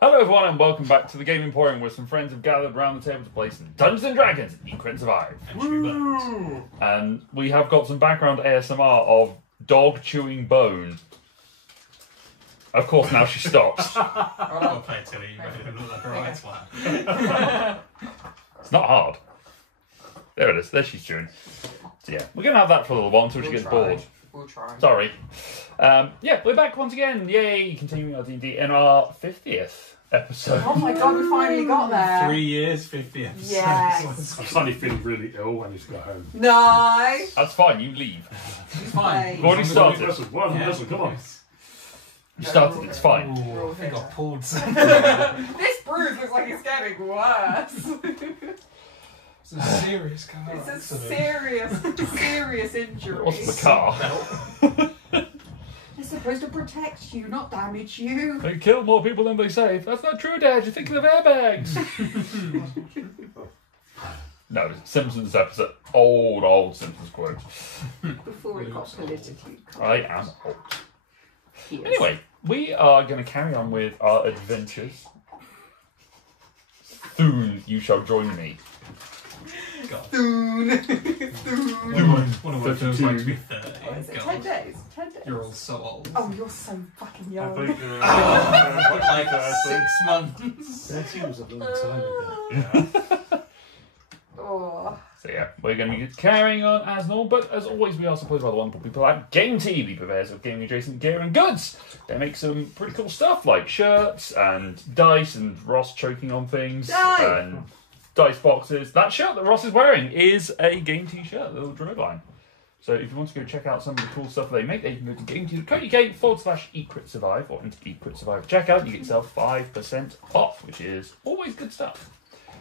Hello everyone and welcome back to the Game Emporium where some friends have gathered around the table to play some Dungeons and Dragons Eat, Crit, Survive. Woo! And we have got some background ASMR of dog chewing bone. Of course now she stops. I'll play Tilly, you ready to look like a right swat. It's not hard. There it is, there she's chewing. So yeah, we're going to have that for a little while until she gets bored. We'll try. Sorry. Yeah, we're back once again. Yay, continuing our D&D in our 50th episode. Oh my god, we finally got there. 3 years, 50 episodes. Yes. I'm suddenly feeling really ill when he's got home. No. That's fine, you leave. It's fine. We've already started. Listen, come on. You started, it's fine. Ooh, I think I pulled some. This bruise looks like it's getting worse. It's a serious car. It's a serious injury. What's the car? It's supposed to protect you, not damage you. They kill more people than they save. That's not true, Dad. You're thinking of airbags. No, Simpsons episode. Old Simpsons quote. Before it got politically correct. I am old. Yes. Anyway, we are going to carry on with our adventures. Soon you shall join me. Soon. One of my feels like to be 30. What is it? God. 10 days? 10 days? You're all so old. Oh, you're so fucking I young. think you're Like 6 months. 30 was a long time ago. Oh. So yeah, we're going to be carrying on as normal, but as always we are supported by the wonderful people at Game Tea, the purveyors of gaming adjacent gear and goods. They make some pretty cool stuff like shirts and dice and Ross choking on things Dice! and dice boxes. That shirt that Ross is wearing is a Game Tea shirt, the little Druid line. So if you want to go check out some of the cool stuff they make, you can go to gametea.co.uk/eatcritsurvive or into eatcritsurvive checkout. You get yourself 5% off, which is always good stuff.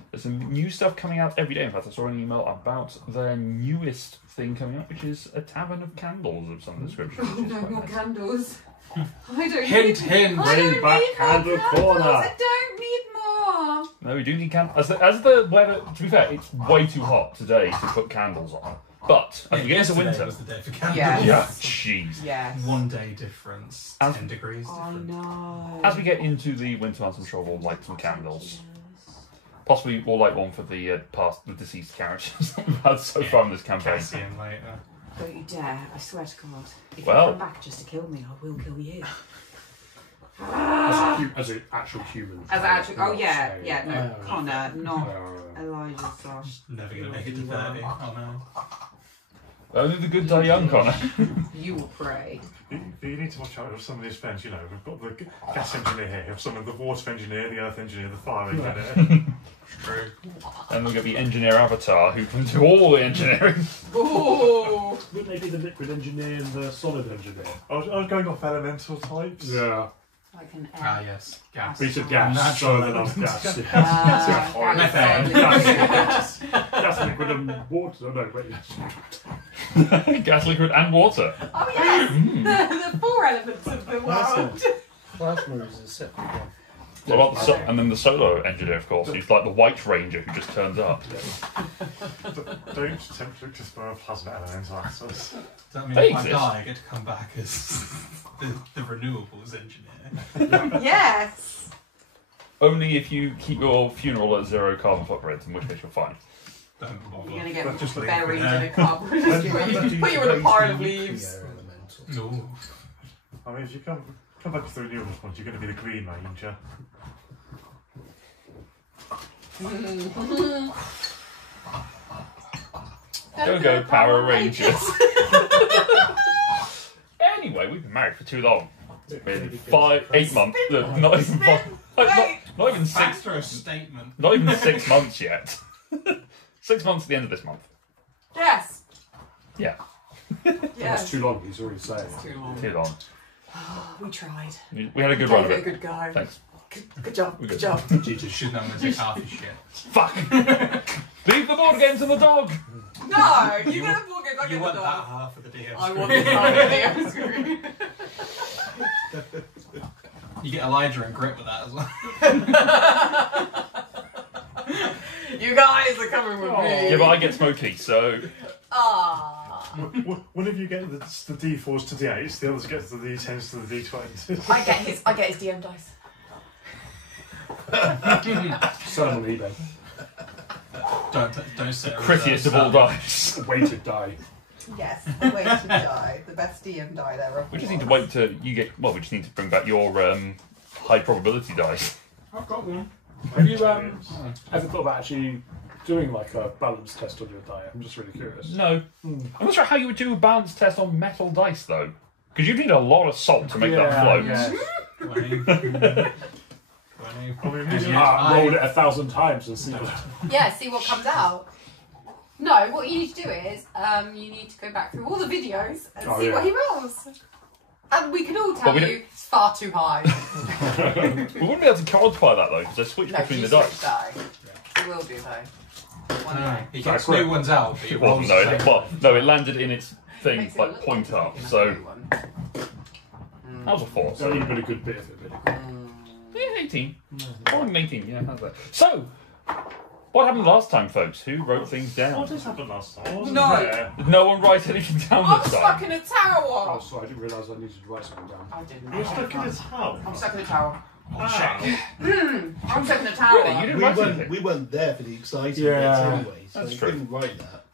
There's some new stuff coming out every day. In fact, I saw an email about their newest thing coming up, which is a tavern of candles of some description. Oh, Which is no quite more nice. candles. I don't Hint, need hint. I don't Bring back need more candle candles. corner. I don't need more. No, we do need candles. As the weather, to be fair, it's way too hot today to put candles on. But as we get into Yesterday winter, was the day for candles. Yeah. yeah, jeez. Yes. 1 day difference, As- 10 degrees I difference. know. As we get into the winter months, I'm sure we'll light some candles. Possibly we'll light one for the the deceased characters that we've had so far in this campaign. Cassian later. Don't you dare, I swear to God. If Well- you come back just to kill me, I will kill you. As an actual human. As actually, oh Not yeah, saying- yeah, no, Connor, not No. Elijah slash. Never gonna make it to 30. Oh no. Only the good die young, Connor. You will pray. You need to watch out with some of these friends, you know, we've got the gas engineer here, some of the water engineer, the earth engineer, the fire engineer. True. And we're going to be engineer avatar who can do all the engineering. Oh, Wouldn't they be the liquid engineer and the solid engineer? I was going off elemental types. Yeah. like an Ah, air. yes. Gas. Piece of gas, Natural so then I'm element. gas. Methane. Gas, liquid and water. No, wait, yes. Gas, liquid, and water. Oh yes, the 4 elements of the world. Plasma is a separate one. What about and then the solo engineer, of course. He's like the White Ranger who just turns up. Don't attempt to spur plasma elemental atoms. Does that mean They if I exist. die, I get to come back as the renewables engineer? Yes. Only if you keep your funeral at 0 carbon footprint, in which case you're fine. Don't bother. You're gonna But get just leave buried it in there. a cardboard. Put you in a pile of leaves. No. I mean, if you come back to the renewables point, you're going to be the Green Ranger. Go, Power Rangers. Anyway, we've been married for too long. It's been 8 months. Not even not even 6. Extra statement. Not even 6 months yet. 6 months at the end of this month. Yes. Yeah, That's Yes. too long, he's already saying. Too long. too long. We tried. We had a good run of Gave it a it. good go. Thanks. Good job. We're Good good. job. Jesus, shouldn't have to take half his shit. Fuck! Leave the board games and the dog! No, you get the board game. I You get the want that dog. half of the DM I screen. want this part of the DM screen. You get Elijah and Grit with that as well. You guys are coming with me. Yeah, but I get smoky, so. Ah. One of you get the D4s to D8s, the others get the D10s to the D20s. I get his DM dice. Sell them on eBay. Don't sit. Prettiest of all dice. Weighted die. Yes, the way to die. The best DM die there. We just need to wait till you get. Well, we just need to bring back your high probability dice. I've got one. Have you ever thought about actually doing like a balance test on your die? I'm just really curious. No, I'm not sure how you would do a balance test on metal dice though, because you need a lot of salt to make that float. Yeah. 20. I mean, Rolled it 1,000 times and see what. Yeah, see what comes out. No, what you need to do is you need to go back through all the videos and see what he rolls. And we can all tell we you it's far too high. We wouldn't be able to quantify that though, because they switch No, between you the switch dice. die. You will do though. One day. He gets new ones out, but he It rolls wasn't the though. same. Well, no, it landed in its thing, Makes it like look point like up. you're So making a one. that was a 4. So So you've been a good bit of it, really. yeah, 18. 4 and 18. Yeah, how's that? So, what happened last time, folks? Who wrote things down? what did happen last time? I wasn't No. there. Did no one write anything down I'm this stuck time? in a Oh, tower! sorry, I didn't realise I needed to write something down. I didn't. You're stuck in a tower. I'm stuck in a tower. Wow. I'm stuck in a tower. Really? You didn't We write weren't, anything? we weren't there for the exciting Yeah. bits anyway, so That's we true. couldn't write that.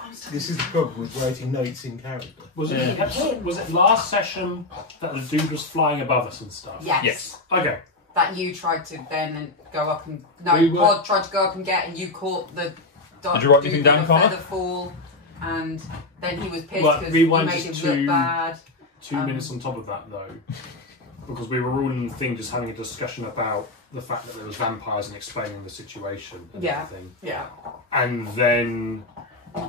I'm stuck This is the problem with writing notes in character. Was it Yeah. the episode? Was it last session that the dude was flying above us and stuff? Yes. Yes. Okay. That you tried to then go up and... No, We were- Pod tried to go up and get and you caught the... Did you write anything down, Connor? Feather fall, and then he was pissed Well, because we you wanted made him to- look bad. 2 minutes on top of that, though, because we were all in the thing just having a discussion about the fact that there was vampires and explaining the situation and Yeah. everything. Yeah. And then,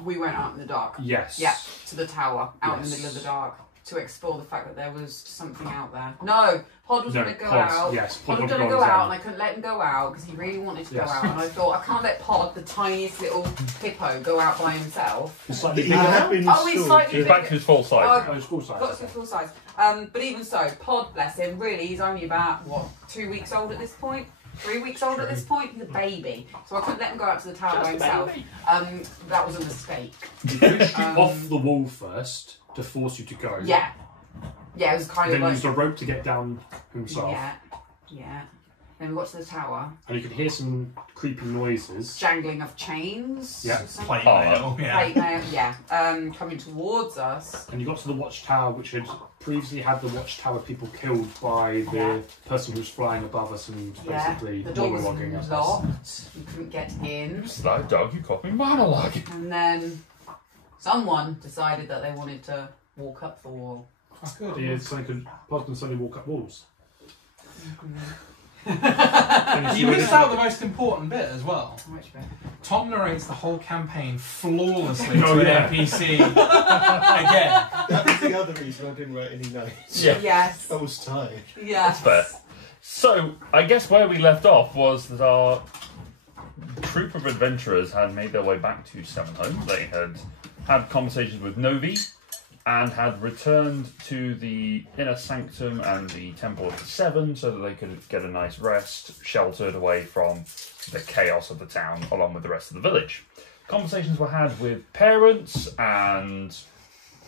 We went out in the dark. yes. Yeah, to the tower, out in the Yes. middle of the dark, to explore the fact that there was something out there. No, Pod was No, going to go Pod, out. yes, Pod Pod was would going go to on go his out, own. and I couldn't let him go out because he really wanted to Yes. go out. And I thought, I can't let Pod, the tiniest little hippo, go out by himself. It's slightly He bigger had now. been Oh, he's stored slightly He's back to his full size. Oh, it's full size. Got to full size. But even so, Pod, bless him, really, he's only about, 2 weeks old at this point? 3 weeks old at this point? He's a baby. So I couldn't let him go out to the tower by himself. That was a mistake. He pushed you off the wall first to force you to go. Yeah. Yeah, it was kind Then of like... used a rope to get down himself. Yeah. Yeah. Then we got to the tower. And you could hear some creepy noises. Jangling of chains. Yeah. Plate Oh, mail. Yeah. Plate mail, yeah. Coming towards us. And you got to the watchtower, which had previously had the watchtower people killed by the person who was flying above us and Yeah. basically The door was monologuing at us. locked. You couldn't get in. Slow dog, you caught me monologue. And then someone decided that they wanted to walk up the wall. That's good. Yeah, so you could suddenly walk up walls. You missed out the most important bit as well. Which bit? Tom narrates the whole campaign flawlessly Oh, to yeah. an NPC again. That was the other reason I didn't write any notes. Yeah. Yes. I was tired. Yes. Fair. So, I guess where we left off was that our troop of adventurers had made their way back to Sevenholm. They had conversations with Novi and had returned to the inner sanctum and the Temple of the Seven so that they could get a nice rest, sheltered away from the chaos of the town along with the rest of the village. Conversations were had with parents and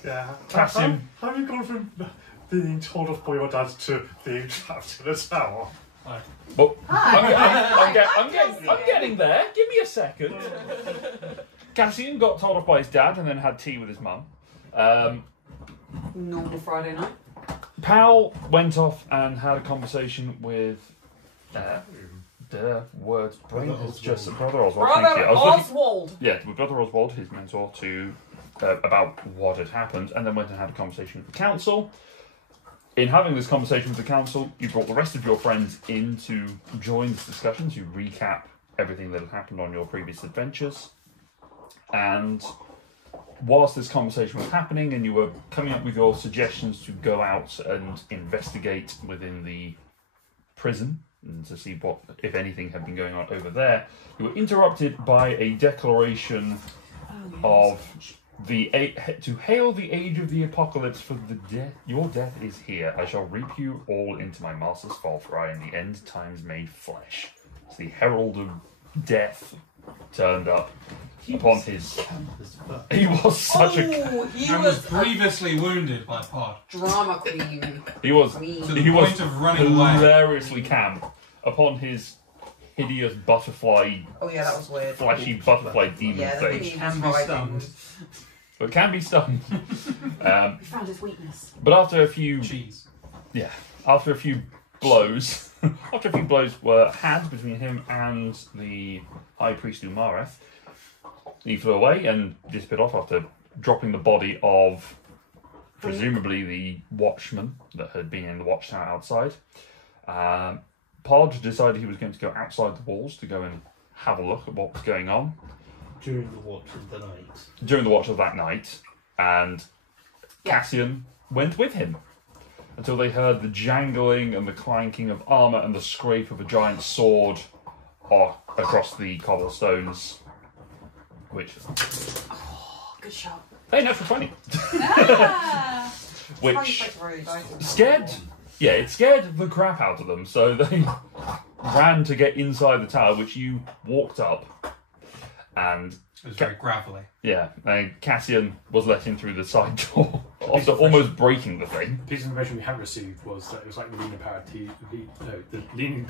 Yeah. Cassim. Have you gone from being told off by your dad to being trapped in a tower? Well, Hi. I'm getting there. Give me a second. Cassian got told off by his dad and then had tea with his mum. Normal Friday night. Pal went off and had a conversation with the words brain Brother is just Oswald. Brother Oswald. Thank you. Brother I was looking, Oswald. yeah, with Brother Oswald, his mentor, to about what had happened, and then went and had a conversation with the council. In having this conversation with the council, you brought the rest of your friends in to join this discussion to recap everything that had happened on your previous adventures. And whilst this conversation was happening and you were coming up with your suggestions to go out and investigate within the prison and to see what, if anything, had been going on over there, you were interrupted by a declaration of to hail the age of the apocalypse, for your death is here. I shall reap you all into my master's fall, for I am the end times made flesh. It's the herald of death turned up upon his. He was such a. He And was was a grievously wounded by Pod. drama queen. He was. To Queen. the He was point of running away. hilariously camp upon his hideous butterfly, Oh yeah, that was weird. flashy butterfly demon Yeah, the thing. thing Can he be was stunned. riding. But it can be stunned. We found his weakness. But after a few Cheese. after a few blows, after a few blows were had between him and the High Priest Umareth, he flew away and disappeared off after dropping the body of presumably the watchman that had been in the watchtower outside. Pod decided he was going to go outside the walls to go and have a look at what was going on During the watch of the night. during the watch of that night, and Yeah. Cassian went with him until they heard the jangling and the clanking of armour and the scrape of a giant sword across the cobblestones, which... Good shot. Hey, natural 20! Ah! Which scared... Yeah, it scared the crap out of them, so they ran to get inside the tower, which you walked up, and... It was very gravelly. Yeah, and Cassian was let in through the side door after almost breaking the thing. The piece of information we hadn't received was that it was like the leaning power the leaning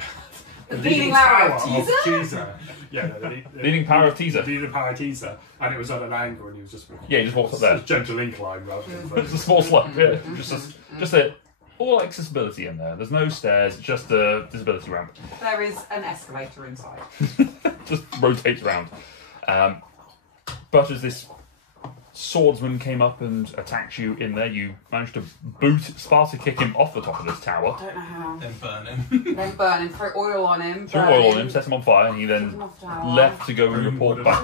Leaning power of of Teaser? Teaser. Yeah, no, the Leaning power of Teaser. The leaning power of Teaser, and it was at an angle, and he was just walking. Yeah, he just walked up It there. was gentle incline rather than. It's a small slope, yeah. Just a all accessibility in there. There's no stairs, just a disability ramp. There is an escalator inside. Just rotates around. But as this swordsman came up and attacked you in there, you managed to Sparta kick him off the top of this tower. Don't know how. Then burn him. Then burn him, throw oil on him. Threw burn oil on him, set him on fire, and he kick him then off the tower, left to go and report back.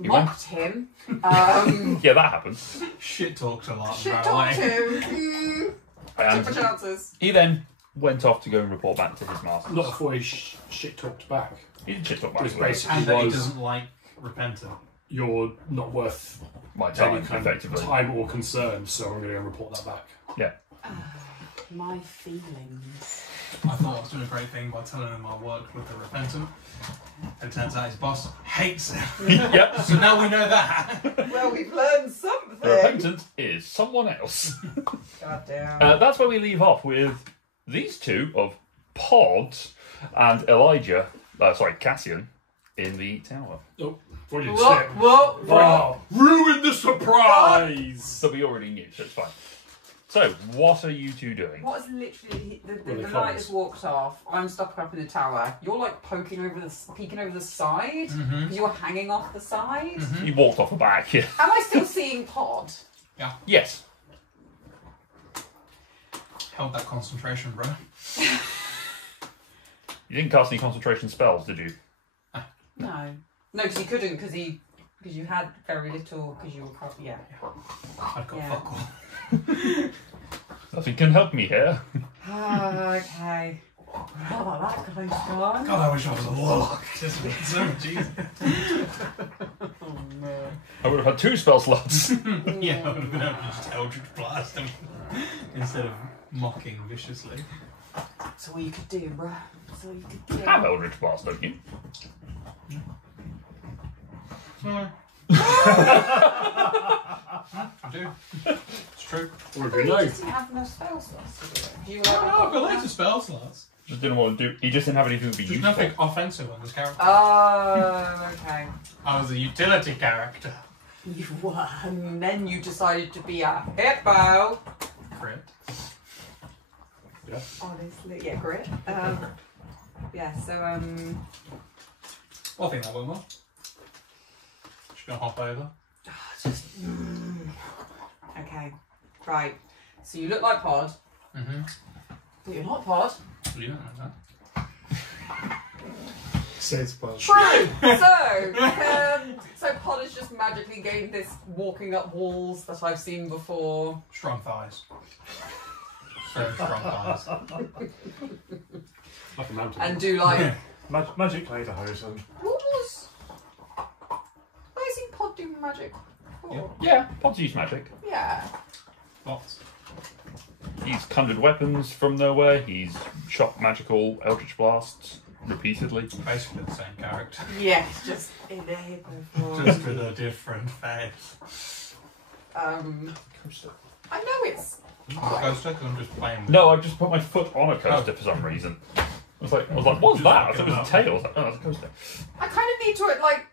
You mocked him. Yeah, that happens. Shit talked a lot. Shit right talked away. him. Took my And chances. he then went off to go and report back to his master. Not before he shit talked back. He did shit talk It was back. basically And that he was doesn't like repentant. you're not worth My any time, kind effectively. of time or concern, so I'm going to report that back. Yeah. My feelings. I thought I was doing a great thing by telling him I worked with the repentant. And it turns out his boss hates him. Yep. So now we know that. Well, we've learned something. The repentant is someone else. God damn. That's where we leave off with these two of Pod and Elijah, Cassian, in the tower. Oh, brilliant Whoa, step. whoa, whoa. Oh, ruined the surprise! That we already knew, so it's fine. So, what are you two doing? What is literally the Well, the night colours. has walked off. I'm stuck up in the tower. You're like peeking over the side because you're hanging off the side. You walked off the back, yeah. Am I still seeing Pod? Yes. Held that concentration, bro. You didn't cast any concentration spells, did you? No, because you couldn't because you had very little because you were yeah. I've got Yeah. fuck all. Nothing can help me here. Okay. Oh, that close one. God, I wish I was a warlock. Just so much easier. Oh no. I would have had 2 spell slots. Yeah, I would have been able to just Eldritch Blast him instead of mocking viciously. That's all you could do, bruh. That's all you could do. You have Eldritch Blast, don't you? I do. It's true. Or if Oh, you you know. just didn't have no spell slots to do it. You were No, like, no, I've got loads of spell slots. Just didn't want to do. He just didn't have anything to be There's useful. nothing offensive on this character. Oh, okay. I was a utility character. You were, and then you decided to be a hippo. Crit. Honestly, yeah, great. Yeah, so Well, I think that went well. Just gonna hop over. just okay, right. So you look like Pod, Mm-hmm. but you're not Pod. You don't know that. Says Pod. True. So Pod has just magically gained this walking up walls that I've seen before. Strong thighs. Very strong thighs. Like a mountain. And do like Magic lederhosen. what was? I seen Pod do magic before. Yeah, Pod's used magic. Yeah. Lots. He's conjured weapons from nowhere. He's shot magical Eldritch Blasts repeatedly. Basically the same character. Yes, just in a hippo form. Just with a different face. I know it's Coaster, because I'm just playing with No, I've just put my foot on a coaster for some reason. I was like, what's that? I thought it was a tail. I was like, oh, that's a coaster. I kind of need to, like...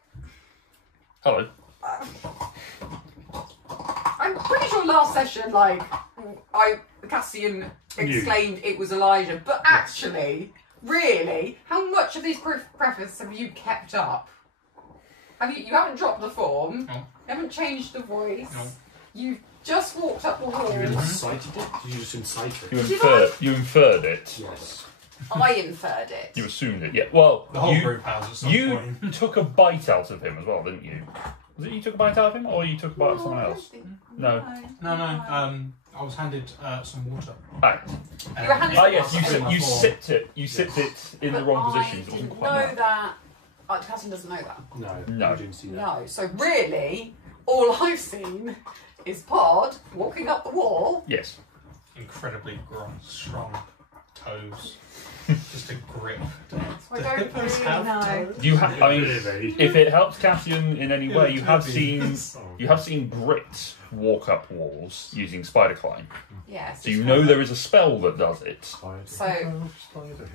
Hello. I'm pretty sure last session, like, Cassian exclaimed it was Elijah, but actually, really, how much of these preface have you kept up? You haven't dropped the form, No. you haven't changed the voice, No. you've just walked up the You hall. incited it? Did you just incite it? You inferred it. Yes. I inferred it. You assumed it. Yeah. Well, The whole group has at some you point. took a bite out of him as well, didn't you? Was it you took a bite out of him, or you took a bite out of someone else? No. No. I was handed some water. Right. You were handed Ah, some yes. water. You sipped it. You sipped it in the But wrong I position. It wasn't didn't quite know right. that. Cassian doesn't know that. No. No. You didn't see that. No. So really, all I've seen is Pod walking up the wall. Yes. Incredibly strong toes. Just a grip. So I don't really know. You have. I mean, Really? if it helps Cassian in any way, you have Tubby. seen Grit walk up walls using spider climb. Yes. So you know there is a spell that does it. So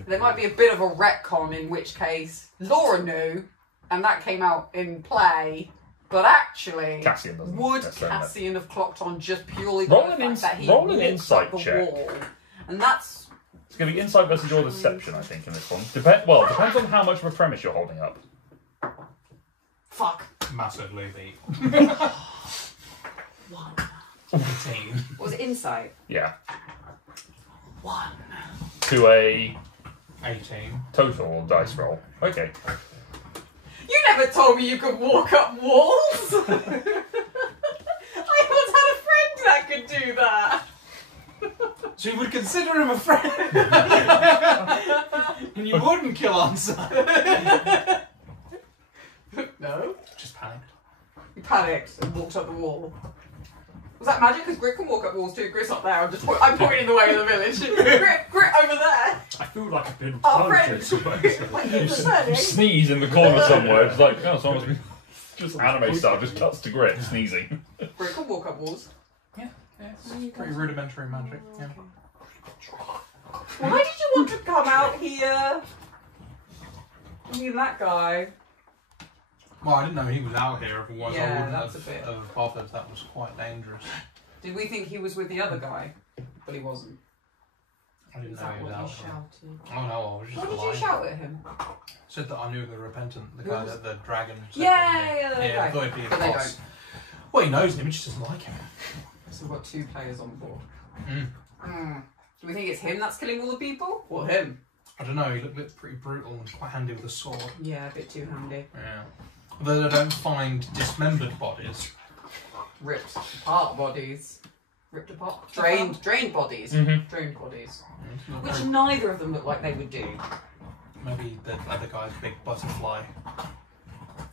there might be a bit of a retcon, in which case Laura knew, and that came out in play. But actually, Cassian doesn't. would necessarily know. Cassian have clocked on just purely Roll by an the fact ins- that he roll an walked insight up the check. wall? And that's It's going to be insight versus your deception, I think, in this one. Depends on how much of a premise you're holding up. fuck. Massively beat. 1. 18. What was it, insight? Yeah. 1. To a 18. total dice roll. Okay. You never told me you could walk up walls. I once had a friend that could do that. So you would consider him a friend? And you wouldn't kill on sight? No. Just panicked. He panicked and walked up the wall. Was that magic? Because Grit can walk up walls too. Grit's not there. I'm pointing the way in the village. Grit over there. I feel like I've been Our planted. friend. Wait, You he's learning. sneeze in the corner somewhere. It's like, oh, someone's been... Just anime style, just cuts to Grit sneezing. Grit can walk up walls. Yeah, it's pretty rudimentary magic. Yeah. Why did you want to come out here? I mean, that guy. Well, I didn't know he was out here, otherwise Yeah, I wouldn't that's have, a bit- have bothered. That was quite dangerous. Did we think he was with the other guy? But he wasn't. I didn't Is know that he was what out you here. shouted? Oh no, I was just What did you lying. shout at him? Said that I knew the repentant, the Who guy was- that the dragon said Yeah, that he- yeah, that yeah, guy. I thought he'd be a But they boss. Well, he knows him, he just doesn't like him. So we've got 2 players on board. Mm. Do we think it's him that's killing all the people? Or him? I don't know, he looked pretty brutal and quite handy with a sword. Yeah, a bit too handy. Yeah. Although I don't find dismembered bodies. Ripped apart bodies. Ripped apart? Drained bodies. Mhm. Drained bodies. It's not Which very- neither of them look like they would do. maybe the other guy's big butterfly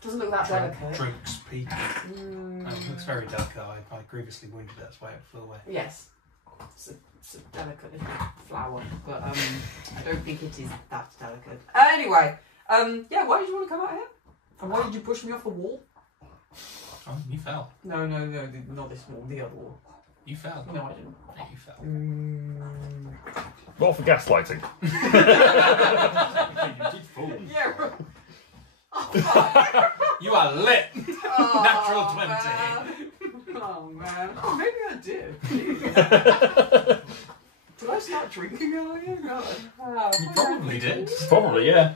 Doesn't look that delicate. drinks people. Mm, It looks very delicate. I grievously wounded it, that's why it flew away. yes. It's a delicate little flower, but I don't think it is that delicate. Anyway, yeah, why did you want to come out here? And why did you push me off the wall? Oh, you fell. No, not this wall, the other wall. You fell. No, I didn't. Yeah, you fell. Roll for gaslighting. You did fall. Yeah. You are lit! Oh, Natural 20. Man. Oh man. Oh, maybe I did. Did I start drinking earlier? God. Oh, You probably did. Probably, yeah.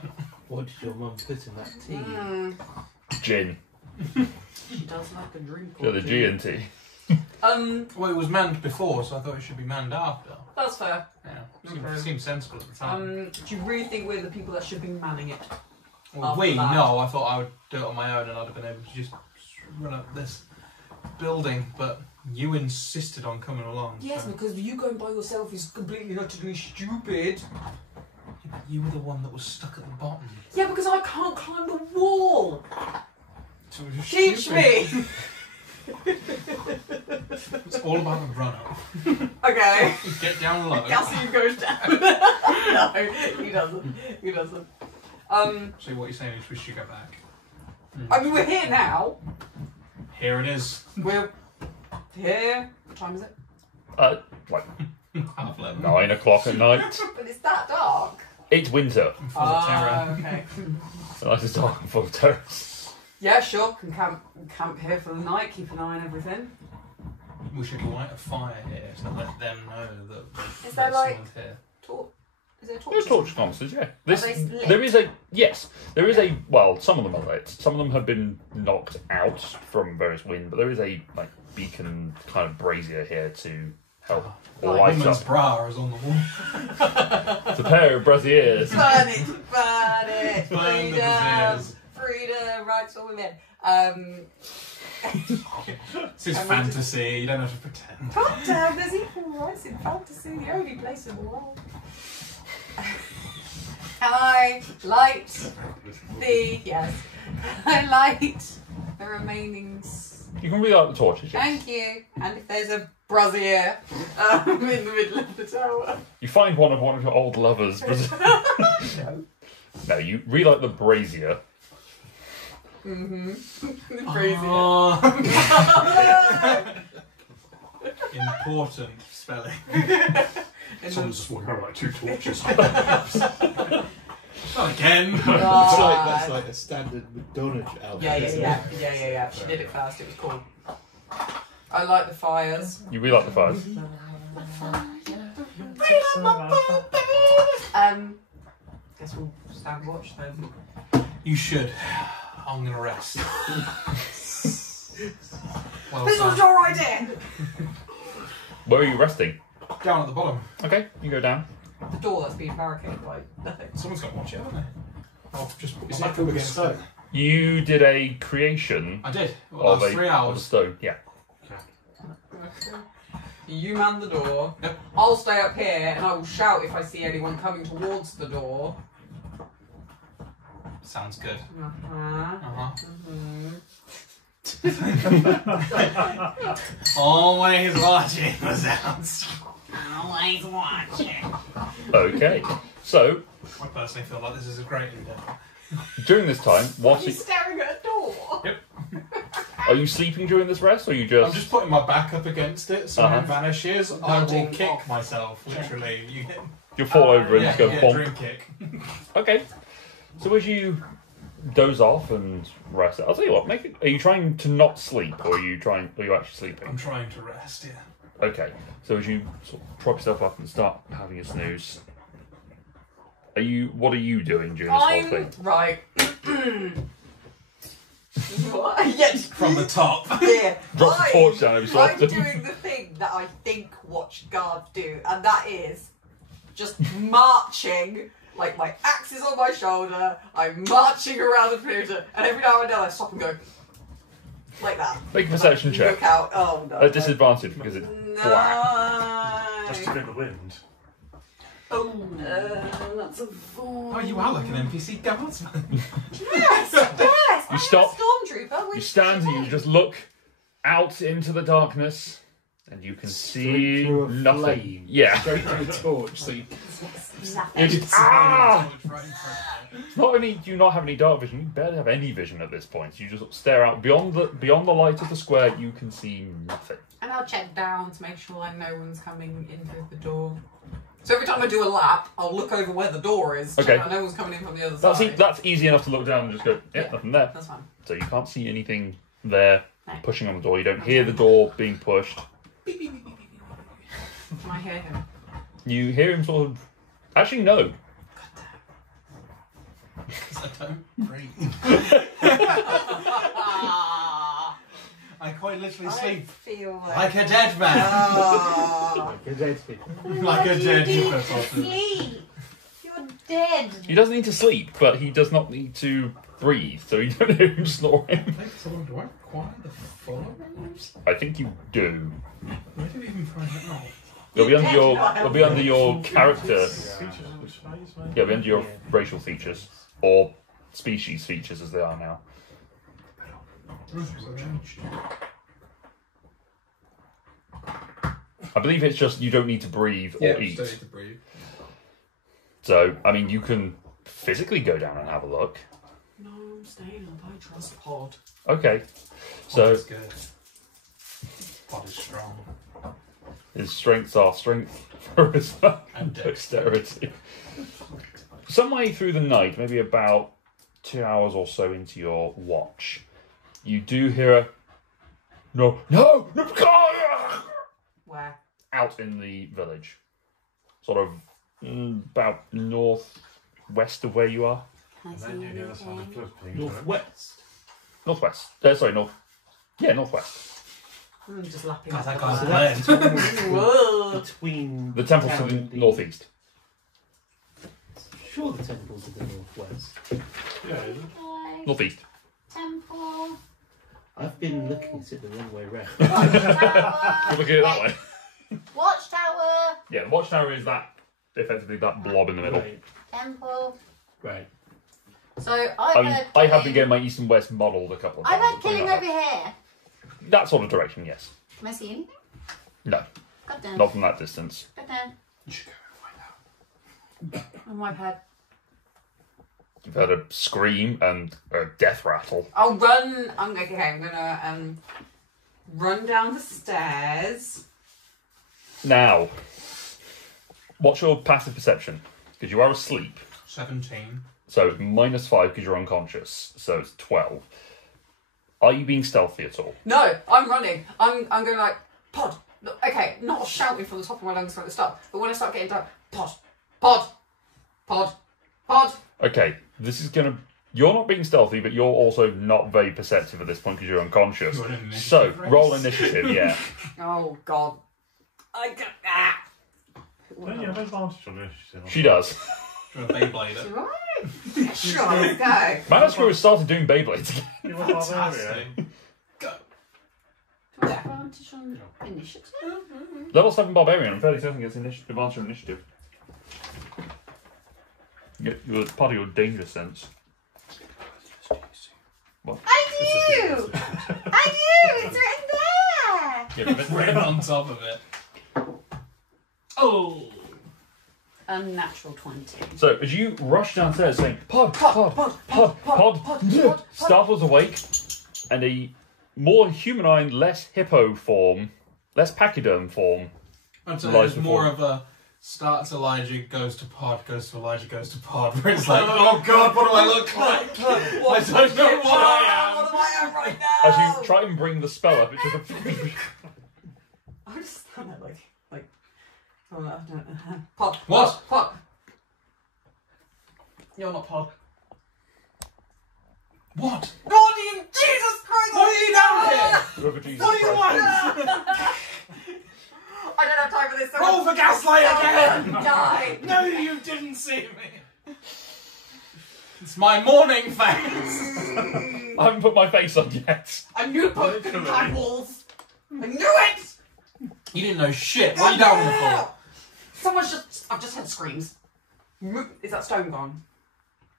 What did your mum put in that tea? Gin. She does like a drink. Yeah, the G and T. Well, it was manned before, so I thought it should be manned after. That's fair. Yeah, seemed sensible at the time. Do you really think we're the people that should be manning it? Well, after we, that. no, I thought I would do it on my own and I'd have been able to just run up this building, but you insisted on coming along. Yes, so. because you going by yourself is completely utterly stupid. You were the one that was stuck at the bottom. Yeah, because I can't climb the wall. So it was just Teach stupid. me. It's all about the run up. Okay. Get down low. Cassian goes down. No, he doesn't. He doesn't. So what you're saying is we should go back. I mean, we're here now. Here it is. We're here. What time is it? Like Half 11. 9 o'clock at night. But it's that dark. It's winter. I'm full of terror. Okay. The night is dark and full of terrors. Yeah, sure. Can camp here for the night. Keep an eye on everything. We should light a fire here to let them know that Is that there like someone's here. Is there There's torches? torch concerts, yeah. they lit? There is a well, some of them are lit. Some of them have been knocked out from various wind, but there is a like beacon kind of brazier here to help light Woman's up. bra is on the wall. It's a pair of braziers. Burn it! Burn it! Burn the Freedom! braziers. Freedom! Rights for women. This is fantasy. You don't have to pretend. God damn, there's equal rights in fantasy, the only place in the world. Can I light the... Yes. Can I light the remaining... You can relight the torches. Yes. Thank you. And if there's a brazier in the middle of the tower. You find one of your old lovers. No, you relight the brazier. Mm-hmm. The brazier. Oh. Important spelling. Someone's just walking around with like 2 torches. Not again. That's like a standard McDonald's outfit. Yeah. She did it first. It was cool. I like the fires. You relight the fires. Guess we'll stand watch then. You should. I'm gonna rest. Well This was done. your idea. Where are you resting? Down at the bottom. Okay, you go down. The door that's been barricaded by nothing. Someone's got to watch it, haven't they? I'll just put my Is it back filled up with against stone? it. You did a creation I did. Well, of that was 3 of a hours. stone. Yeah. You man the door. Yep. I'll stay up here and I will shout if I see anyone coming towards the door. Sounds good. Uh-huh. Always watching the sounds. Always watching. Okay. So I personally feel like this is a great endeavour. during this time, whilst He's staring at a door. are you sleeping during this rest, or are you just? I'm just putting my back up against it so when it vanishes, I will Dodging kick off. myself, literally. You get, You'll fall over and yeah, just go yeah, bonk. dream kick. Okay. So as you doze off and rest, I'll tell you what. Are you trying to not sleep, or are you actually sleeping? I'm trying to rest, yeah. Okay. So as you sort of prop yourself up and start having a snooze, what are you doing during this whole thing? Right. What? Yes. From the top. Yeah. Drop the torch down every so I'm often. doing the thing that I think watch guards do, and that is just marching. Like my axe is on my shoulder, I'm marching around the perimeter, and every now and then I stop and go like that. Make a perception check. Look out! Oh no! At disadvantage because it's black. Just to feel the wind. Oh, that's a 4. Oh, you are like an NPC guardsman. Yes, yes. You stop. Stormtrooper. You stand and you just look out into the darkness, and you can see through a nothing. flame. Yeah. Straight through the torch, so you It's not only do you not have any dark vision, you barely have any vision at this point. You just stare out beyond the light of the square. You can see nothing. And I'll check down to make sure no one's coming in through the door. So every time I do a lap, I'll look over where the door is. Okay. Check out no one's coming in from the other That's side. that's easy enough to look down and just go, yeah, nothing there. That's fine. So you can't see anything there No. pushing on the door. You don't hear the door being pushed. Can I hear him? You hear him sort of. Actually, no. I don't breathe. I quite literally I sleep feel like a dead man. Like a dead hippopotamus. Sleep. You're dead. He doesn't need to sleep, but he does not need to breathe. So you don't hear him snoring. Do I require the follow-ups? I think you do. Where do we even find that out? It'll be under your. It'll be under your character. Features of the space, mate. Yeah, it'll be under your racial features or species features as they are now. I believe it's just you don't need to breathe or eat. Don't need to breathe. So I mean, you can physically go down and have a look. No, I'm staying up. I trust Pod. Okay. So Pod's good. Pod is strong. his strengths are strength, charisma, and And dexterity. some way through the night, maybe about 2 hours or so into your watch, you do hear a no, Where? out in the village, sort of about northwest of where you are. Can I And see then you hear the sound of anything? flipping. Northwest. Northwest. Sorry, north. Yeah, northwest. I'm just lapping God, up that the guy's bird. So playing. that's Whoa. between The temple's to town the and northeast. Sure, the temple's to the northwest. Yeah, is it? Northeast. Temple. I've been looking at it the wrong way round. Watchtower. Look at it that way. Watchtower. Yeah, the watchtower is that, effectively, that blob in the middle. Right. Temple. Right. So I've heard I have been killing- getting my east and west modelled a couple of I've times. heard killing over here. That sort of direction, yes. Can I see anything? No, God damn. not from that distance. God damn. You should go and find out. On my head. You've heard a scream and a death rattle. I'll run. I'm gonna run down the stairs. Now, what's your passive perception? Because you are asleep. 17. So it's -5 because you're unconscious. So it's 12. Are you being stealthy at all? No, I'm running. I'm going like pod. Okay, not shouting from the top of my lungs at the start, but when I start getting down, pod, pod, pod, pod. Okay, this is gonna. You're not being stealthy, but you're also not very perceptive at this point because you're unconscious. Roll an initiative So race. roll initiative, yeah. Oh God. I got that. Don't you have advantage on initiative? She does. Do you want to Beyblade it? Right. Sure, let's go. Manascrew has started doing Beyblades again. You were Fantastic. barbarian. Go. Do I get advantage on initiative? Level 7 Barbarian, I'm fairly certain gets advantage on initiative. You're part of your danger sense. What? I do! I do! It's written there! Yeah, but Right on top of it. Oh! Unnatural 20. So as you rush downstairs saying, pod, pod, pod, pod, startles awake, and a more humanoid, less hippo form, less pachyderm form. I'd say Lies it's more before. of a starts Elijah, goes to pod, goes to Elijah, goes to pod, where it's like, oh God, what do I look like? I don't know what I What am. am I at right now? As you try and bring the spell up, it's just a... I just stand there like, oh, I don't know. Pod. What? Pod. You're not pod. What? God, you Jesus Christ! What are you down here? Whoever Jesus What do you Christ- want? I don't have time for this. Roll for gaslight again! Die. No, you didn't see me. It's my morning face. I haven't put my face on yet. I knew pod couldn't climb walls. I knew it. You didn't know shit. What are you down here for? Someone's just. I've just heard screams. Is that stone gone?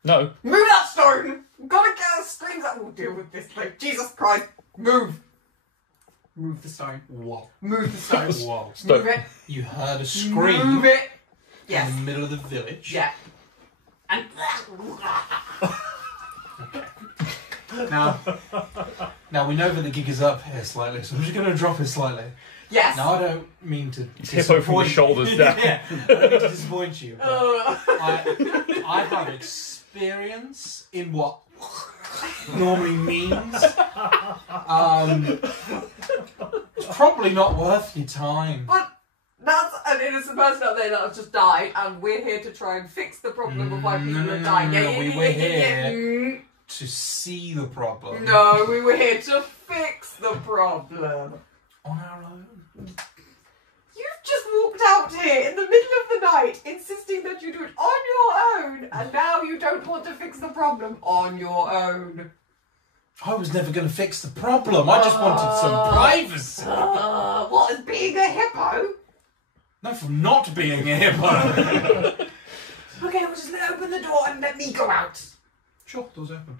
No. Move that stone! Gotta get the screams that will deal with this thing. Jesus Christ! Move! Move the stone. Whoa. Move the stone. Whoa. Move it. You heard a scream Move it. in Yes. the middle of the village. Yeah. And. Now we know that the gig is up here slightly, so I'm just going to drop it slightly. Yes. Now I don't mean to It's hippo from the disappoint- shoulders down. Yeah, I don't mean to disappoint you. But Oh. I have experience in what normally means. It's probably not worth your time. But that's an innocent person out there that has just died, and we're here to try and fix the problem of why people No, are dying. no, Yeah, we yeah, were yeah, yeah, yeah. here. To see the problem No, we were here to fix the problem. on our own. You've just walked out here in the middle of the night insisting that you do it on your own, and now you don't want to fix the problem on your own. I was never going to fix the problem. I just wanted some privacy. What is being a hippo? No, from not being a hippo. Okay, well just open the door and let me go out. Sure, door's open.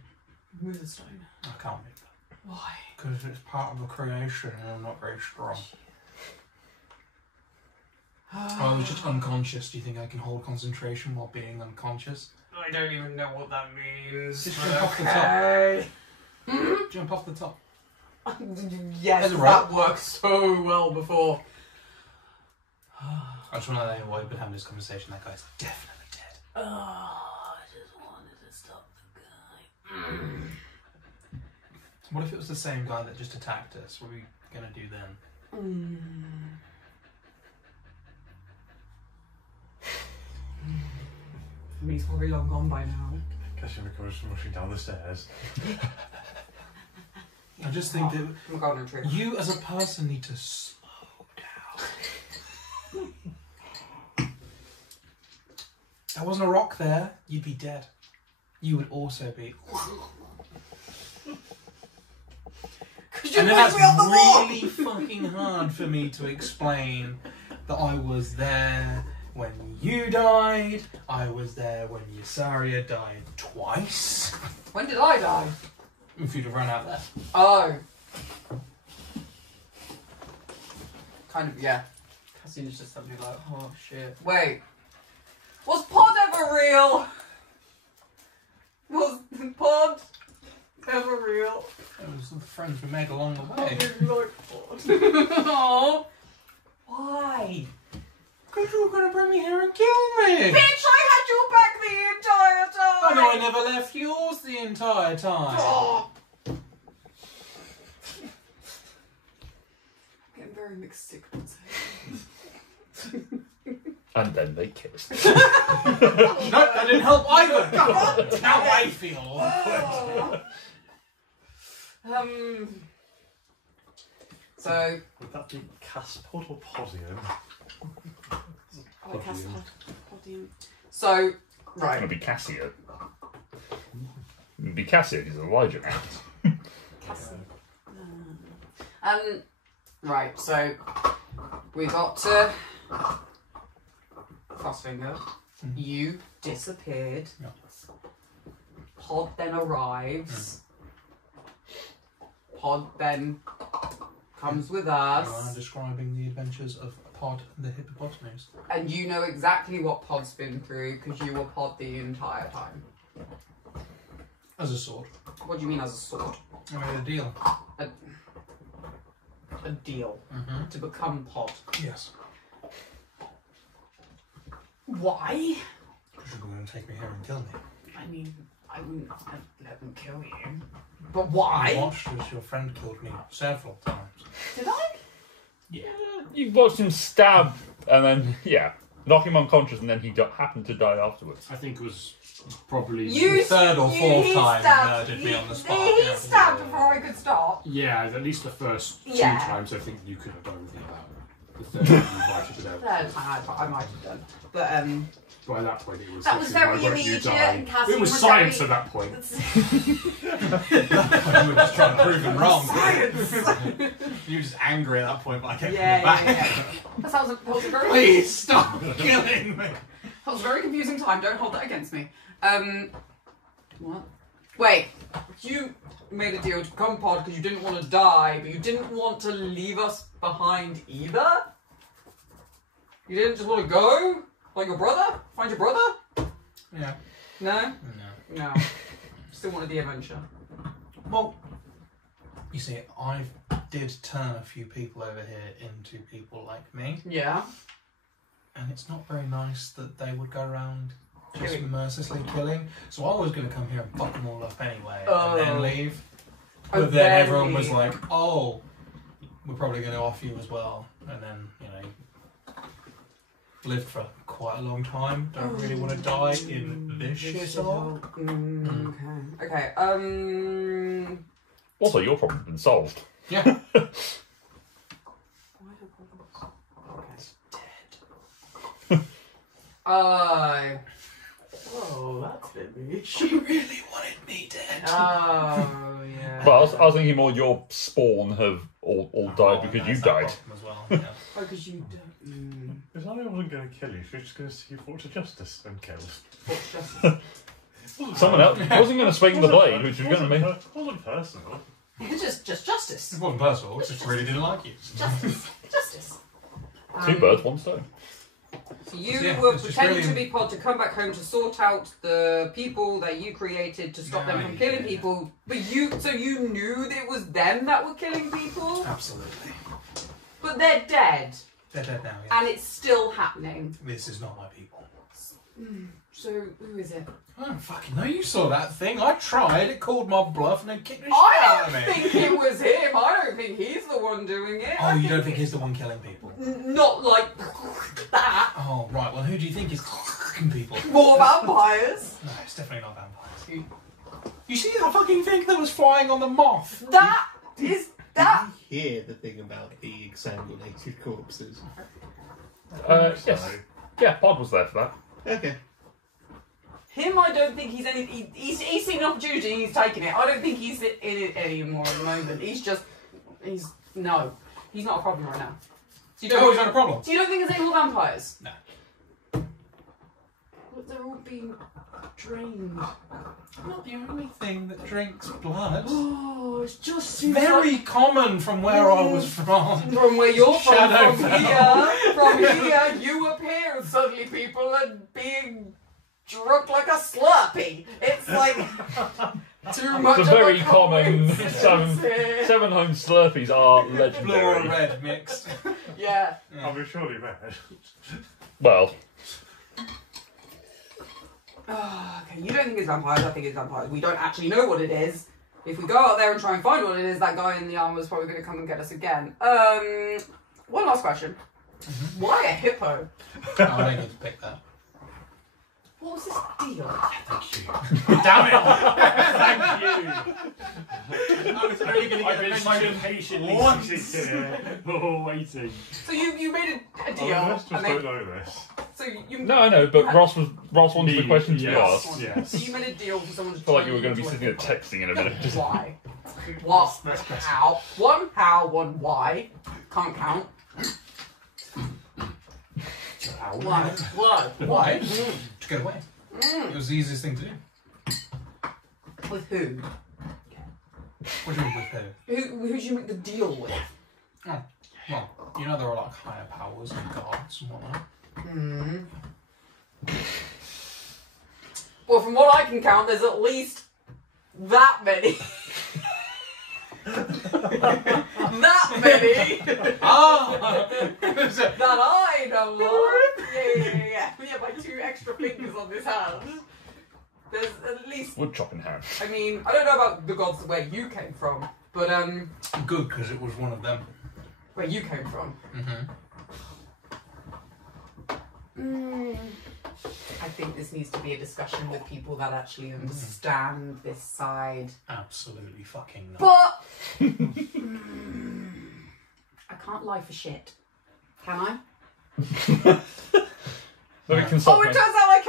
Move the stone. I can't move that. Why? Because it's part of the creation and I'm not very strong. I was just unconscious. Do you think I can hold concentration while being unconscious? I don't even know what that means. Just jump off the top. Okay. Jump off the top. Yes, There's a that rope. worked so well before. I just want to know why we've been having this conversation. That guy's definitely dead. What if it was the same guy that just attacked us? What are we going to do then? I mean, he's probably long gone by now. Cassian comes rushing down the stairs. I just think that I'm going on a trip. you as a person need to slow down. There wasn't a rock there, you'd be dead. You would also be. And then that's really fucking hard for me to explain that I was there when you died, I was there when Yusaria died twice. When did I die? If you'd have run out there. Oh. Kind of, yeah. Cassie's just something like, oh shit. Wait. Was Pod ever real? Was Pod ever real? It was the friends we made along the way. Oh. Why? Because you were going to bring me here and kill me! Bitch, I had your back the entire time! I know I never left yours the entire time. Oh. I'm getting very mixed signals. And then they kissed. No, that didn't help either! Now I feel awkward. So... Would that be Caspod or Podium? Podium. So, It's right. going to be Cassio. It'd be Cassio because Elijah now. Right, so we got to Crossfinger. You disappeared. Yeah. Pod then arrives. Pod then comes with You are us. describing the adventures of Pod and the hippopotamus. And you know exactly what Pod's been through because you were Pod the entire time. As a sword. What do you mean as a sword? I made a deal. A deal Mm-hmm. to become Pod. Yes. Why? Because you're going to take me here and kill me. I mean, I wouldn't let them kill you. But why? I watched as your friend killed me several times. Did I? Yeah, you watched him stab and then, knock him unconscious and then he happened to die afterwards. I think it was probably... You Third or fourth he time stabbed, murdered me on the spot. He Yeah. stabbed before I could stop. Yeah, at least the first two Yeah. times I think you could have done anything about it. The third time you might have been able to. Third time I might have done. But By that point it was... that was literally, very why won't you immediate die? and Cassie It was was science very- at that point. We were just trying to prove him wrong. You were just angry at that point, but I kept Yeah, coming back. yeah. That was a very Please stop killing me. that was a very confusing time. Don't hold that against me. What? Wait, you made a deal to become Pod because you didn't want to die, but you didn't want to leave us behind either? You didn't just want to go? Like your brother? Find your brother? Yeah. No? No. No. Still wanted the adventure. Well, you see, I did turn a few people over here into people like me, Yeah. and it's not very nice that they would go around just Killing. mercilessly killing. So I was going to come here and fuck them all up anyway, Oh. and then leave. Oh, But then then everyone was leave. like, "Oh, we're probably going to offer you as well," and then lived for quite a long time. Don't really want to die in this shithole. Okay. Also, your problem's been solved. Yeah. Oh, that's a bit weird. She really wanted me dead. Oh, yeah. But I was thinking more your spawn have all died because you that's that died. problem as well. Yeah. Oh, because you don't. Because I wasn't going to kill you, she was just going to see you fought to justice and killed. Someone else wasn't going to swing the blade, which was going to make... Wasn't personal. It's just justice. It wasn't personal, it just really didn't like you. Justice. Two birds, one stone. So you Yeah, were it's just pretending really- to be Pod to come back home to sort out the people that you created to stop them Yeah, from killing yeah. people. But you knew that it was them that were killing people? Absolutely. But they're dead. They're dead now, yeah. And it's still happening. This is not my people. So, who is it? I don't fucking know. You saw that thing. I tried. It called my bluff and then kicked the shit I out of don't me. think it was him. I don't think he's the one doing it. Oh, you don't think he's the one killing people? Not like that. Oh, right. Well, who do you think is killing people? More vampires. No, it's definitely not vampires. You see that fucking thing that was flying on the moth? That is that. Did you hear the thing about the exsanguinated corpses? Yes. Yeah, Pod was there for that. Okay. Him, I don't think he's any. He's seen an opportunity and he's taken it. I don't think he's in it anymore at the moment. He's not a problem right now. So you don't. He's not a problem. So you don't think there's any more vampires? No. But they're all being drained. Not the only thing that drinks blood. Oh, it's just Very common from where I was from. From where you're Shadow from here, you appear and suddenly people are being drunk like a Slurpee. It's like too much It's of a very a common coincidence here. seven home Slurpees are Blue or legendary. red mixed. Yeah. I'll be surely red. Well, Okay, you don't think it's vampires, I think it's vampires. We don't actually know what it is. If we go out there and try and find what it is, that guy in the armour is probably going to come and get us again. One last question. Why a hippo? Oh, I didn't get to pick that. What was this deal? Thank you. Damn it! Thank you. I was only going to I've get been a so mention patiently once. sitting here, waiting. So you made a deal, Oh, just and don't then know this. so you no, I know, but Ross wanted the question to be yes. asked. Yes. So you made a deal for someone to I feel like turn you were going to be into a sitting there hippo. texting in a minute. Just Why? What? How? One how, one why. Can't count. Why? Why? Why? To get away. It was the easiest thing to do. With who? What do you mean with who? Who did you make the deal with? Oh, well, you know there are like higher powers and gods and whatnot. Well, from what I can count, there's at least that many. That many Ah! that I know of. Yeah. Yeah, my 2 extra fingers on this hand. There's at least. wood chopping hand. I mean, I don't know about the gods where you came from, but Good, because it was one of them. where you came from. I think this needs to be a discussion with people that actually understand this side. Absolutely fucking not. But I can't lie for shit. Can I? Let me consult Oh, it turns out I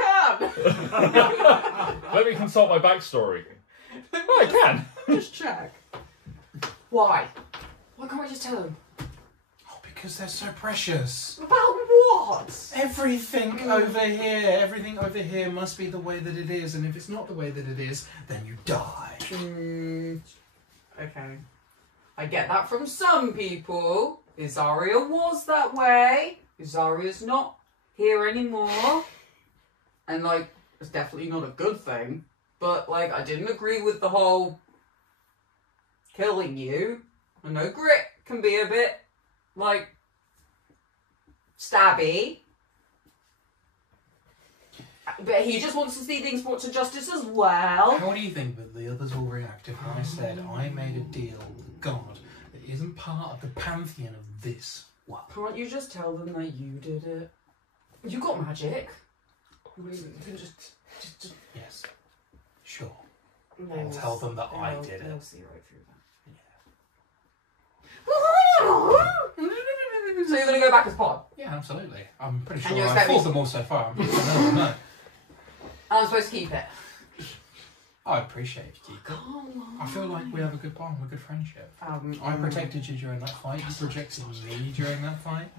can! Let me consult my backstory. Well, I can. Just check. Why? Why can't I just tell them? Oh, because they're so precious. About what? Everything over here must be the way that it is, and if it's not the way that it is, then you die. Okay. I get that from some people. Isaria was that way. Isaria's not here anymore. And, like, it's definitely not a good thing. But, like, I didn't agree with the whole killing you. I know Grit can be a bit, like, stabby. But he just wants to see things brought to justice as well. How do you think that the others will react if I said I made a deal with God that isn't part of the pantheon of this world? Can't you just tell them that you did it? You got magic. I mean, you can just Yes. Sure. they I'll will tell them that I did it. They'll see right through that. So you're gonna go back as Pod? Yeah, absolutely. I'm pretty And sure you I've expect me fought to- them all so far. I'm pretty sure none of them know. I'm supposed to keep it. I appreciate you, Kiko. Come on. I feel like we have a good bond, a good friendship. I protected you during that fight. You protected me during that fight.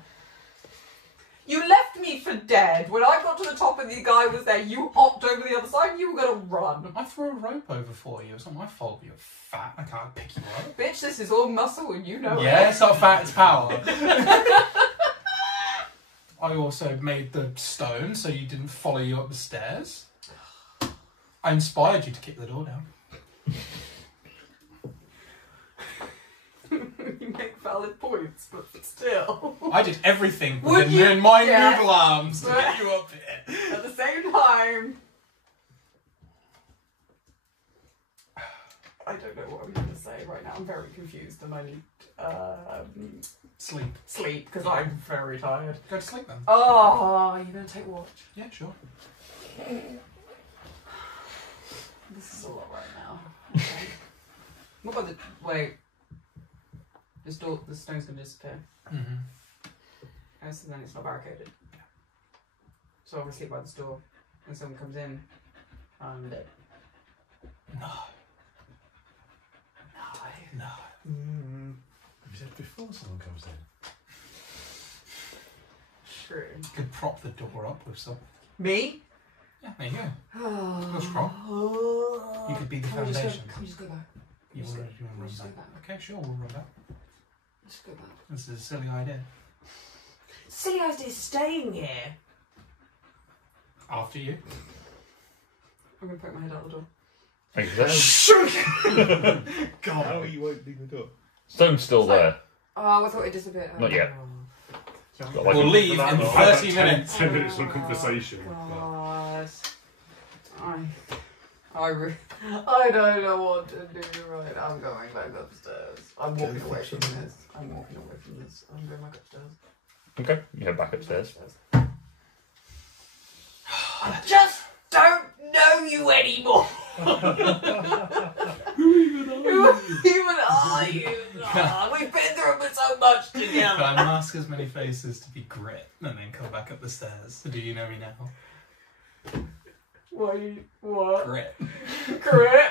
You left me for dead. When I got to the top and the guy was there, you hopped over the other side and you were gonna run. I threw a rope over for you. It's not my fault you're fat. I can't pick you up. Bitch, this is all muscle and you know Yeah, it. it's not fat, it's power. I also made the stone so you didn't follow you up the stairs. I inspired you to kick the door down. You make valid points, but still. I did everything Would within you- my yeah. noodle arms to But- get you up here. At the same time, time. I don't know what I'm going to say right now. I'm very confused and I need Sleep. because I'm very tired. Go to sleep then. Oh, you're going to take watch? Yeah, sure. This is a lot right now. Okay. What about the... Wait. This door, the stone's going to disappear. Mm-hmm. Oh, so then it's not barricaded. So I'll sleep by this door. When someone comes in, I'm dead. No. No. You said before someone comes in. True. You could prop the door up with some. Me? Yeah, there you go. Oh. You're strong. You could be the Can we just foundation. go, can we just go back? You just want go- to can we run just go back? back? Okay, sure, we'll run back. Let's go back. This is a silly idea. Silly idea staying here. After you. I'm going to poke my head out the door. Thank you. God, how are you opening the door? Stone's still there. Oh, I thought it disappeared. Not yet. Oh, Got like We'll a- leave in I've had 30 10 minutes. 10 minutes of conversation. God. I don't know what to do right. I'm going back upstairs. I'm walking away from this. I'm walking away from this. I'm going back upstairs. Okay, you head back upstairs. I just don't know you anymore. Who even are you? Oh, we've been through so much Can together. I mask as many faces to be Grit and then come back up the stairs? Do you know me now? What? Grit. Crit?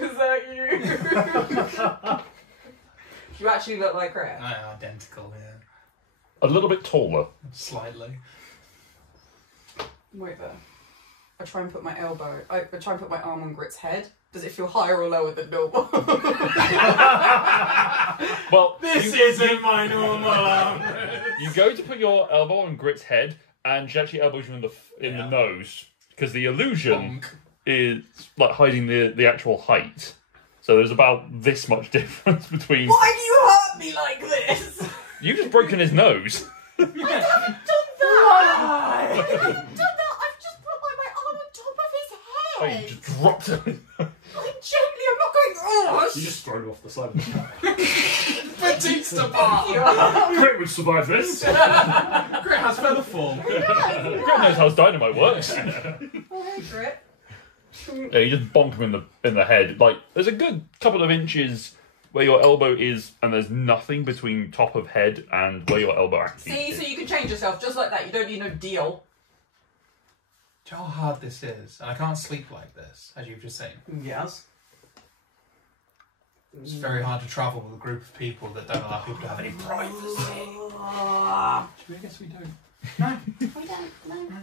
Is that you? You actually look like Crit. Identical, yeah. A little bit taller. Slightly. Wait there. I try and put my elbow. I try and put my arm on Grit's head. Does it feel higher or lower than normal? Well, This isn't my normal arm. you go to put your elbow on Grit's head, and she actually elbows you in the Yeah. nose because the illusion Bonk. is like hiding the actual height. So there's about this much difference between. Why do you hurt me like this? You've just broken his nose. I haven't done that. I haven't done that. I've just put my arm on top of his Oh, head. you just dropped him. I'm not going. Oh, You just throw him off the side of the car. Batista bar. Crit would survive this. Grit has feather fall. God knows how dynamite works. Oh, hey, Grit. Yeah, you just bonk him in the head. Like there's a good couple of inches where your elbow is, and there's nothing between top of head and where your elbow actually See, is. so you can change yourself just like that. You don't need no deal. Do you know how hard this is? And I can't sleep like this, as you've just seen. Yes. It's very hard to travel with a group of people that don't allow people to have any privacy. I I guess we don't. don't know.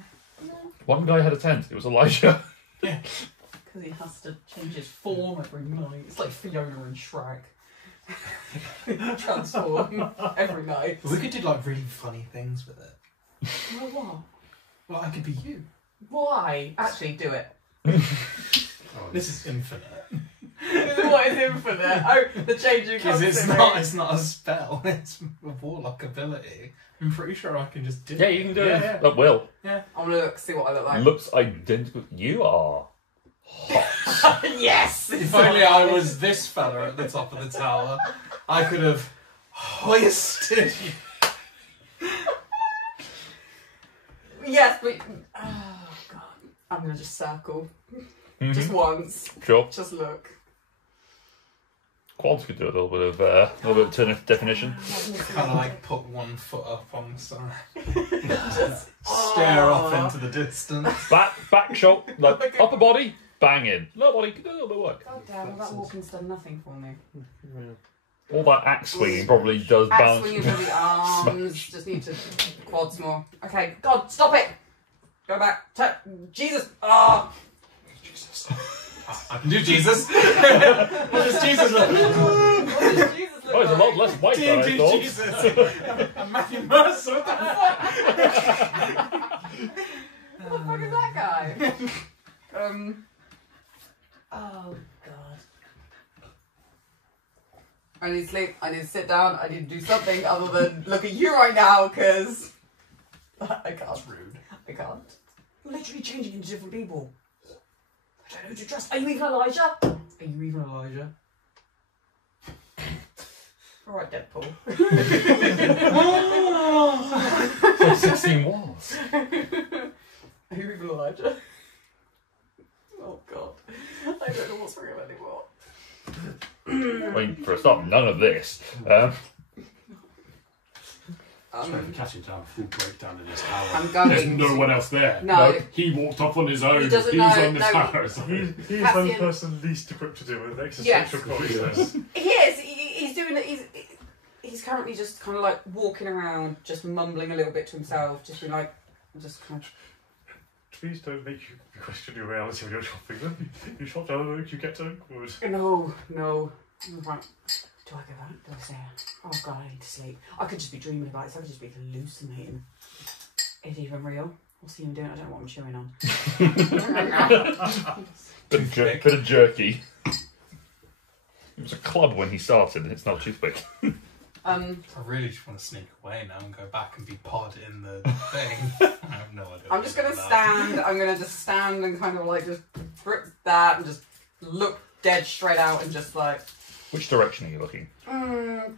One guy had a tent. It was Elijah. Because he has to change his form every night. It's like Fiona and Shrek. Transform every night. But we could do like really funny things with it. Well, what? Well, I could be you. Why? Actually, do it. This is infinite. What is infinite? Oh, the changing Because it's costume. not a spell, it's a warlock ability. I'm pretty sure I can just do Yeah, it. you can do it. Yeah. That will. I want to look, see what I look like. Looks identical. You are hot. Yes! If only I was this fella at the top of the tower, I could have hoisted you. Yes, but... Oh, God. I'm going to just circle. Mhm. Just once. Sure. Just look. Quads could do a little bit of definition. Kind of like put one foot up on the side. Just... Stare off into the distance. Back shot, like upper body, bang in. Lower body could do a little bit of work. God damn, that walking's done nothing for me. All that axe swinging probably does Axe balance. swinging for the arms. Just need to quads more. Okay, God, stop it! Go back. Jesus! Ah! Jesus. I can do Jesus. What does Jesus look like? What does Jesus look Oh, he's a lot like? less white than I D&D thought. Jesus. I'm Matthew Mercer. What the fuck? What the fuck is that guy? Oh, God. I need to sleep. I need to sit down. I need to do something other than look at you right now, because I can't. Rude. I can't. You're literally changing into different people. I don't know who to trust. Are you even Elijah? Are you even Elijah? Alright, Deadpool. So 16 was. Are you even Elijah? Oh god. I don't know what's real anymore. I mean, for a start, none of this. Sorry for Cassie to have a full breakdown in his tower. I'm going There's no one else there. No. He walked off on his own. He doesn't He's know- on the no, tower. He's the Cassian- person least equipped to deal with existential crisis. He is. He's doing it. He's currently just kind of like walking around, just mumbling a little bit to himself, just being like, just kind of. Please don't make you question your reality when you're shopping them. You shop down the road, you get to good. No. Right. Do I go out? Do I say, oh god, I need to sleep? I could just be dreaming about it. So I could just be hallucinating. Is it even real? What's he even doing? I don't know what I'm chewing on. Bit of jerky. It was a club when he started, and it's not a toothpick. I really just want to sneak away now and go back and be pod in the thing. I have no idea. I'm just gonna stand. I'm gonna just stand and kind of like just grip that and just look dead straight out and just like. Which direction are you looking?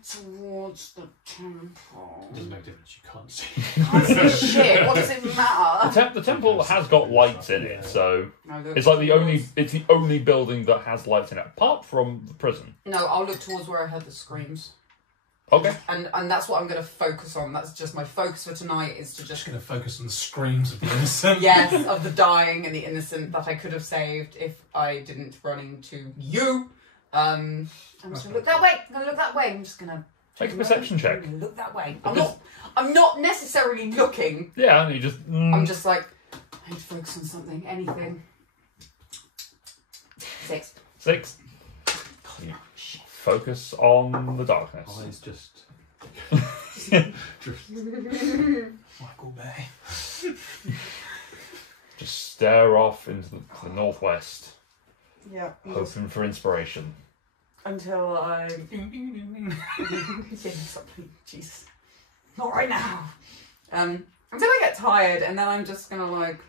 Towards the temple. It doesn't make a difference. You can't see. Can't see shit. What does it matter? The temple has got lights in it, so No, it's like the only building that has lights in it, apart from the prison. No, I'll look towards where I heard the screams. Okay. And that's what I'm going to focus on. That's just my focus for tonight is to Just just going to focus on the screams of the innocent. yes, of the dying and the innocent that I could have saved if I didn't run into you. I'm just going to look that way. I'm going to look that way. I'm just going to Make a perception check. Look that way. I'm not necessarily looking. Yeah, and you just. I'm just like I need to focus on something. Anything. 6. 6. You focus on the darkness. Eyes just. Michael Bay. Just stare off into the northwest, Yeah. hoping for inspiration. Until I'm something. Jesus. Not right now. Until I get tired, and then I'm just gonna like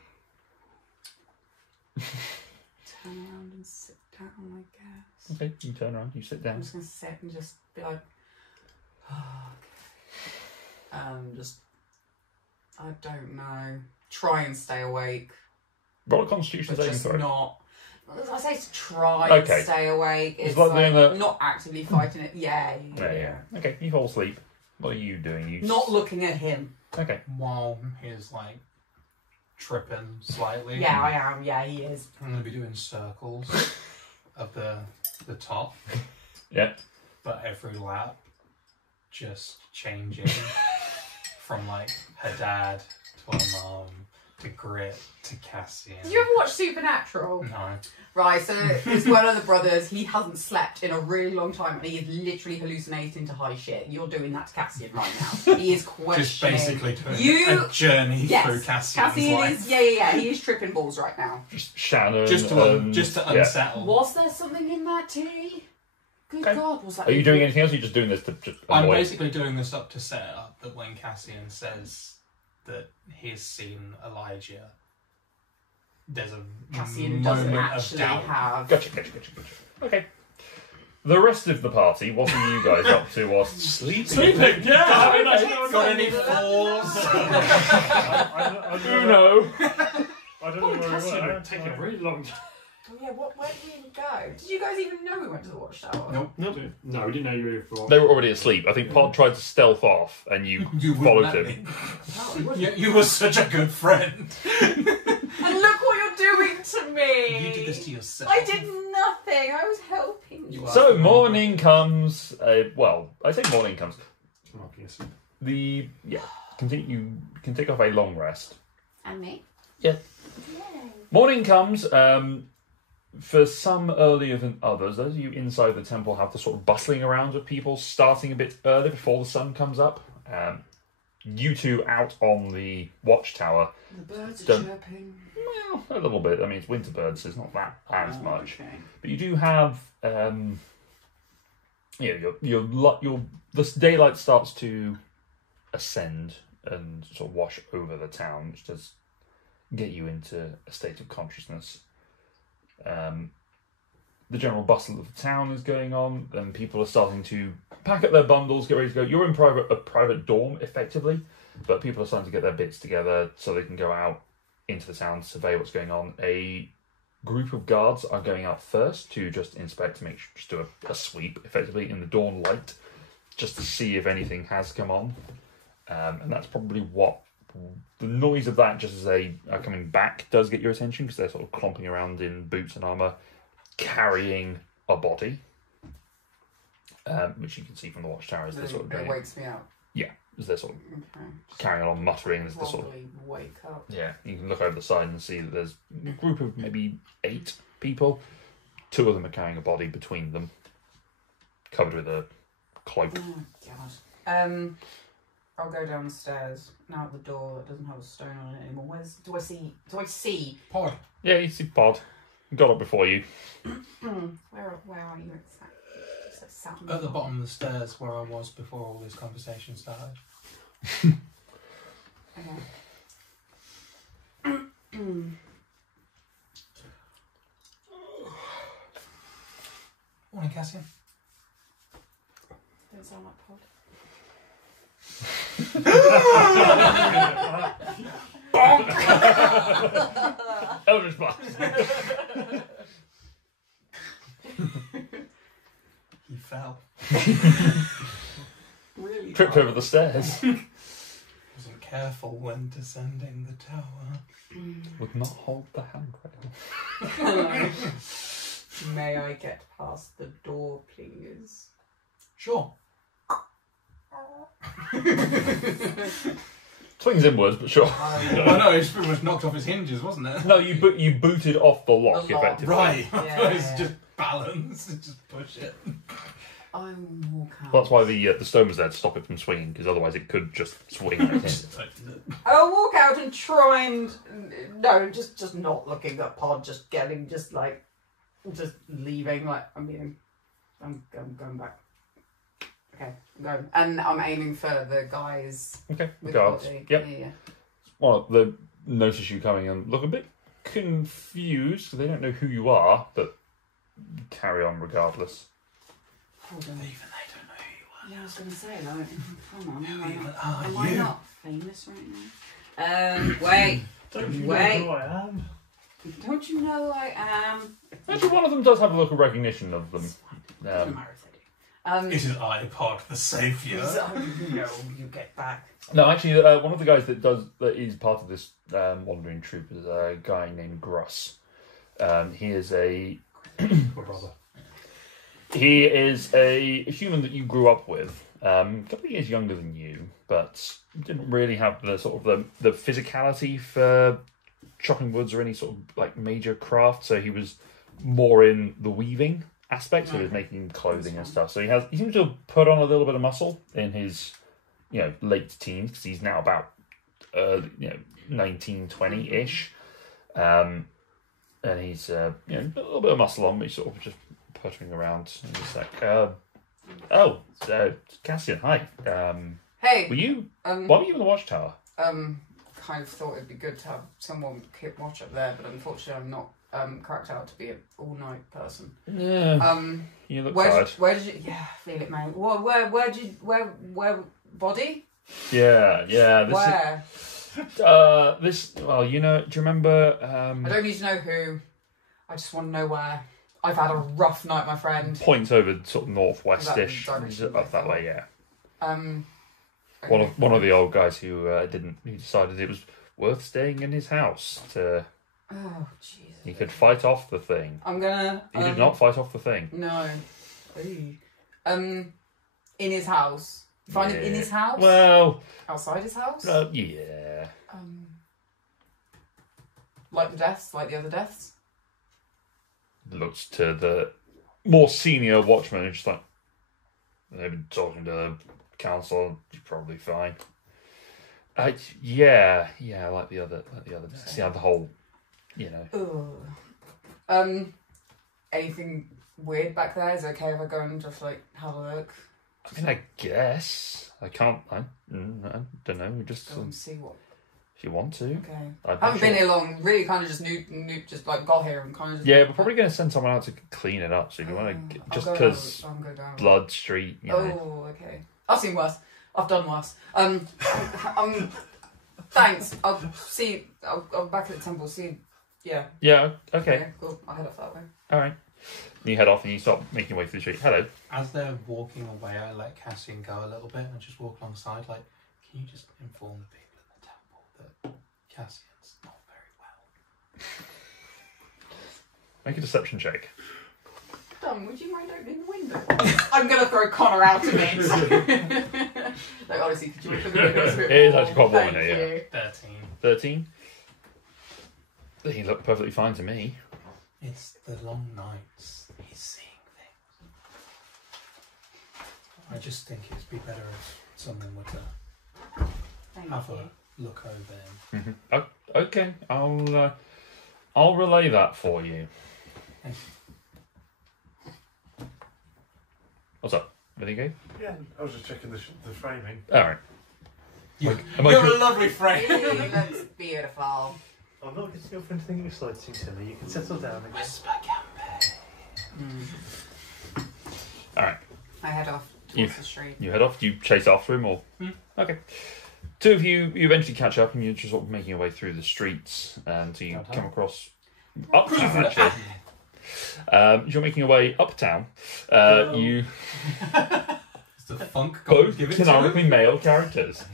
turn around and sit down, I guess. Okay, you turn around, you sit I'm down. just gonna sit and just be like, oh, okay. Just I don't know. Try and stay awake. Roll a Constitution But saving just throw. not. I say to try Okay. and stay awake. It's like like doing not actively fighting it. Yeah. Yeah. Okay, you fall asleep. What are you doing? Not looking at him. Okay. While he's like tripping slightly. Yeah, I am. Yeah, he is. I'm going to be doing circles of the top. Yeah. But every lap, just changing from like her dad to her mum to Grit to Cassian. Did you ever watch Supernatural? No. Right, so it's one of the brothers. He hasn't slept in a really long time, and he is literally hallucinating to high shit. You're doing that to Cassian right now. He is questioning. Just basically doing You- a journey Yes, through Cassian's Cassian life. is. Yeah. He is tripping balls right now. Just Shannon. Just to yeah. unsettle. Was there something in that tea? Good Okay. God, was that? Are you doing anything else? Or are you just doing this to just I'm avoid? basically doing this up to set it up that when Cassian says that he's seen Elijah, there's a Cassian doesn't moment of actually doubt. have. Gotcha. Okay. The rest of the party, what are you guys up to whilst Sleeping! Yeah! Got any fours? Uno? I don't know where we Cassian were. would take a really long time. Oh yeah, where did we even go? Did you guys even know we went to the Watchtower? Nope. No, we didn't know you were here for. They were already asleep. I think Pod tried to stealth off, and you You wouldn't followed let him. me. Oh, he wouldn't. You were such a good friend. And look what you're doing to me! You did this to yourself. I did nothing. I was helping you. You are- So morning comes. Well, I say morning comes. Okay, so Continue. You can take off a long rest. And me. Morning comes. For some earlier than others, those of you inside the temple have the sort of bustling around of people starting a bit early before the sun comes up. You two out on the watchtower. The birds are Don't- chirping. Well, a little bit. I mean, it's winter birds, so it's not that as Oh, much. okay. But you do have, the daylight starts to ascend and sort of wash over the town, just as get you into a state of consciousness. The general bustle of the town is going on, and people are starting to pack up their bundles, get ready to go. You're in a private dorm, effectively, but people are starting to get their bits together so they can go out into the town, survey what's going on. A group of guards are going out first to just inspect, to just do a sweep, effectively, in the dawn light, just to see if anything has come on. And that's probably what the noise of that, just as they are coming back, does get your attention, because they're sort of clomping around in boots and armour, carrying a body, which you can see from the watchtower as they're sort of It going. wakes me up. Yeah, as they're sort of Okay. carrying on, muttering. As the sort of, Probably wake up. yeah, you can look over the side and see that there's a group of maybe 8 people. 2 of them are carrying a body between them, covered with a cloak. Oh god. I'll go downstairs now at the door that doesn't have a stone on it anymore. Do I see? Pod. Yeah, you see Pod. Got up before you. Where are you exactly? Just like sat on At the floor. bottom of the stairs where I was before all this conversation started. Okay. Morning, Cassian. Don't sound like Pod. Eldritch Blast. He fell. Really? Tripped over the stairs. Wasn't careful when descending the tower. Would not hold the handrail. May I get past the door, please? Sure. Swings inwards, but sure. I know, it's pretty much knocked off his hinges, wasn't it? No, you booted off the lock, The lock. effectively. Right. Yeah. It's just balance. Just push it. I will walk out. That's why the stone was there to stop it from swinging, because otherwise it could just swing right in. Just opened it. I'll walk out and try and just not looking at Pod, just leaving. Like I'm going back. Okay, I'm going, and I'm aiming for the guys Okay, with guards. the body. Yep. Yeah. Well, they notice you coming and look a bit confused, because they don't know who you are, but carry on regardless. Hold on. Even they don't know who you Yeah, I was going to say, like, come on, Who am I even not, are am I you? not famous right now? Wait, Don't you Wait. know who I am? don't you know I am? Actually, one of them does have a look of recognition of them. Doesn't matter if I do. are. It is iPod, the saviour. No, you get back. No, actually, one of the guys that is part of this wandering troop is a guy named Gruss. He is a My brother. He is a human that you grew up with, a couple of years younger than you, but didn't really have the sort of the physicality for chopping woods or any sort of like major craft. So he was more in the weaving aspect. So he was making clothing and stuff. So he seems to have put on a little bit of muscle in his late teens, because he's now about 19, 20-ish, and he's a little bit of muscle on, but he's sort of just puttering around. And just like, Cassian, hi. Hey. Were you? Why were you in the watchtower? Kind of thought it'd be good to have someone keep watch up there, but unfortunately I'm not cracked out to be an all-night person. Yeah. You look Where tired. did you? Yeah, feel it, mate. Where body? Yeah. This Where? Well, do you remember? I don't need to know who. I just want to know where. I've had a rough night, my friend. Points over sort of northwest-ish, That direction, up that way. Yeah. Okay. One of the old guys who decided it was worth staying in his house to. Oh Jesus. He could fight off the thing. I'm gonna. He did not fight off the thing. No. Ooh. In his house. Find it in Yeah. his house. Well, Outside his house. yeah. Like the deaths, like the other deaths. Looks to the more senior watchman and just like, they've been talking to the council. You're probably fine. Yeah, like the other deaths. Yeah, the whole, Ugh. Anything weird back there? Is it okay if I go and just like have a look? I mean, I guess I can't. I don't know. We just Go and see what. If you want to. Okay. I'm I haven't sure. been here long. Really, kind of just just like got here and kind of. Just Yeah, we're probably going to send someone out to clean it up. So if you want to, just because I'm gonna go. Blood Street, you know. Oh, okay. I've seen worse. I've done worse. Thanks. I'll see. I'll back at the temple. See. Yeah. Yeah. Okay. Yeah, cool. I'll head off that way. All right. You head off and you start making your way through the street. Hello. As they're walking away, I let Cassian go a little bit and just walk alongside. Like, can you just inform the people in the temple that Cassian's not very well? Make a deception check. Done. Would you mind opening the window? I'm gonna throw Connor out of it. Like honestly, could you open the window? It's a bit It is warm. actually quite warm in Thank here, you. 13. 13. He looked perfectly fine to me. It's the long nights. He's seeing things. I just think it'd be better if someone were to Thank have you. a look over him. Okay. I'll relay that for you. Thank What's up? Everything okay? Yeah, I was just checking the framing. All right. You, Am I you're good? a lovely frame. He looks beautiful. I'm not getting off anything exciting, Tilly. You can settle down again. Whisper campaign. All right. I head off You- towards the street. You head off. Do you chase after him or? Okay. Two of you eventually catch up and you're just sort of making your way through the streets until you Uptown. come across uptown actually. You're making your way uptown. You It's the funk. God, both give it to him. canonically male characters.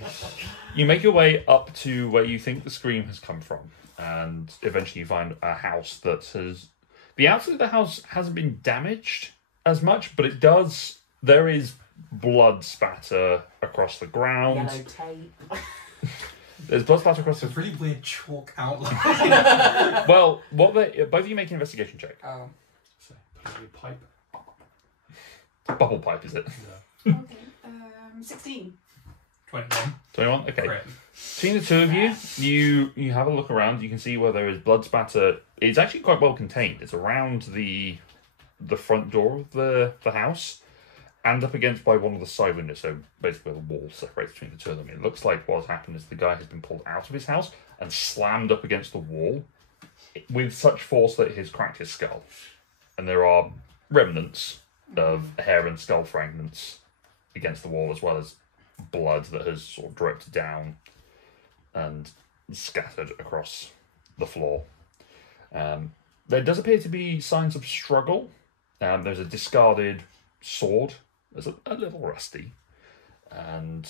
You make your way up to where you think the scream has come from, and eventually you find a house that has. The outside of the house hasn't been damaged as much, but it does. There is blood spatter across the ground. Yellow tape. There's blood spatter across It's the. a really weird chalk outline. Well, both of you make an investigation check. Oh. So, probably pipe. Bubble pipe, is it? Yeah. Okay. 16. 21. 21? Okay. Crit. Between the two of you have a look around. You can see where there is blood spatter. It's actually quite well contained. It's around the front door of the house and up against by one of the side windows. So basically the wall separates between the two of them. It looks like what's happened is the guy has been pulled out of his house and slammed up against the wall with such force that it has cracked his skull. And there are remnants of hair and skull fragments against the wall, as well as blood that has sort of dripped down and scattered across the floor. There does appear to be signs of struggle. There's a discarded sword that's a little rusty, and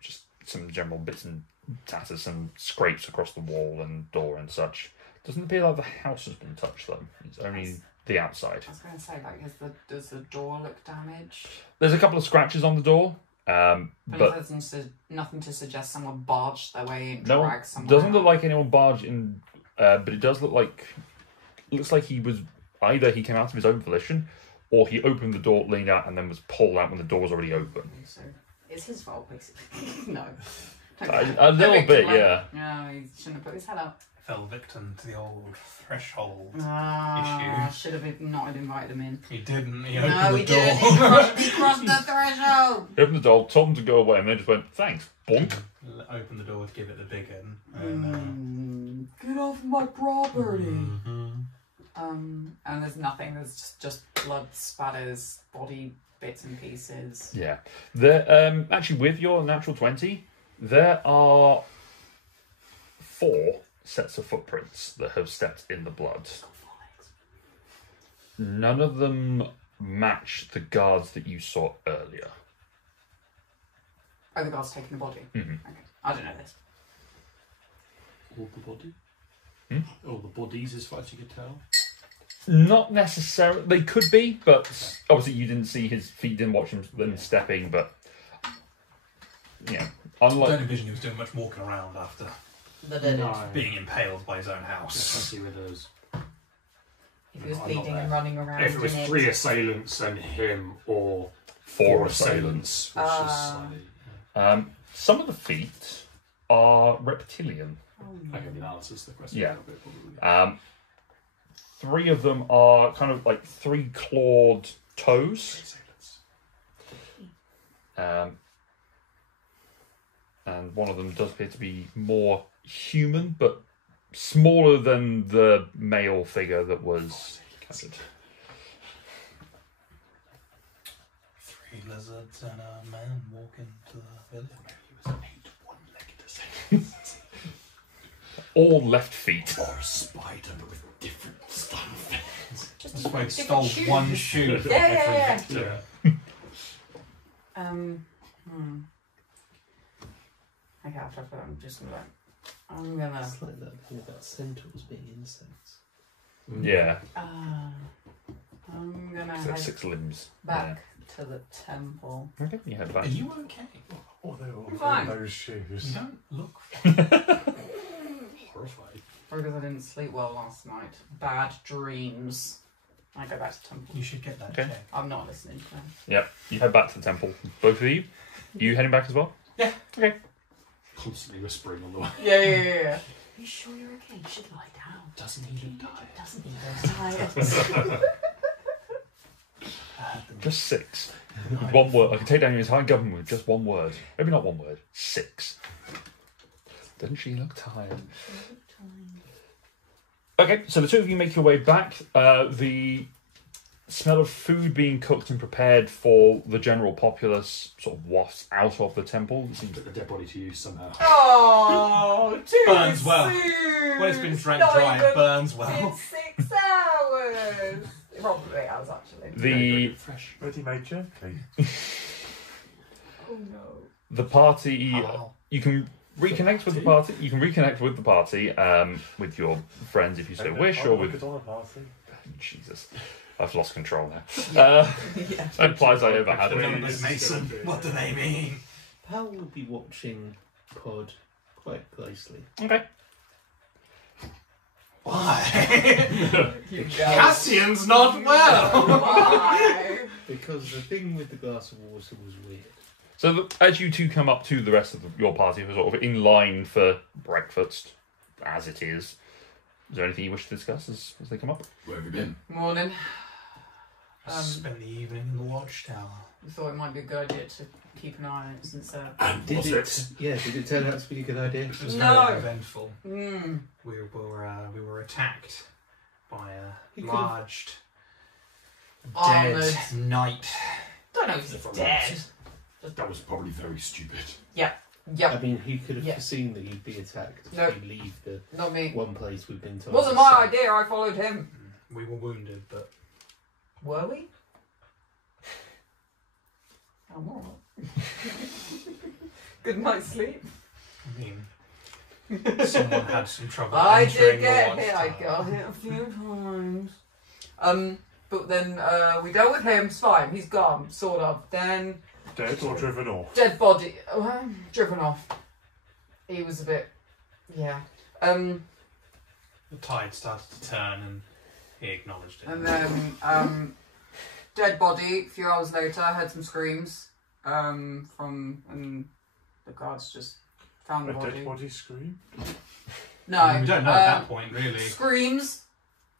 just some general bits and tatters, some scrapes across the wall and door and such. Doesn't appear like the house has been touched though. It's only the outside. I was going to say, like, does the door look damaged? There's a couple of scratches on the door, but there's nothing to suggest someone barged their way in, no, dragged someone doesn't out. look like anyone barged in. But it does looks like he was either he came out of his own volition, or he opened the door, leaned out, and then was pulled out when the door was already open. So it's his fault, basically. No. A little bit, yeah. No, he shouldn't have put his head up. Fell victim to the old threshold. Ah, should have not invited him in. He didn't. He No, opened he the door. didn't. He crossed the threshold. He opened the door, told him to go away, and then just went, thanks, bonk. Opened the door to give it the big one. Get off my property. Mm-hmm. And there's nothing. There's just blood spatters, body bits and pieces. Yeah. There, actually, with your natural 20, there are 4 sets of footprints that have stepped in the blood. None of them match the guards that you saw earlier. Oh, the guard's taking the body. Mhm. Okay, I don't know this. All the body? Hmm? All the bodies, as far as you could tell? Not necessarily. They could be, but obviously you didn't see his feet, didn't watch him then stepping, but yeah. Unlike Don't envision he was doing much walking around after No. being impaled by his own house. Especially with those. If he was I'm not bleeding there. and running around. If it was in 3 assailants and him, or 4 assailants. which is slightly. Some of the feet are reptilian. I can that answers the question Yeah. a little bit, probably. 3 of them are kind of like 3 clawed toes. Assailants. and one of them does appear to be more human, but smaller than the male figure that was captured. 3 lizards and a man walk into the village. He was 8 one-legged assassins. All left feet. Or a spider, but with different stun fins. That's why he stole one shoe from Yeah, every yeah, victor. Okay, after I'm just gonna like, I'm gonna. It's like that thing about centaurs being insects. Yeah, I'm gonna so head 6 limbs. back to the temple. Yeah. Okay, you head back. Are you okay? Oh, they're all I'm fine. those You shoes. don't look Horrified. Because I didn't sleep well last night. Bad dreams. I go back to temple. You should get that Okay. checked. I'm not listening to them. Yep, you head back to the temple. Both of you. You heading back as well? Yeah. Okay. Constantly whispering on the way. Yeah. Are you sure you're okay? You should lie down. Doesn't he look tired? Doesn't he look tired? Just 6. With one word. I can take down your entire government with just one word. Maybe not one word. 6. Doesn't she look tired? Okay, so the 2 of you make your way back. The smell of food being cooked and prepared for the general populace sort of wafts out of the temple. It seems Took a dead body to use somehow. Oh, too Burns well. soon. When it's been drank Not dry, even it burns well. in 6 hours. Probably 8 hours actually. the fresh. Ready-made jerky. Oh no. the party. Halal. You can reconnect with the party. You can reconnect with the party with your friends if you so wish, or with. a party. Jesus, I've lost control now. Yeah. That implies I ever had The it. numbers, Mason. What do they mean? Pal will be watching Pod quite closely. Okay. Why? You go. Cassian's not well. Why? Because the thing with the glass of water was weird. So as you two come up to the rest of your party, who are sort of in line for breakfast, as it is there anything you wish to discuss as they come up? Where have you been? Morning. Spend the evening in the watchtower. We thought it might be a good idea to keep an eye on it since. And Did was it? it? Yeah, did it turn out to be a good idea? It was No. very eventful. Mm. We were attacked by He a could've- large Armoured. dead knight. Don't know if he's From dead. That was probably very stupid. Yep. I mean, he could have Yeah. foreseen that you'd be attacked No. if you leave the Not me. one place we've been told. Wasn't is my safe. idea. I followed him. We were wounded, but Were we? I'm alright. Good night's sleep. I mean, someone had some trouble. I entering did get the hit. I watchtower. got hit a few times. But then we dealt with him. It's fine. He's gone, sort of. Then Dead or driven off? dead body driven off. He was a bit, yeah. The tide started to turn, and he acknowledged it. And then dead body. A few hours later, I heard some screams from, and the guards just found the A body. dead body scream? No, we don't know at that point, really. Screams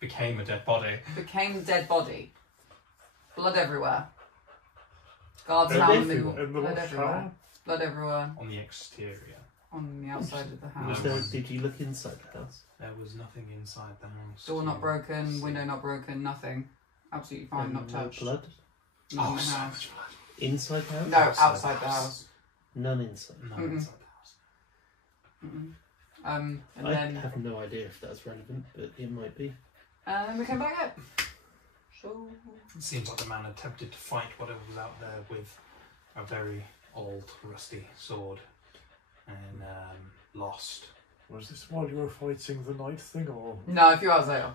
Became a dead body. became dead body. Blood everywhere. Guards Blood down the everywhere? middle. In the Blood watchtower? everywhere. Blood everywhere On the exterior. on the outside of the Was house. there, did you look inside the house? There was nothing inside the house. Door not broken, window not broken, nothing. Absolutely fine, not No touched. blood? None in Oh, the so house. much blood. Inside the house? No, outside the house. None inside. No, Mm-mm. inside the house. Mm-mm. And I then have no idea if that's relevant, but it might be. we came back up. So It seems like the man attempted to fight whatever was out there with a very old, rusty sword, and lost. Was this while you were fighting the night thing, or...? no, a few hours later.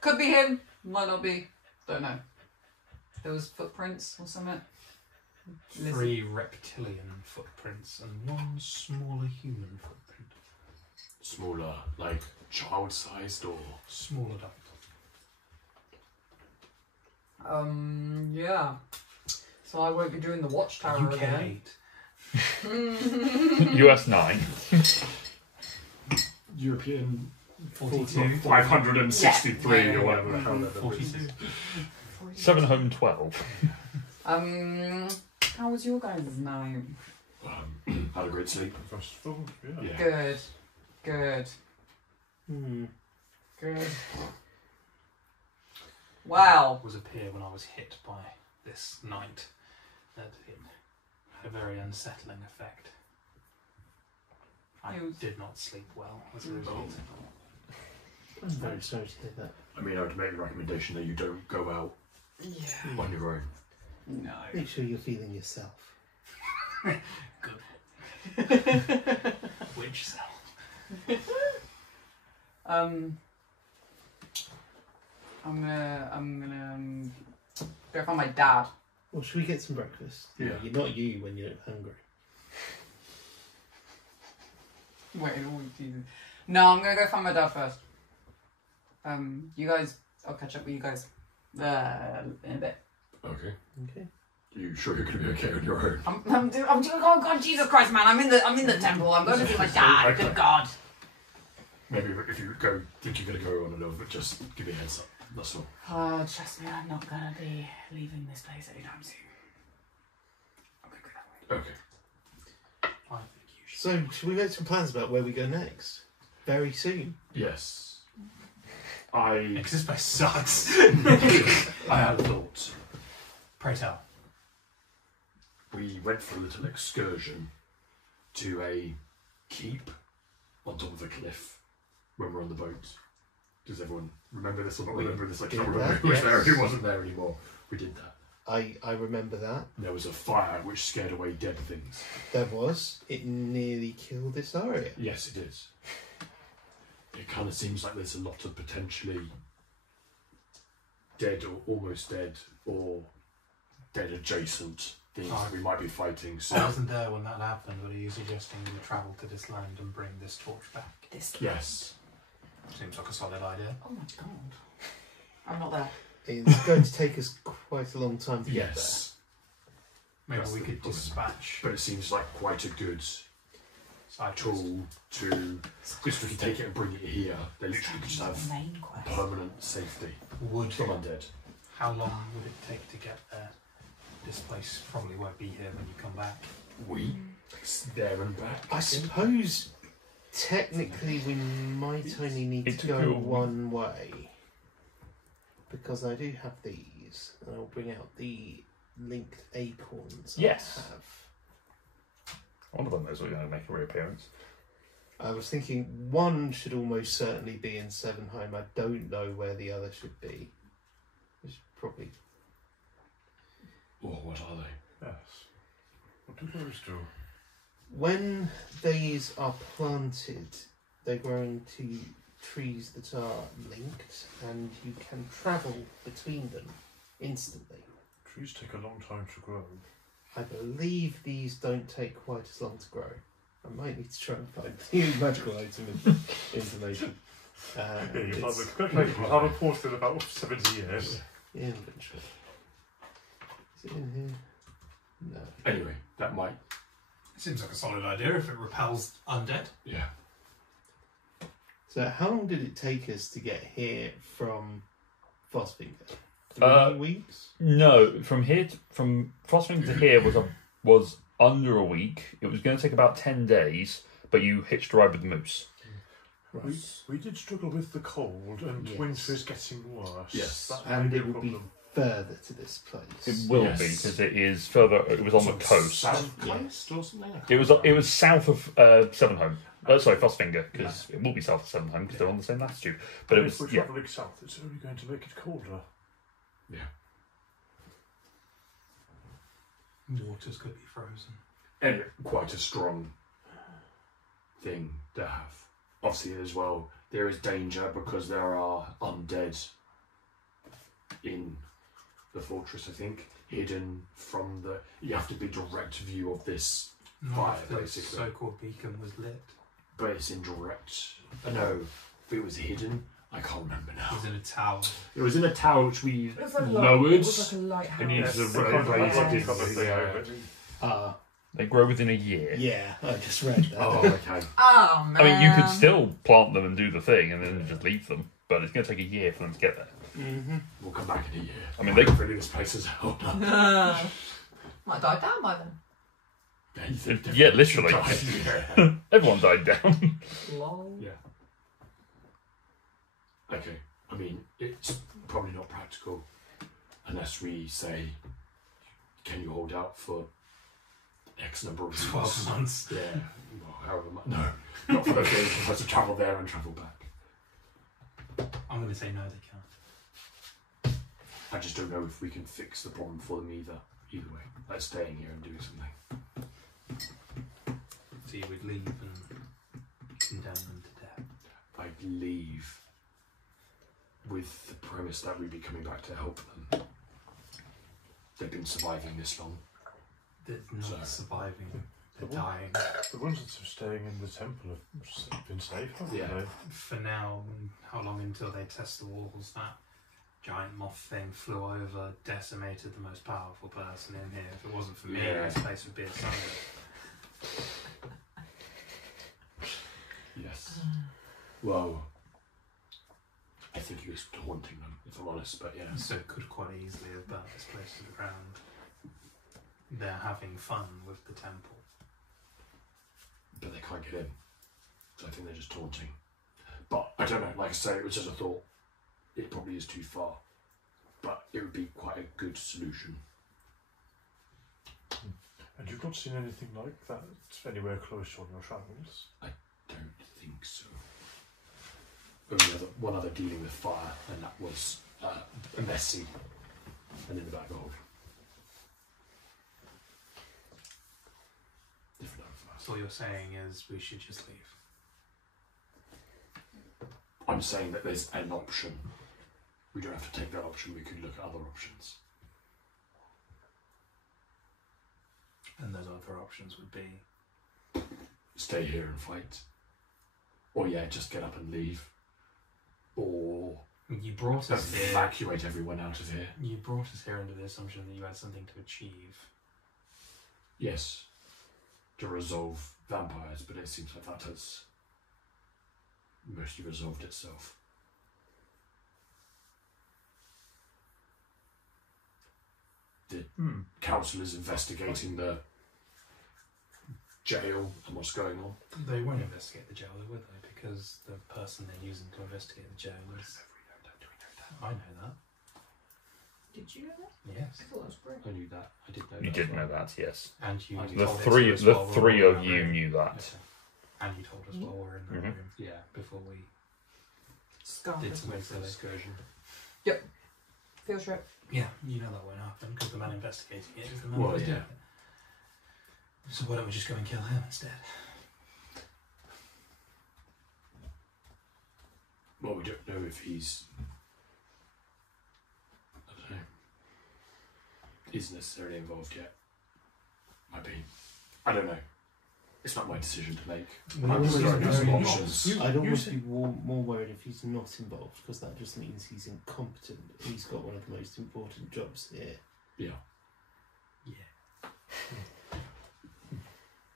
Could be him, might not be. Don't know. There was footprints or something. 3 reptilian footprints and 1 smaller human footprint. Smaller, like child-sized or... Small adult. Yeah. So I won't be doing the watchtower UK again. 8. US 9. European 42. 563 Yeah. or whatever the hell that is. 42. 7 home 12. How was your guys' night? Had a great sleep. Restful, yeah. Yeah. Good. Good. Good. Wow. Was a pier when I was hit by this night. That it had a very unsettling effect. I did not sleep well as a result. I'm very sorry to hear that. I mean, I would make the recommendation that you don't go out Yeah. on your own. No. Make sure you're feeling yourself. Which cell? I'm gonna go find my dad. Well, should we get some breakfast? Yeah. You're not you when you're hungry. Wait, oh, Jesus. No, I'm gonna go find my dad first. You guys, I'll catch up with you guys in a bit. Okay. Okay. You sure you're going to be okay on your own? I'm doing. Oh God, Jesus Christ, man! I'm in the temple. I'm going to see my dad. Okay. Good God. Maybe if you think you're going to go on and over, just give me a heads up. That's all. Trust me, I'm not gonna be leaving this place anytime soon. Okay, go that way. Okay. I think you should. So, should we make some plans about where we go next? Very soon. Yes. I Because this place sucks. I had a thought. Pray tell. We went for a little excursion to a keep on top of a cliff when we were on the boat. Does everyone remember this or not remember this? I can't did remember that, who was yes. there, who wasn't there anymore. We did that. I remember that. There was a fire which scared away dead things. There was. It nearly killed this area. Yes, it is. It kind of seems like there's a lot of potentially dead or almost dead or dead adjacent things that we might be fighting. So I wasn't there when that happened, but are you suggesting we travel to this land and bring this torch back? This. yes, Seems like a solid idea. Oh my God. I'm not there. It's going to take us quite a long time to get yes, Maybe That's we the could problem. dispatch but it seems like quite a good side tool to. Because we can take it and bring it here. They literally could just have main quest. permanent safety Wood. from undead. How long would it take to get there? This place probably won't be here when you come back. Weeks there and back. I suppose technically we might only need It to took go you a one way. Because I do have these. And I'll bring out the linked acorns Yes. I have. One of them is going to make a reappearance. I was thinking one should almost certainly be in Sevenheim. I don't know where the other should be. It's probably... Oh, what are they? Yes. What do those do? When these are planted, they grow into trees that are linked, and you can travel between them instantly. Trees take a long time to grow. I believe these don't take quite as long to grow. I might need to try and find the magical item information. Yeah, you It's have a pause in about 70 years. inventory. Is it in here? No. Anyway, that might. Seems like a solid idea if it repels undead. Yeah. So how long did it take us to get here from Frostfinger? 3 weeks? No, from Frostfinger to here was under a week. It was going to take about 10 days, but you hitched a ride with the moose. Right. We did struggle with the cold, and Yes. winter is getting worse. Yes. That And may it a will be problem. further to this place. It will Yes. be because it is further. It was on the coast. South Yeah. coast or something? It was south of Sevenholm. Sorry, Frostfinger, because it will be south of Sevenholm because they're on the same latitude. But it if we're was yeah. travelling south, it's only going to make it colder. Yeah. Waters could be frozen. And quite a strong thing to have. Obviously, as well, there is danger because there are undead in the fortress, I think, hidden from the. You have to be direct view of this, Not Fire, if the basically. so-called beacon was lit. but it's indirect. No, if it was hidden, I can't remember It now. was in a tower. It was in a tower which we It was like lowered. It was like a lighthouse. It needs Yes, a the road kind of raised like in cover thing the, over it. They grow within a year. Yeah, I just read that. Oh, okay. Oh man. I mean, you could still plant them and do the thing, and then just leave them. But it's going to take a year for them to get there. Mm-hmm. We'll come back in a year. I mean, they- hopefully this place has held up. Might die down by then. Yeah, literally. Yeah. Everyone died down. Lol. Yeah. Okay. I mean, it's probably not practical unless we say, can you hold out for X number of 12 months. Yeah. Well, however much. No, not for those days. We have to travel there and travel back. I'm going to say no, they can't. I just don't know if we can fix the problem for them either. Either way, like staying here and doing something. So you would leave and condemn them to death. I'd leave with the premise that we'd be coming back to help them. They've been surviving this long. They're not So- surviving. They're The dying. The ones that are staying in the temple have been safe, haven't Yeah. they? For now, how long until they test the walls? That giant moth thing flew over, decimated the most powerful person in here. If it wasn't for me, Yeah. this place would be asunder. Yes. Well, I think he was taunting them, if I'm honest, but yeah. So it could quite easily have burnt this place to the ground. They're having fun with the temple. But they can't get in. So I think they're just taunting. But I don't know, like I say, it was just a thought. It probably is too far. But it would be quite a good solution. And you've not seen anything like that anywhere close on your travels? Don't think so. One other dealing with fire, and that was messy and in the back hold. Different fire. So all you're saying is we should just leave. I'm saying that there's an option. We don't have to take that option, we could look at other options. And those other options would be Stay here and fight. Or yeah, just get up and leave. Or you brought us here. evacuate everyone out of here. You brought us here under the assumption that you had something to achieve. Yes. To resolve vampires, but it seems like that has mostly resolved itself. The council is investigating the jail and what's going on. They won't investigate the jail, though, would they? Because the person they're using to investigate the jail is. I know that. Did you know that? Yes. I thought that was great. I knew that. I did know You that. did as well. know that, yes. And you The The told three, us the while we three were of in you that room. knew that. Okay. And you told us while we were in that Mhm. room. Yeah. Before we Scar. did some Make that silly. excursion. Field trip. Yeah, you know that won't happen because the man investigating it is the man. Well, who's doing yeah. it. So why don't we just go and kill him instead? Well, we don't know if he's. I don't know. Is necessarily involved yet. Might be. I don't know. It's not my decision to make. We I'm just always throwing out some know options. I'd almost be more worried if he's not involved, because that just means he's incompetent. He's got one of the most important jobs here. Yeah. Yeah.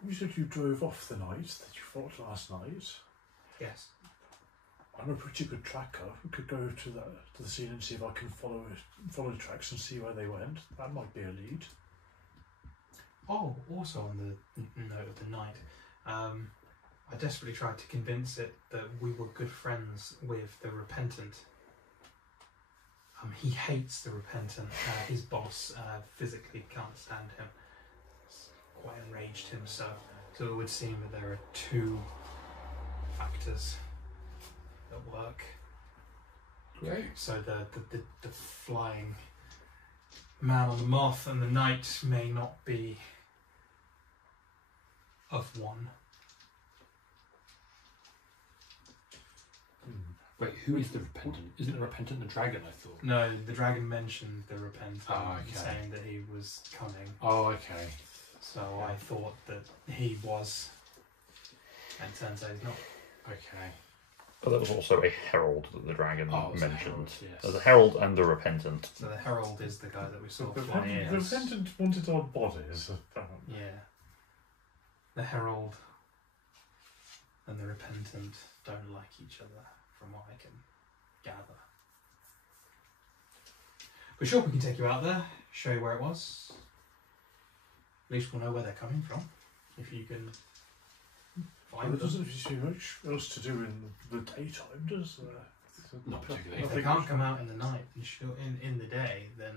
You said you drove off the night that you fought last night. Yes. I'm a pretty good tracker. We could go to the scene and see if I can follow the tracks and see where they went. That might be a lead. Oh, also on the note of the night, I desperately tried to convince it that we were good friends with the Repentant. He hates the Repentant. His boss physically can't stand him. It's quite enraged him, so it would seem that there are two factors at work. Great. So the flying man on the moth and the knight may not be of one. Wait, who is the Repentant? Isn't the Repentant the dragon, I thought? No, the dragon mentioned the Repentant, Oh, okay. saying that he was coming. Oh, okay. So I thought that he was, and it turns out he's not. Okay. But there was also a herald that the dragon Oh, it was a mentioned. herald, yes. There's a herald and a repentant. So the herald is the guy that we saw The flying in. Repentant wanted our bodies. Yeah. The herald and the repentant don't like each other, from what I can gather. But sure, we can take you out there, show you where it was. At least we'll know where they're coming from. if you can Well, find there them. doesn't seem much else to do in the daytime, does there? Not particularly. If they can't come out in the night and in the day, then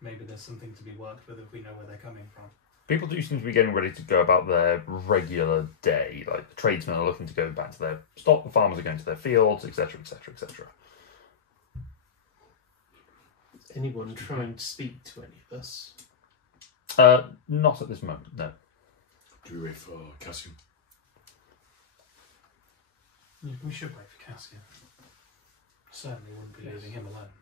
maybe there's something to be worked with if we know where they're coming from. People do seem to be getting ready to go about their regular day. Like the tradesmen are looking to go back to their stock, the farmers are going to their fields, etc., etc., etc. Anyone trying to speak to any of us? Not at this moment, no. Do we wait for Cassian? Yeah, we should wait for Cassian. Certainly wouldn't be leaving him alone.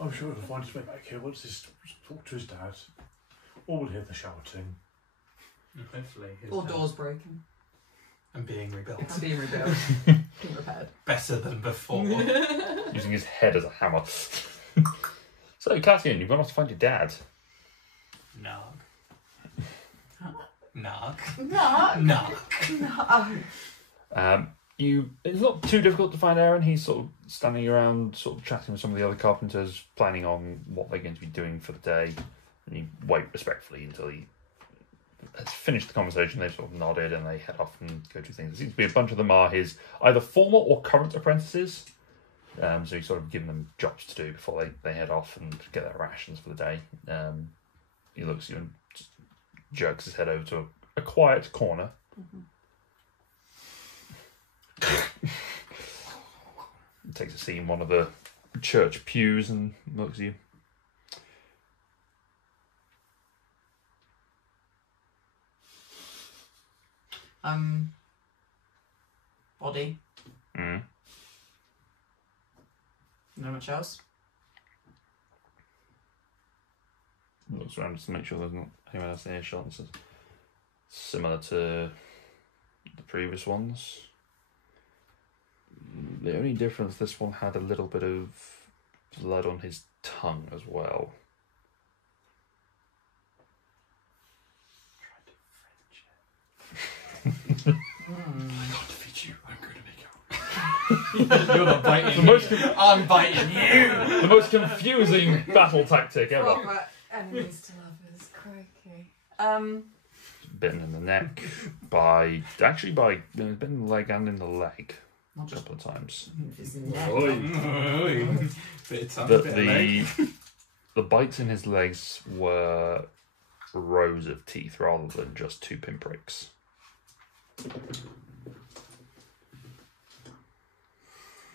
I'm sure he'll find his way back here once he's talked to his dad. Or we'll hear the shouting. And hopefully his Or doors broken. and being rebuilt. And being rebuilt. Being repaired. Better than before. Using his head as a hammer. So, Cassian, you've gone off to find your dad. Narg. Narg. No. Narg. No. It's not too difficult to find Aaron. He's sort of standing around, sort of chatting with some of the other carpenters, planning on what they're going to be doing for the day. And you wait respectfully until he has finished the conversation. They've sort of nodded and they head off and go do things. There seems to be a bunch of them are his either former or current apprentices. So he's sort of given them jobs to do before they head off and get their rations for the day. He looks at you and just jerks his head over to a quiet corner. Takes a seat in one of the church pews and looks at you. Body. Mm. Not much else. Looks around just to make sure there's not anyone else in earshot. This is similar to the previous ones. The only difference, this one had a little bit of blood on his tongue as well. I can't defeat you. I'm going to make out. You're not biting The most- me. I'm biting you. The most confusing battle tactic ever. Proper enemies to lovers. Crikey. Bitten in the neck by bitten in the leg and in the leg Not a just couple of times. his neck. Bit of tongue, bit of leg. The bites in his legs were rows of teeth rather than just 2 pinpricks.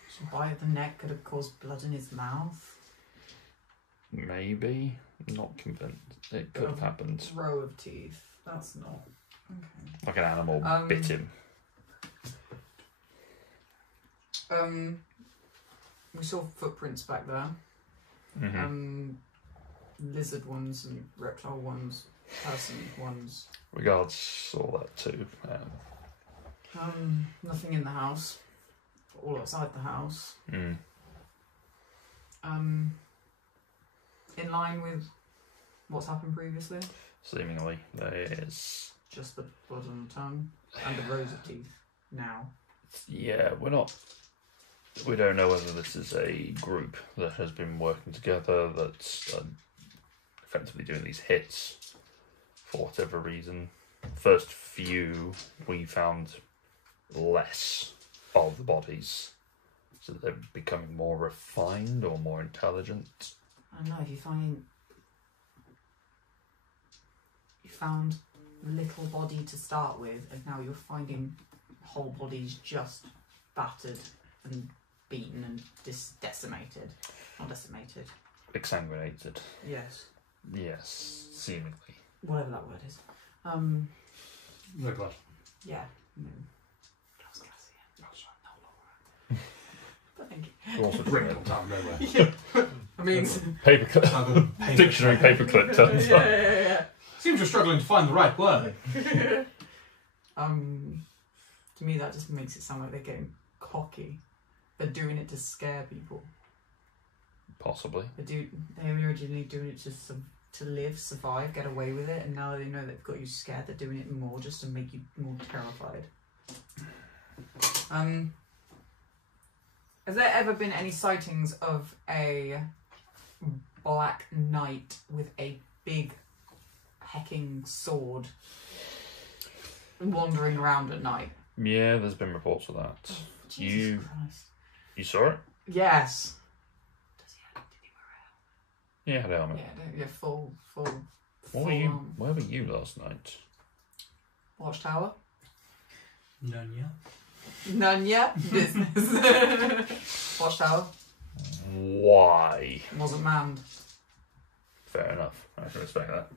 So bite of the neck could have caused blood in his mouth. Maybe. Not convinced. It could have happened. Row of teeth. That's not. Okay. Like an animal bit him. We saw footprints back there. Mm-hmm. Lizard ones and reptile ones, person ones. Regards saw that too. Nothing in the house. All outside the house. Mm. In line with what's happened previously. Seemingly, there is. Just the blood on the tongue and the rows of teeth. Now. Yeah, we don't know whether this is a group that has been working together that's effectively doing these hits for whatever reason. First few, we found less of the bodies, so they're becoming more refined or more intelligent. I don't know, if you found little body to start with, and now you're finding whole bodies just battered and beaten and decimated. Not decimated. Exsanguinated. Yes. Yes, seemingly. Whatever that word is. Look like. Yeah. That was Cassian. But thank you. Also Wrinkled out of nowhere. I mean, paperclip. Dictionary paperclip turns up. yeah. Seems you're struggling to find the right word. To me, that just makes it sound like they're getting cocky. They're doing it to scare people. Possibly. They were originally doing it just to live, survive, get away with it, and now they know they've got you scared. They're doing it more just to make you more terrified. Has there ever been any sightings of a black knight with a big hecking sword wandering around at night. Yeah, there's been reports of that. Jesus Christ. You saw it? Yes. Yeah, had helmet. Yeah, full. Where were you last night? Watchtower. None yet. Business. Watchtower. Why? Wasn't manned. Fair enough. I can respect that.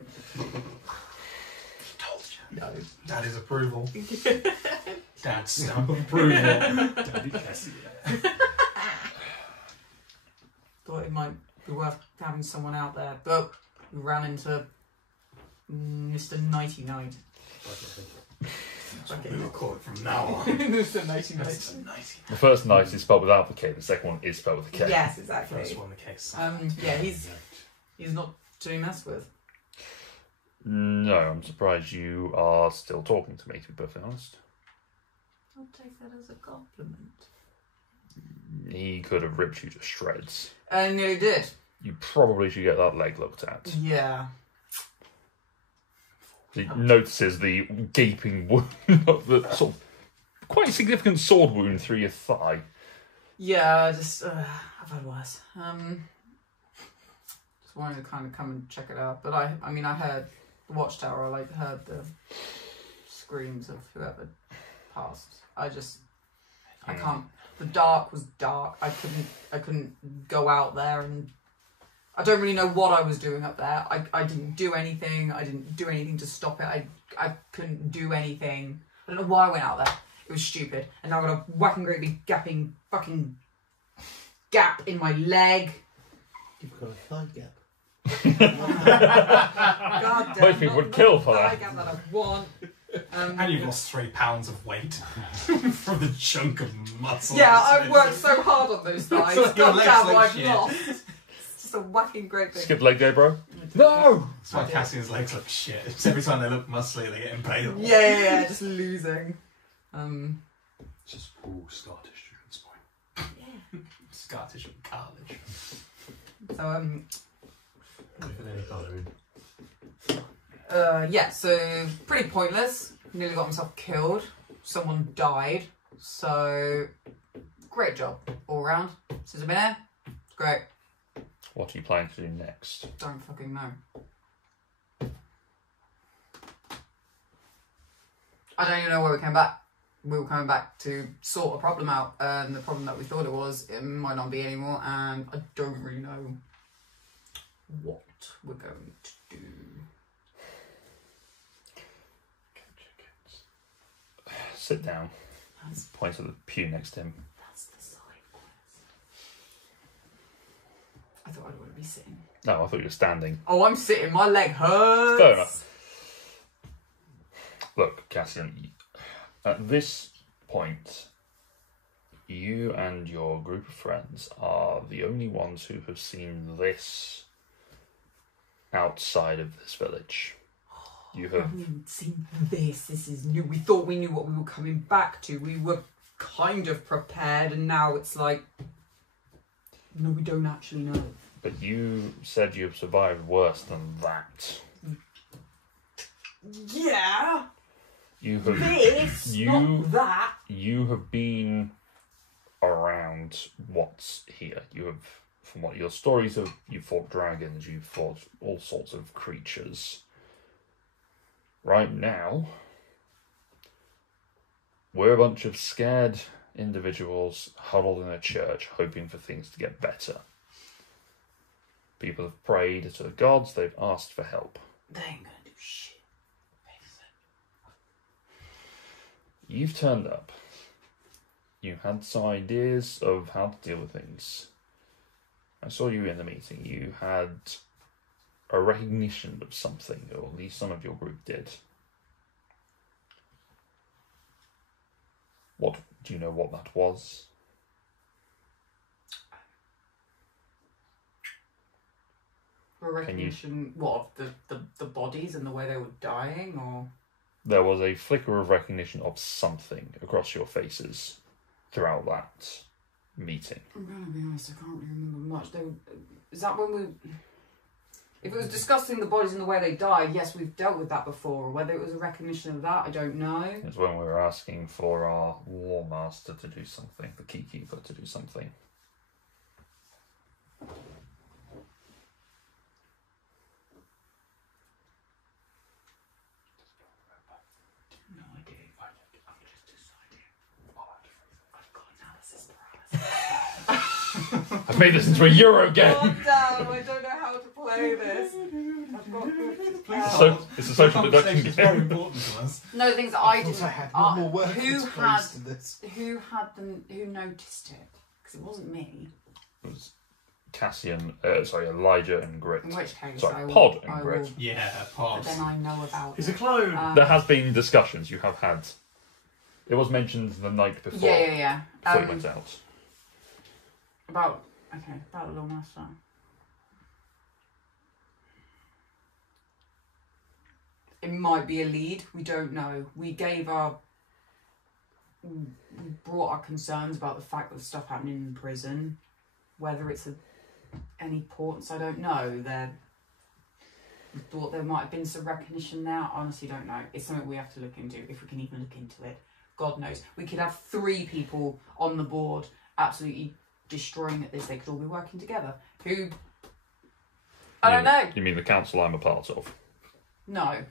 Told you. No. Daddy's approval. Dad's stamp of approval. Daddy Cassie. Thought it might be worth having someone out there, but we ran into Mr. Nighty Night. That's what we will call it from now on. Mr. Nighty Night. Mr. Nighty. The first night is spelled without the K, the second one is spelled with a K. Yes, exactly. First one, the case. Yeah, he's not to be messed with. No, I'm surprised you are still talking to me, to be perfectly honest. I'll take that as a compliment. He could have ripped you to shreds. I nearly did. You probably should get that leg looked at. Yeah. He notices the gaping wound, the sort of quite significant sword wound through your thigh. Yeah, just I've had worse. Just wanted to kind of come and check it out, but I mean, I heard the Watchtower. I heard the screams of whoever passed. I can't. The dark was dark. I couldn't go out there, and I don't really know what I was doing up there. I didn't do anything. I didn't do anything to stop it. I couldn't do anything. I don't know why I went out there. It was stupid. And now I've got a whacking great big gapping fucking gap in my leg. You've got a thigh gap. God damn. Most people would kill for that. I gap that I want. And you've lost 3 pounds of weight from the chunk of muscle. Yeah, I've worked so hard on those thighs. So your God legs damn, look I've shit. lost. It's just a whacking great thing. Skip leg day, bro. No! That's why Cassian's legs look shit. It's every time they look muscly, they get impaled. Yeah, just losing. It's just all scar tissue at this point. Scar tissue and cartilage. So Any colouring. yeah, so pretty pointless. Nearly got myself killed. Someone died. So great job all round. Since I've been here, great. What are you planning to do next? Don't fucking know. I don't even know where we came back. We were coming back to sort a problem out, and the problem that we thought it might not be anymore, and I don't really know what we're going to do. Sit down. Point to the pew next to him. That's the side voice. I thought I'd want to be sitting. No, I thought you were standing. Oh, I'm sitting. My leg hurts. Fair enough. Look, Cassian, at this point, you and your group of friends are the only ones who have seen this outside of this village. You I have haven't seen this. This is new. We thought we knew what we were coming back to. We were kind of prepared, and now it's like, no, we don't actually know. But you said you have survived worse than that. Yeah. You have This, not that. you have been around what's here. You have, from what your stories have, you've fought dragons, you've fought all sorts of creatures. Right now, we're a bunch of scared individuals huddled in a church hoping for things to get better. People have prayed to the gods, they've asked for help. They ain't gonna do shit. You've turned up. You had some ideas of how to deal with things. I saw you in the meeting. You had a recognition of something, or at least some of your group did. What do you know what that was? A recognition, what, of the bodies and the way they were dying, or? There was a flicker of recognition of something across your faces throughout that meeting? I'm gonna be honest, I can't really remember much. Is that when we... If it was discussing the bodies and the way they died, yes, we've dealt with that before. Whether it was a recognition of that, I don't know. It's when we were asking for our War Master to do something, the Keykeeper to do something. No idea. I'm just deciding. I've got analysis paralysis. I've made this into a Euro game! God damn, I don't know how to play this. I've got It's a social deduction Conversation's very game. important to us. No, the things that I thought didn't. I had one more word who to had to this. who noticed it? Because it wasn't me. It was Elijah and Grit. In which case, Sorry, I will, Pod and I Grit. will- Yeah, But pass. then I know about. He's a it. clone. There has been discussions you have had. It was mentioned the night before. Yeah. Before you went out. About the Lord Master. It might be a lead. We don't know. We brought our concerns about the fact that stuff happening in prison. Whether it's any importance, I don't know. We thought there might have been some recognition there. I honestly don't know. It's something we have to look into, if we can even look into it. God knows. We could have 3 people on the board absolutely destroying at this. They could all be working together. Who? I don't know. You mean the council I'm a part of? No.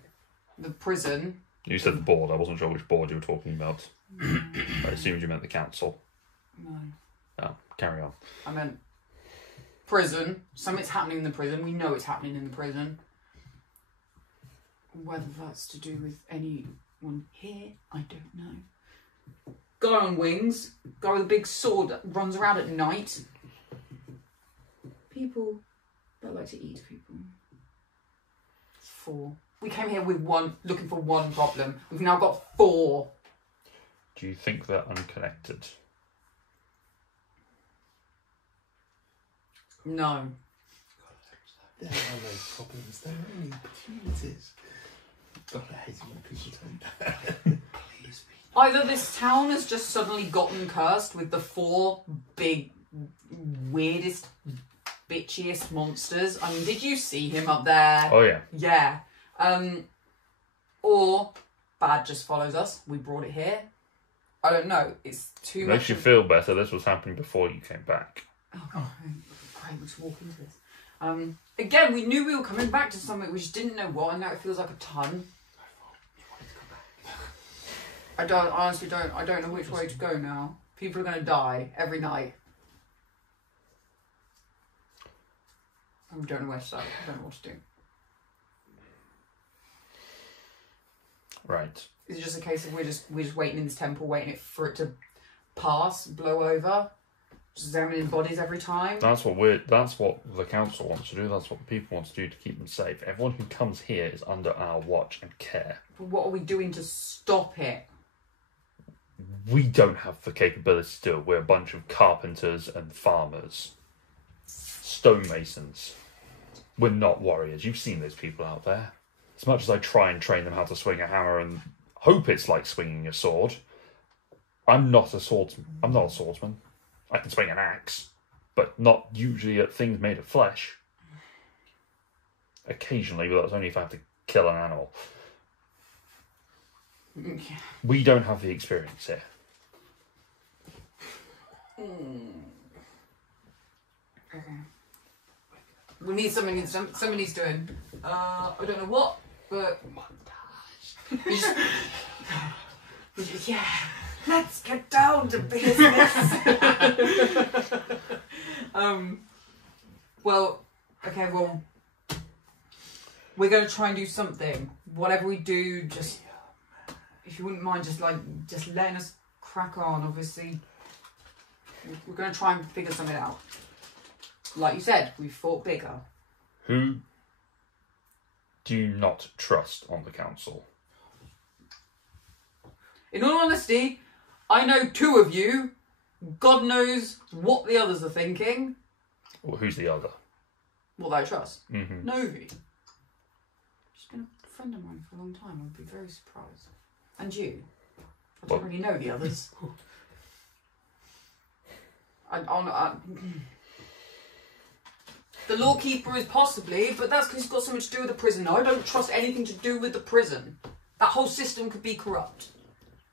The prison. You said the board. I wasn't sure which board you were talking about. I assumed you meant the council. No. Oh, carry on. I meant prison. Something's happening in the prison. We know it's happening in the prison. Whether that's to do with anyone here, I don't know. Guy on wings. Guy with a big sword that runs around at night. People that like to eat people. It's 4. We came here with looking for one problem. We've now got 4. Do you think they're unconnected? No. There are no problems, there are only opportunities. God, I hate it when people don't. Either this town has just suddenly gotten cursed with the 4 big, weirdest, bitchiest monsters. I mean, did you see him up there? Oh, yeah. Yeah. Or bad just follows us. We brought it here. I don't know. It's too It much. makes you feel better. This was happening before you came back. Oh, God. Great, we'll just walk into this. Again, we knew we were coming back to something. We just didn't know what, and now it feels like a ton. I honestly don't know which way to go now. People are going to die every night. And we don't know where to start. I don't know what to do. Right. Is it just a case of we're just waiting in this temple, waiting for it to pass, blow over, just examining bodies every time? That's what the council wants to do. That's what the people want to do to keep them safe. Everyone who comes here is under our watch and care. But what are we doing to stop it? We don't have the capability to do it. We're a bunch of carpenters and farmers. Stonemasons. We're not warriors. You've seen those people out there. As much as I try and train them how to swing a hammer and hope it's like swinging a sword, I'm not a swordsman. I'm not a swordsman. I can swing an axe, but not usually at things made of flesh. Occasionally, but that's only if I have to kill an animal. We don't have the experience here. Okay. We need something. Somebody needs doing. I don't know what, but yeah. Let's get down to business. Well, okay. Well, we're going to try and do something. Whatever we do, just if you wouldn't mind, just letting us crack on. Obviously, we're going to try and figure something out. Like you said, we fought bigger. Who do you not trust on the council? In all honesty, I know 2 of you. God knows what the others are thinking. Well, who's the other? What I trust. Mm-hmm. Novi. She's been a friend of mine for a long time. I'd be very surprised. And you. I don't really know the others. The Lawkeeper is possibly, but that's because he's got so much to do with the prison. I don't trust anything to do with the prison. That whole system could be corrupt.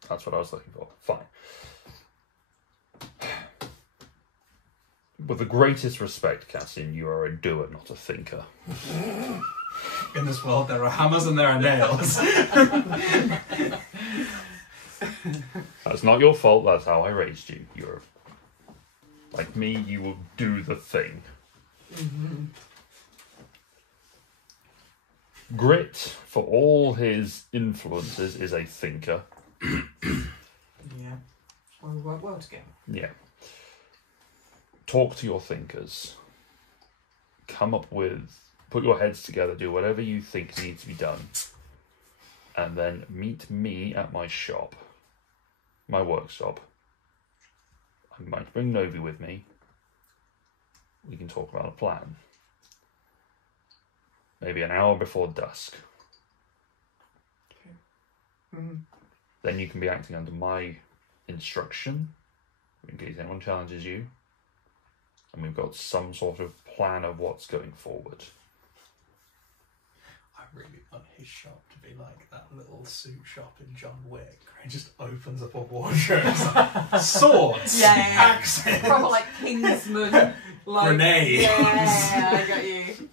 That's what I was looking for. Fine. With the greatest respect, Cassian, you are a doer, not a thinker. In this world, there are hammers and there are nails. That's not your fault, that's how I raised you. You're like me, you will do the thing. Mm-hmm. Grit, for all his influences, is a thinker. Yeah. Well, we work well together. Yeah. Talk to your thinkers. Come up with, put your heads together, do whatever you think needs to be done. And then meet me at my shop. My workshop. I might bring Novi with me. We can talk about a plan. Maybe an hour before dusk. Mm-hmm. Then you can be acting under my instruction, in case anyone challenges you. And we've got some sort of plan of what's going forward. I really want his shop to be like that little suit shop in John Wick, where he just opens up a wardrobe. Swords, axes, proper like Kingsman, like grenades. Yeah, I got you.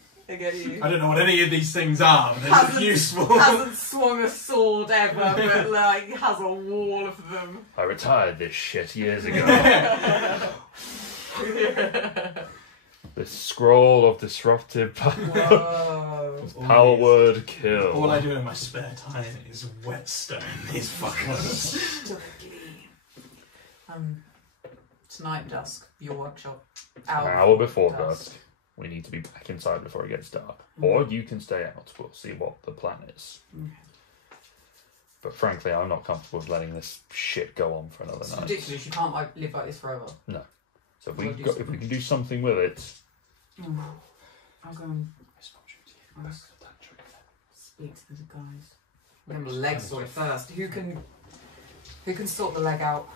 I don't know what any of these things are, but they're just useful. Hasn't swung a sword ever, but like has a wall of them. I retired this shit years ago. This scroll of disruptive power word kill. All I do in my spare time is whetstone these fuckers. Tonight dusk, your workshop. An hour before dusk. We need to be back inside before it gets dark. Or you can stay out. We'll see what the plan is. Okay. But frankly, I'm not comfortable with letting this shit go on for another It's night. ridiculous. You can't like live like this forever. No. So if we can do something with it. I'll go and speak to the guys. Remember, leg sorted first. Who can sort the leg out?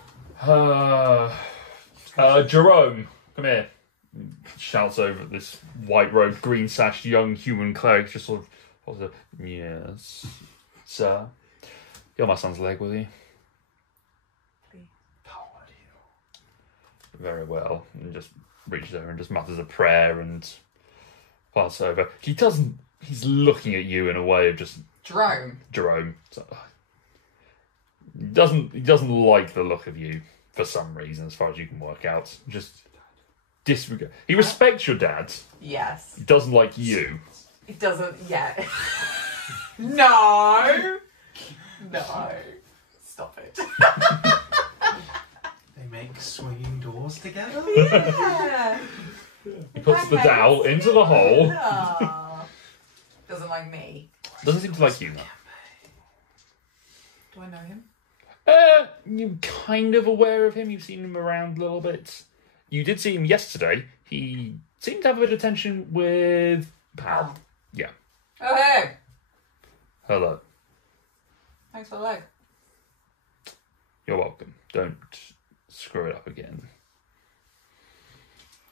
Jerome, come here. Shouts over at this white-robed, green-sashed young human cleric, just sort of, yes, sir. You're my son's leg, will you? Very well. And just reaches over and just mutters a prayer and passes over. He's looking at you in a way of just... Jerome. So, he doesn't like the look of you for some reason, as far as you can work out. Just disregard. He respects your dad. Yes. He doesn't like you. He doesn't. Yeah. No. Stop it. They make swinging doors together. Yeah. He puts the dowel into the hole. Oh. Doesn't like me. Doesn't seem to like you, though. Do I know him? You're kind of aware of him. You've seen him around a little bit. You did see him yesterday. He seemed to have a bit of tension with Pal. Oh. Yeah. Oh, hey. Hello. Thanks for the leg. You're welcome. Don't screw it up again.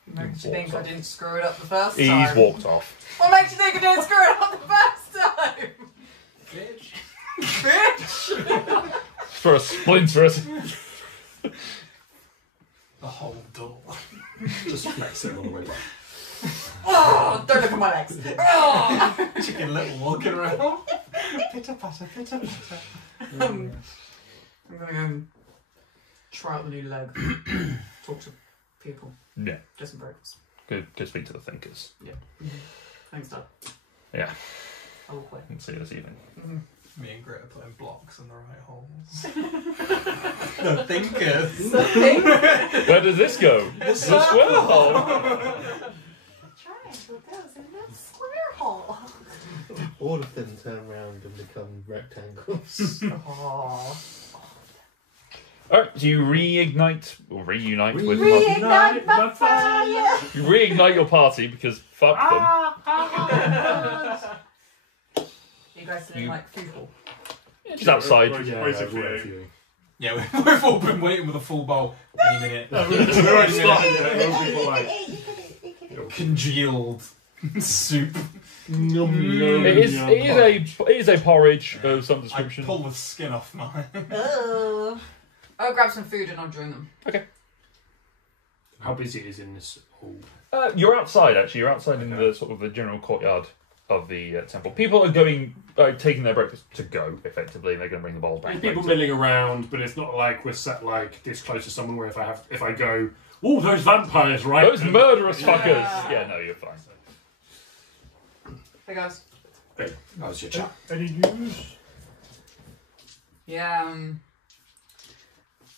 What makes you think I didn't screw it up the first He's time? walked off. What makes you think I didn't screw it up the first time? Bitch. Bitch! For a splinter it. The whole door. Just flex it on the way back. Oh, don't look at my legs. Oh. Chicken Little walking around. Pitter patter, pitter patter. I'm gonna go and try out the new leg. Talk to people. Yeah. Get some breakfast. Good speak to the thinkers. Yeah. Thanks, Dad. Yeah. I will wait. We'll see you this evening. Me and Grit are putting blocks in the right holes. The thinkers. Where does this go? The square hole. Triangle goes in that square hole. All of them turn around and become rectangles. Oh. Alright, so you reunite with Reignite the fire! you reignite your party because fuck You guys still in like food hall? them. Just outside. Right, Yeah, right, I've right. worked for you. Yeah, we've all been waiting with a full bowl. Any minute. We won't start yet. We'll be like, Congealed soup. It is a porridge of some I description. pull the skin off mine. I'll grab some food and I'll join them. how busy it is in this hall? You're outside, actually. You're outside in the sort of the general courtyard of the temple. People are going, taking their breakfast to go, effectively, and they're going to bring the bowls back. There's people milling around, but it's not like we're sat like this close to someone where if I go, oh, those vampires, right? Those murderous fuckers! Yeah, no, you're fine. Hey guys. Hey, how's your chat? Any news? Yeah,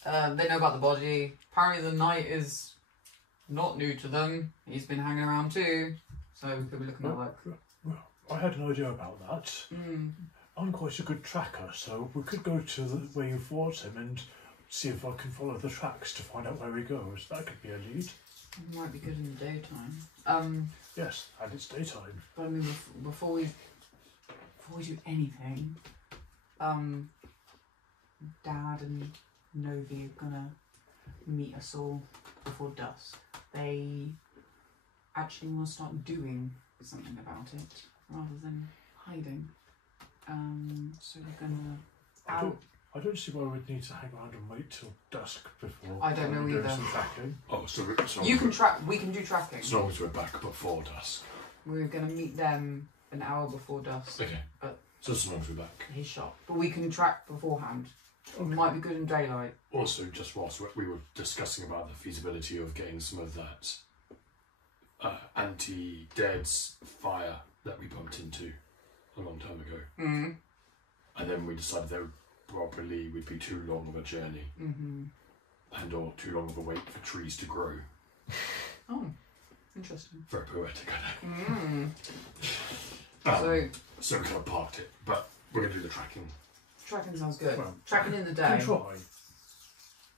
they know about the body. Apparently the knight is not new to them. He's been hanging around too. So we could be looking at like... I had no idea about that. I'm quite a good tracker, so we could go to where you fought him and see if I can follow the tracks to find out where he goes. That could be a lead. It might be good in the daytime. Yes, and it's daytime. But I mean, before we do anything, Dad and Novi are gonna meet us all before dusk. They actually want to start doing something about it rather than hiding. So we're gonna. I don't see why we'd need to hang around and wait till dusk before. I don't know we do either. some tracking. Oh, so You can track. We can do tracking. as long as we're back before dusk. We're gonna meet them an hour before dusk. Okay. But So as long as we're back. his shop, but we can track beforehand. Might be good in daylight. Also, just whilst we were discussing about the feasibility of getting some of that anti-deads fire that we bumped into a long time ago, and then we decided that probably would be too long of a journey, and or too long of a wait for trees to grow. Oh, interesting. Very poetic, I know. So we kind of parked it, but we're going to do the tracking. Tracking sounds good. Well, Tracking in the day. Good try.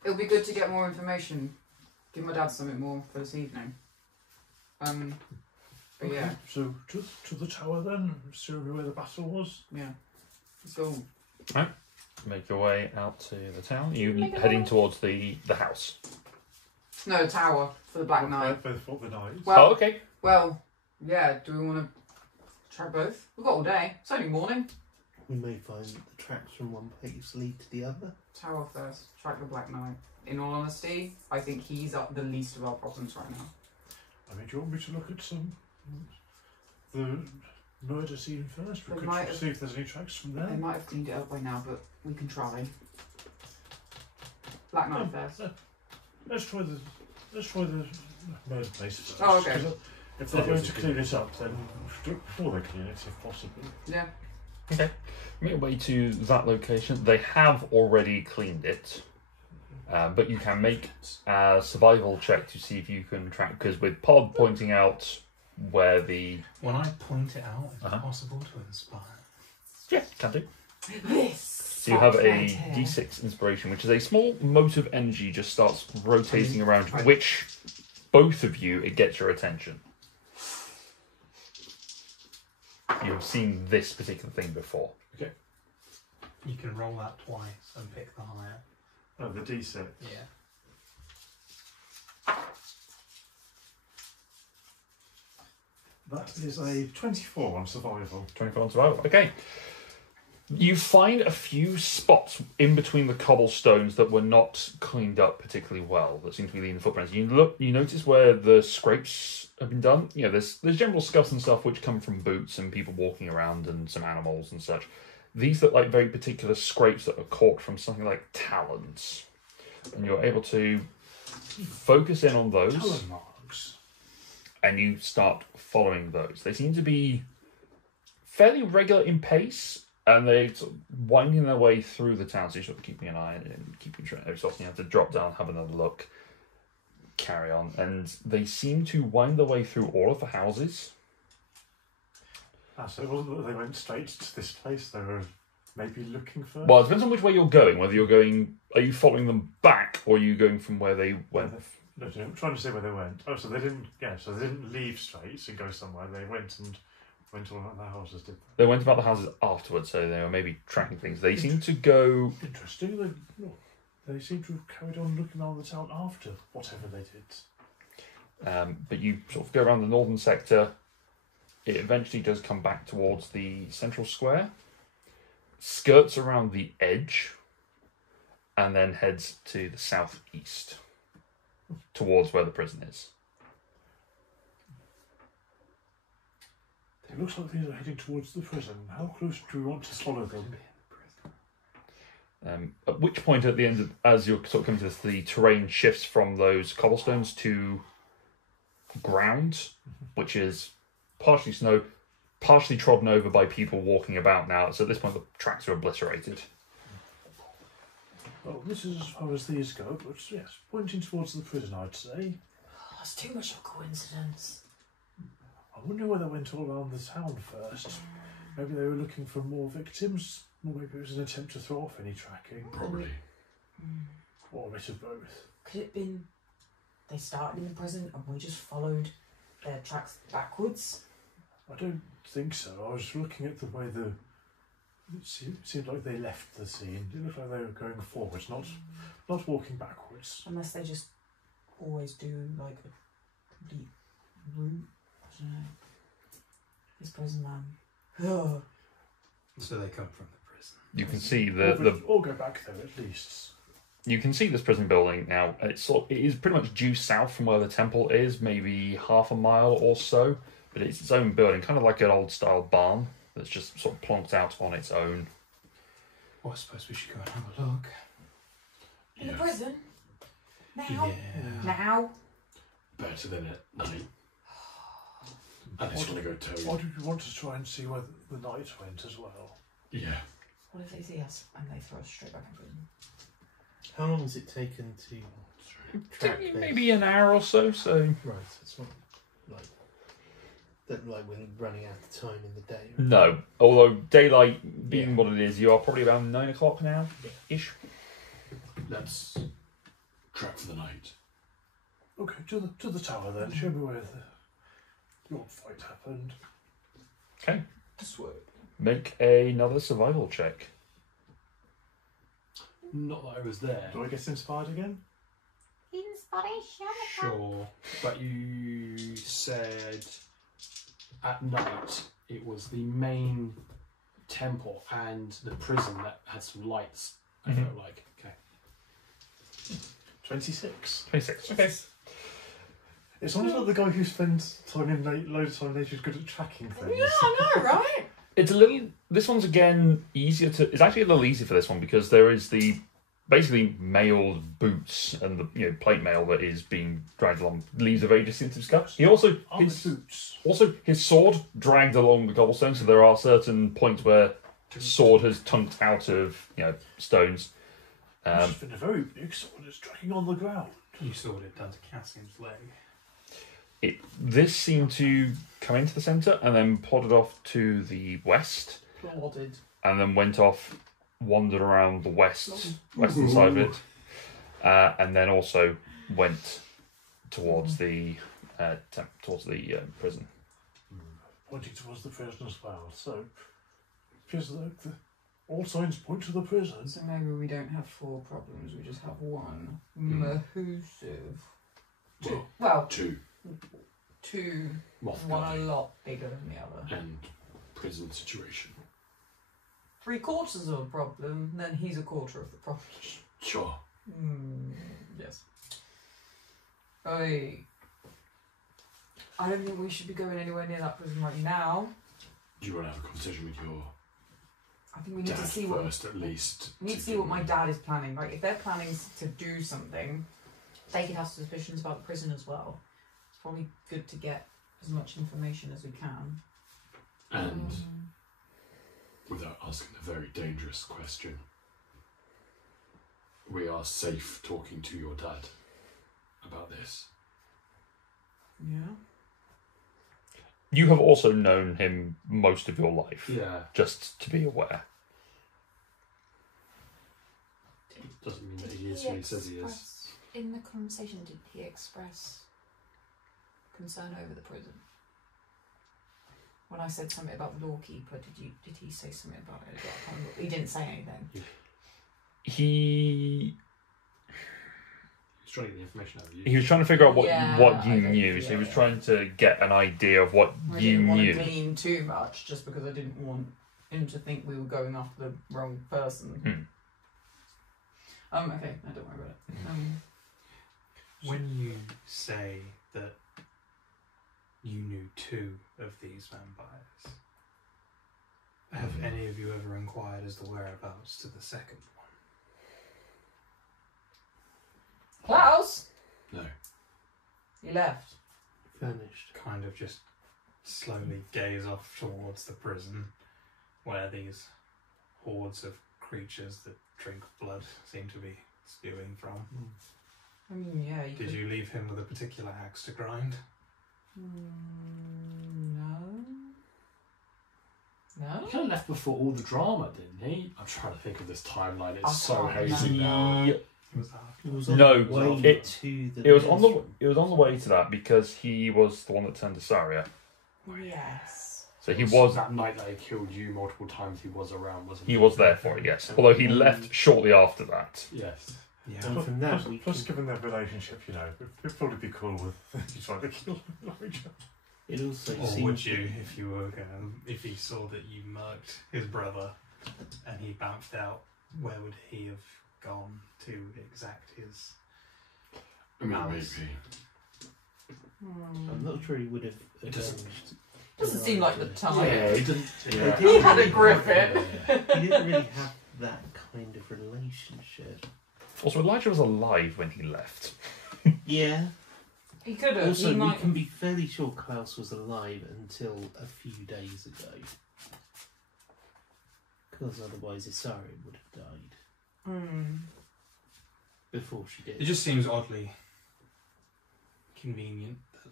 It'll be good to get more information. Give my dad something more for this evening. But Okay, yeah, so to the tower then, see where the battle was. yeah. Let's go. Make your way out to the town. You heading towards the house. No, the tower for the Black Knight. Both fought the knights. Well, okay. Well, yeah. Do we want to try both? We've got all day. It's only morning. We may find that the tracks from one place lead to the other. Tower first. Track the Black Knight. In all honesty, I think he's up the least of our problems right now. I mean, do you want me to look at the murder scene first? We They could might have- see if there's any tracks from They there. might have cleaned it up by now, but we can try. Black Knight first. Let's try the murder place first. Oh, okay. 'Cause if they're going to clean it up, then do it before they clean it, if possible. Yeah. Okay. Make your way to that location. They have already cleaned it. But you can make a survival check to see if you can track, because with Pod pointing out where the... When I point it out, it's Uh-huh. possible to inspire. Yeah, can do. This. So you have a D6 inspiration, which is a small mote of energy just starts rotating around, which both of you, it gets your attention. You've seen this particular thing before. You can roll that twice and pick the higher. Oh, the D6. Yeah. That is a 24 on survival. 24 on survival. Okay. You find a few spots in between the cobblestones that were not cleaned up particularly well, that seem to be leaving footprints. You notice where the scrapes have been done. You know, there's general scuffs and stuff which come from boots and people walking around and some animals and such. These look like very particular scrapes that are caught from something like talons. And you're able to focus in on those. Talon marks. And you start following those. They seem to be fairly regular in pace, and they're sort of winding their way through the town. So you're sort of keeping an eye on it and keeping track. Every so often you have to drop down, have another look, carry on. And they seem to wind their way through all of the houses. So it wasn't that they went straight to this place, they were maybe looking for... Well, it depends on which way you're going. Whether you're going, are you following them back, or are you going from where they went? No, I'm trying to say where they went. Oh, so they didn't leave straight and go somewhere. They went all around their houses, did They went about the houses afterwards, so they were maybe tracking things. They seem to go... they? Interesting. They seem to have carried on looking around the town after whatever they did. But you sort of go around the northern sector. It eventually does come back towards the central square, skirts around the edge, and then heads to the southeast, towards where the prison is. It looks like these are heading towards the prison. How close do we want to follow them? At which point, at the end, as you're sort of coming to this, the terrain shifts from those cobblestones to ground, which is partially snow, partially trodden over by people walking about now. So at this point, the tracks are obliterated. Well, this is as far as these go, but yes, pointing towards the prison, I'd say. Oh, it's too much of a coincidence. I wonder whether they went all around the town first. Maybe they were looking for more victims, or maybe it was an attempt to throw off any tracking. Probably. Or a bit of both. Could it have been they started in the prison and we just followed their tracks backwards? I don't think so. I was looking at the way it seemed like they left the scene. It looked like they were going forwards, not walking backwards. Unless they just always do like a complete route. I don't know. This prison man. Ugh. So they come from the prison. You can see Or go back there at least. You can see this prison building now. It is pretty much due south from where the temple is, maybe half a mile or so. But it's its own building, kind of like an old style barn that's just sort of plonked out on its own. Well, I suppose we should go and have a look. In the prison? Now? Yeah. Now? Better than at night. I just want to go Why towing. did you want to try and see where the night went as well? Yeah. What if they see us and they throw us straight back in prison? How long has it taken to track this? Maybe an hour or so. Right, it's not like we're running out of time in the day. No, although daylight being what it is, you are probably around 9 o'clock now, ish. Let's track for the night. Okay, to the tower then. Show me where your fight happened. Okay, This way. make another survival check. Not that I was there. Do I get inspired again? Inspiration. Sure. But you said at night it was the main temple and the prison that had some lights, I felt like. Okay. 26. 26. Okay. It's almost like the guy who spends time in loads of time in nature is good at tracking things. Yeah, I know, right? It's a little. This one's again easier to. It's actually a little easier for this one because there is the basically mailed boots and the plate mail that is being dragged along leaves a very distinctive scuff. He also Boots. his sword dragged along the cobblestone, so there are certain points where sword has tunked out of stones. It's been a very big sword. It's dragging on the ground. You saw what it done to Cassian's leg. This seemed to come into the centre and then plodded off to the west, Plodded. and then went off, wandered around the western side of it, and then also went towards the prison. Pointing towards the prison as well. So, it appears like all signs point to the prison. So maybe we don't have 4 problems, we just have one. Mahusive. Well, Two. 2, Moth one a guy lot bigger than the other. and prison situation. 3/4 of a problem, then he's a quarter of the problem. Sure. Yes. I don't think we should be going anywhere near that prison right now. Do you want to have a conversation with your I think we need dad to see first, at least? we need to see what my dad is planning. Like, if they're planning to do something, They could have suspicions about the prison as well. it's probably good to get as much information as we can. And without asking a very dangerous question, we are safe talking to your dad about this. Yeah. You have also known him most of your life, Yeah. just to be aware. Doesn't mean that he is who he says he is. In the conversation, did he express concern over the prison? When I said something about the lawkeeper, did he say something about it? He didn't say anything. He trying to get the information out of you. He was trying to figure out what Yeah, you I think- knew. So he was yeah. trying to get an idea of what I you didn't want knew. to glean too much, just because I didn't want him to think we were going after the wrong person. Okay, no, don't worry about it. When you say that you knew 2 of these vampires, have any of you ever inquired as the whereabouts to the second one? Klaus, No. he left. Vanished. Kind of just slowly gaze off towards the prison where these hordes of creatures that drink blood seem to be spewing from. I mean, yeah. Did you leave him with a particular axe to grind? No. No. He kind of left before all the drama, didn't he? I'm trying to think of this timeline. I It's so can't hazy now. He, It was after. It was on No, the way it- to the. it was on the maelstrom. it was on the way to that because he was the one that turned to Saria. Yes. So he was that night that he killed you multiple times. He was around, wasn't he? he was there for it, yes. Although he left shortly after that. Yes. Yeah. And from that, we Plus, can, given their relationship, it'd probably be cool with you trying to kill Elijah. it also Or seems would to you, be- if you were if he saw that you murked his brother and he bounced out, where would he have gone to exact his? I mean, Malice. maybe. I'm not sure he would have It doesn't- avenged. Doesn't seem like the time. Yeah, he didn't. Yeah. He had a griffin. He didn't really have that kind of relationship. Also, Elijah was alive when he left. Yeah. He could have. Also, he we might. can be fairly sure Klaus was alive until a few days ago. Because otherwise Isari would have died before she did. It just seems oddly convenient that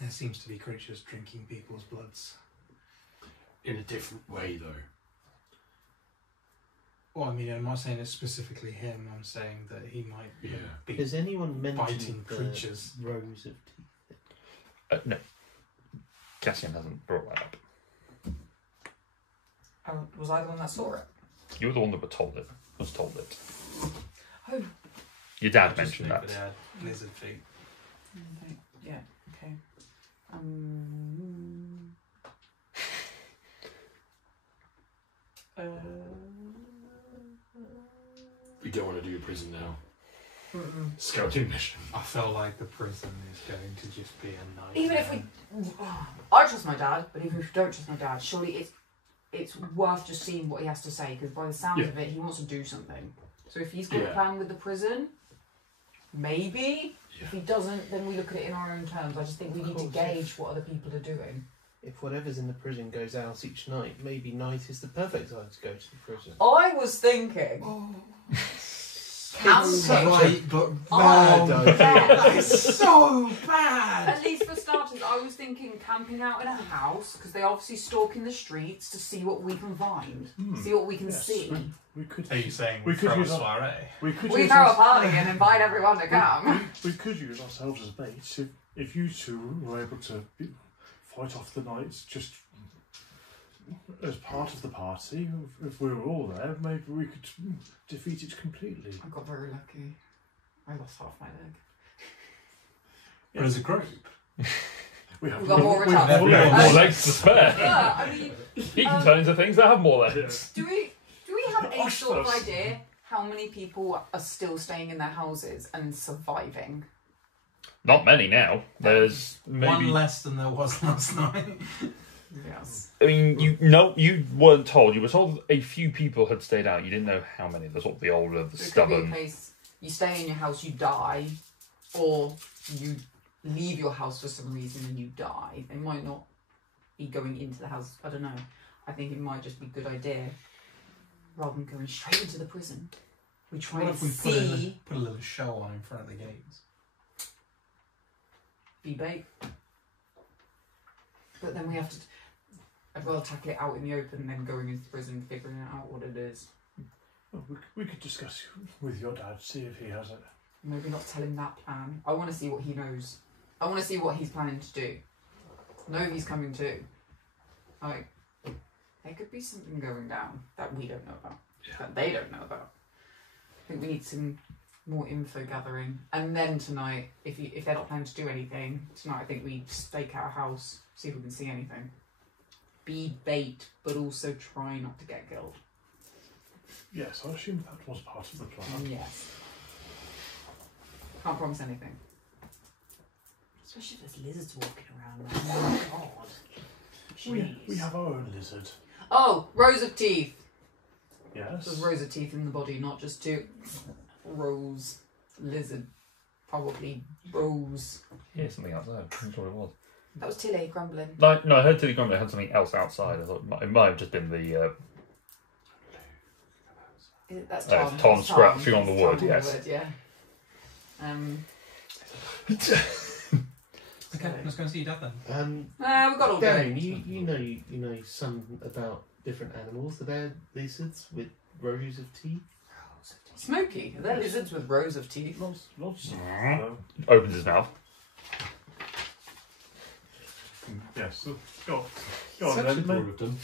there seems to be creatures drinking people's bloods. In a different way, though. Well, I mean, I'm not saying it's specifically him. I'm saying that he might Yeah. be Has anyone mentioned biting the creatures. rows of teeth? No. Cassian hasn't brought that up. Oh, was I the one that saw it? You were the one that was told it. Oh. Your dad I just mentioned knew that. They had lizard feet. Yeah. Okay. We don't want to do a prison now. Scouting mission. I feel like the prison is going to just be a night. Even if we, I trust my dad, but even if you don't trust my dad, surely it's worth just seeing what he has to say, because by the sounds of it, he wants to do something. So if he's got a plan with the prison, maybe. If he doesn't, then we look at it in our own terms. I just think we need to gauge what other people are doing. If whatever's in the prison goes out each night, maybe night is the perfect time to go to the prison. I was thinking. It's Camping. right, but Oh, bad. yeah. That is so bad. At least for starters, I was thinking camping out in a house, because they obviously stalk in the streets to see what we can find, see what we can see. We could. Are you saying we we could throw a use our- soiree? We could We use throw a our- party and invite everyone to come. We could use ourselves as bait if you two were able to fight off the knights just as part of the party. If we were all there, maybe we could defeat it completely. I got very lucky. I lost half my leg. But as a group, We have We've got more we have attacks. more We have legs. more legs to spare. Yeah, I mean, He can turn into things that have more legs. do we have any sort of Oshtos. idea how many people are still staying in their houses and surviving? Not many now. There's maybe. one less than there was last night. Yes. I mean, you weren't told. You were told a few people had stayed out. You didn't know how many. The sort of the older, the So it could be a stubborn. case you stay in your house, you die, or you leave your house for some reason and you die. They might not be going into the house. I don't know. I think it might just be a good idea, rather than going straight into the prison. We try What and if we see put a little show on in front of the gates? be bait. But then we have to. I'd rather tackle it out in the open than going into the prison, figuring out what it is. Well, we could discuss with your dad, see if he has it. Maybe not tell him that plan. I want to see what he knows. I want to see what he's planning to do. Know if he's coming too. Like, there could be something going down that we don't know about. That they don't know about. I think we need some more info gathering, and then tonight, if they're not planning to do anything tonight, I think we stake out a house, see if we can see anything. Be bait, but also try not to get killed. Yes, I assume that was part of the plan. Yes. Can't promise anything. Especially if there's lizards walking around. Like, oh God. We have our own lizard. Oh, rows of teeth. Yes. There's rows of teeth in the body, not just two rows. Lizard, probably rows. Yeah, something outside. I'm sure it was. That was Tilly grumbling. No, I heard Tilly Grumbler had something else outside. I thought it might have just been the That's Tom. Tom It's scratching on the It's wood, Tom yes. on the wood, yeah. Okay, let's go and see your dad then. We got all Darren, day. you know some about different animals. Are there lizards with rows of teeth? Smoky. Are there lizards with rows of teeth? Lots. Opens his mouth. Yes. Go on Such a then, broad mate. of them.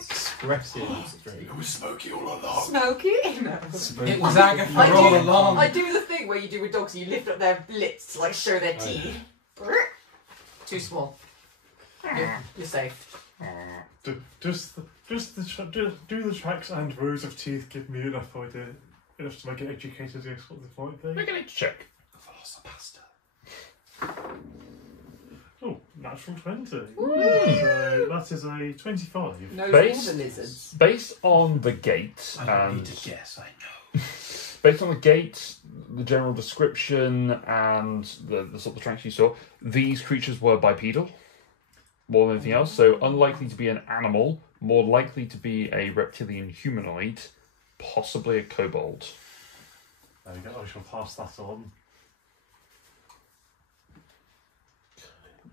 Expressive street. It was smoky all along. Smoky? No. It was Agatha all along. I do the thing where you do with dogs, you lift up their lips to like show their teeth. Too small. You're safe. Does do the tracks and rows of teeth give me enough idea, enough to make an educated guess what this might be? Make a nature check. Velocipasta. Oh, natural 20. So that is a 25. Knows Base. all the lizards. Based on the gate I don't and need to guess, I know. based on the gate, the general description, and the sort of tracks you saw, these creatures were bipedal more than anything else. So unlikely to be an animal, more likely to be a reptilian humanoid, possibly a kobold. There we go. I shall pass that on.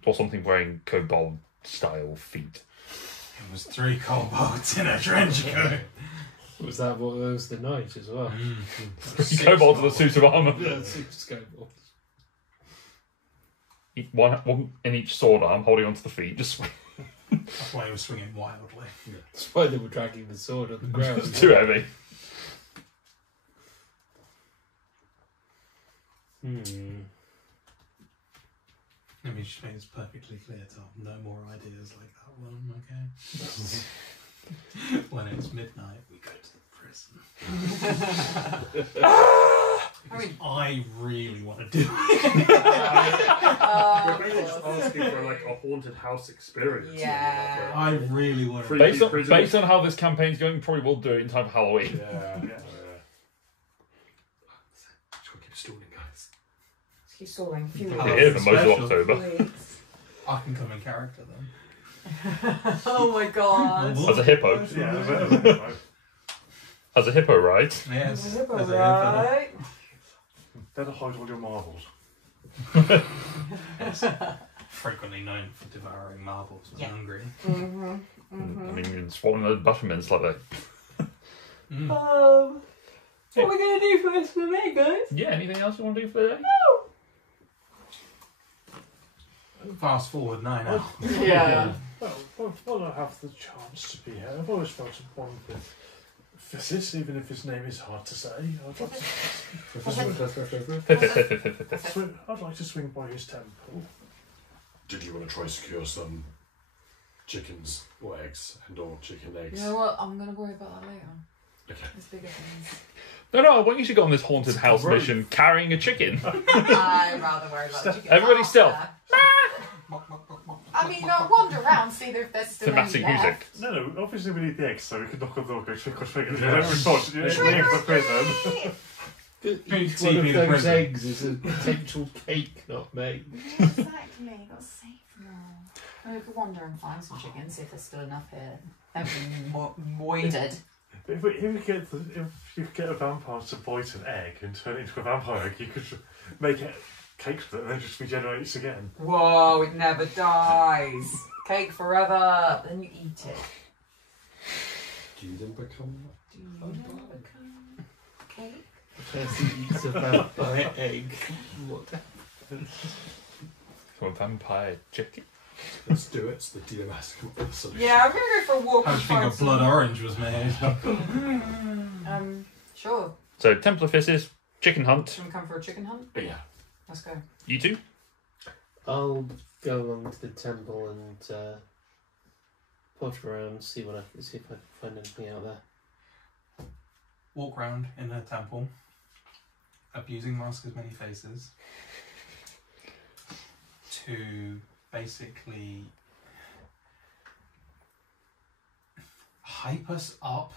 Or something wearing kobold style feet. It was 3 kobolds in a trench coat. Was that what was the night as well? Kobolds with a suit of armour. Yeah, 6 kobolds. One in each sword arm, holding onto the feet. Just That's why he was swinging wildly. That's why they were dragging the sword on the ground. it's too heavy. Let me just make this perfectly clear, Tom. No more ideas like that one, okay? When it's midnight, we go to the prison. I mean, I really want to do it. oh, We're mainly just asking for like a haunted house experience. Yeah. I really want to Free- do it. Based on how this campaign's going, you probably will do it in time for Halloween. Yeah. Yeah. Just gotta keep stalling, guys. keep stalling. Few Oh, We're here for most of special. October. weeks. I can come in character then. Oh my god. As a hippo. Yeah. As a hippo, right? Yes. Is as it a infant. alright? Better hide all your marbles. Frequently known for devouring marbles when Yeah. hungry. Mm-hmm. I mean, you can swallow those buttermints like that. Mm. What are we gonna do for this for me, guys? Yeah, anything else you want to do for the day? Fast forward 9 hours. Yeah. Well, I have the chance to be here. I've always felt a bond with Physis, even if his name is hard to say. I'd like to swing by his temple. Did you want to try secure some chickens or eggs and or chicken eggs? You know what? I'm gonna worry about that later. Okay. There's bigger things. No, I want you to go on this haunted house Right. mission carrying a chicken. I'd rather worry about chicken. Everybody stealth. I mean, wander around, see if there's still any Thematic left. music. No, obviously we need the eggs so we can knock on the door and go trick or treat. If you Yeah. don't respond, you Trick leave the or prison. Each TP one of the those prison. eggs is a potential cake not made. Exactly, got to save them all. I mean, we could wander and find some chickens, see if there's still enough here. They've been moided. If you get a vampire to bite an egg and turn it into a vampire egg, you could make it cakes with it and then it just regenerates again. Whoa, it never dies. Cake forever. Then you eat it. Do you then become? Do you become cake? Percy eats a vampire egg. What? For a vampire chicken. Let's do it. It's the DM has to come up with a solution. Yeah, I'm gonna go for a walk How do and you think find a blood orange was made? Sure. So, Templar Fishes, Chicken hunt. Should we come for a chicken hunt? Yeah. Let's go. You two? I'll go along to the temple and potter around, see if I can find anything out there. Walk round in her temple, abusing Mask as many faces, to basically hype us up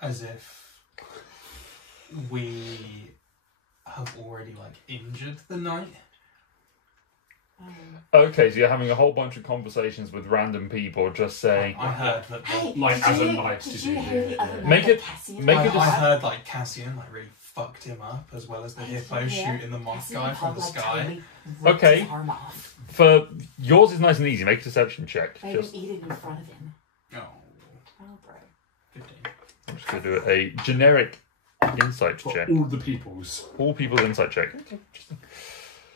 as if we have already like injured the knight. Okay, so you're having a whole bunch of conversations with random people, just saying. I heard that. Like as a knight to do. Make it. Make I it. heard like Cassian like really fucked him up, as well as the hippo shooting the moth guy from the sky. Okay. For yours is nice and easy. Make a deception check. They Just, didn't eat it in front of him. Oh, Oh, bro. 15. I'm just going to do a generic insight For check. all the peoples. All people's insight check. Okay, interesting.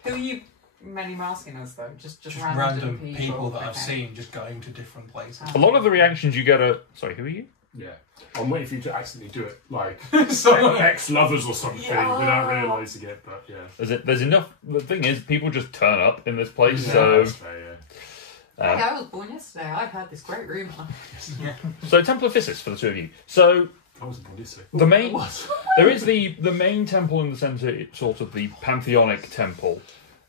Who are you mainly masking us though? Just Just random people that I've Okay. seen just going to different places. A lot of the reactions you get are. Sorry, who are you? Yeah. I'm waiting for you to accidentally do it, like So- ex-lovers or something, Yeah. without realising it, but yeah. There's enough. The thing is, people just turn up in this place, Yeah, so. that's fair, yeah. Hey, I was born yesterday. I've heard this great rumour. Yeah. So Temple of Physis for the two of you. So I wasn't born yesterday. the main. What? There is the main temple in the centre, it's sort of the pantheonic temple.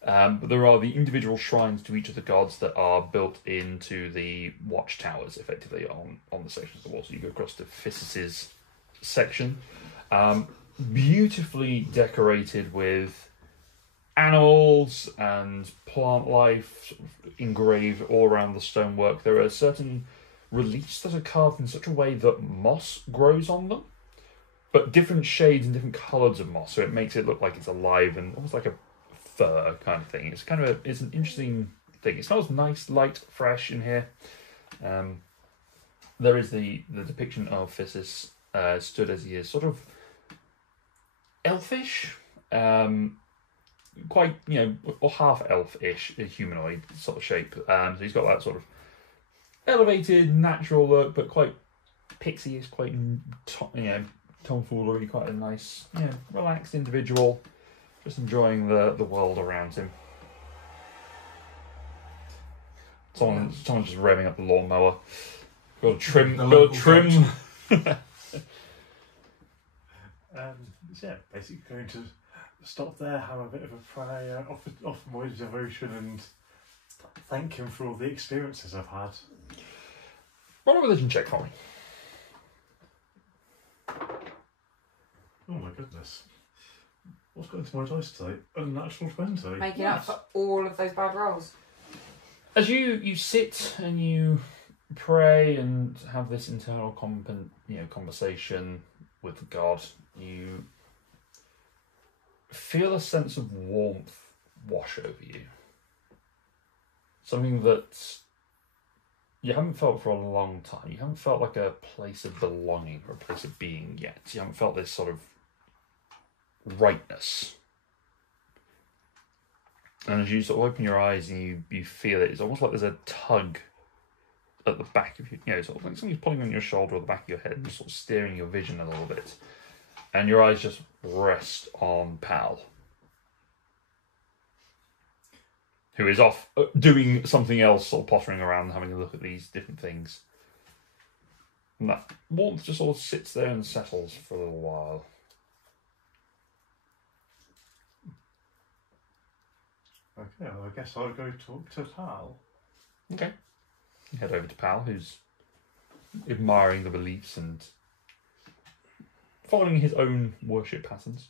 But there are the individual shrines to each of the gods that are built into the watchtowers, effectively, on the sections of the wall. So you go across to Physis's section. Beautifully decorated with animals and plant life sort of engraved all around the stonework. There are certain reliefs that are carved in such a way that moss grows on them, but different shades and different colours of moss, so it makes it look like it's alive and almost like a fur kind of thing. It's kind of it's an interesting thing. It smells nice, light, fresh in here. There is the depiction of Physis stood as he is, sort of elfish, quite, or half elfish, a humanoid sort of shape. So he's got that sort of elevated, natural look, but quite pixie-ish, quite tomfoolery, quite a nice, relaxed individual. Just enjoying the world around him. Someone just revving up the lawnmower. Got to trim. The Got to local trim. Yeah, basically going to stop there, have a bit of a prayer, offer my devotion, and thank him for all the experiences I've had. Roll a religion check for me. Oh my goodness. What's got into my dice today? A natural 20. Make it up for all of those bad rolls. As you sit and you pray and have this internal conversation with God, you feel a sense of warmth wash over you. Something that you haven't felt for a long time. You haven't felt like a place of belonging or a place of being yet. You haven't felt this sort of rightness. And as you sort of open your eyes and you feel it, it's almost like there's a tug at the back of you, sort of like something's pulling on your shoulder or the back of your head and just sort of steering your vision a little bit. And your eyes just rest on Pal, who is off doing something else, sort of pottering around, having a look at these different things. And that warmth just sort of sits there and settles for a little while. Okay, well, I guess I'll go talk to Tal. Okay. You head over to Pal, who's admiring the reliefs and following his own worship patterns.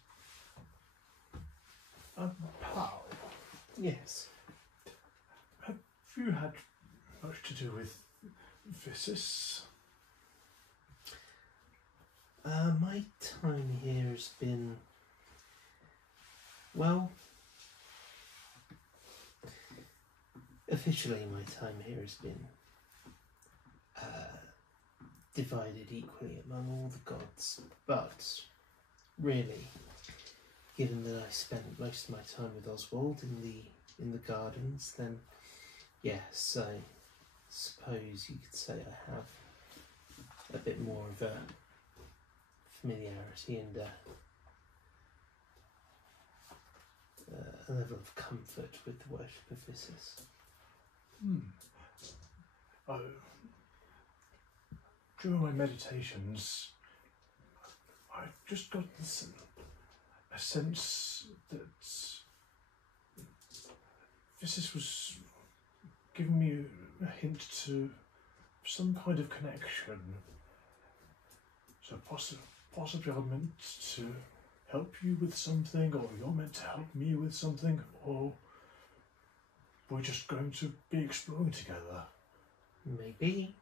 Pal, Yes. have you had much to do with Physis? My time here has been, well, officially my time here has been divided equally among all the gods, but really, given that I spent most of my time with Oswald in the gardens, then yes, I suppose you could say I have a bit more of a familiarity and a level of comfort with the worship of Vissus. During my meditations, I just got a sense that Vissus was giving me a hint to some kind of connection. So possibly I'm meant to help you with something, or you're meant to help me with something, or we're just going to be exploring together. Maybe.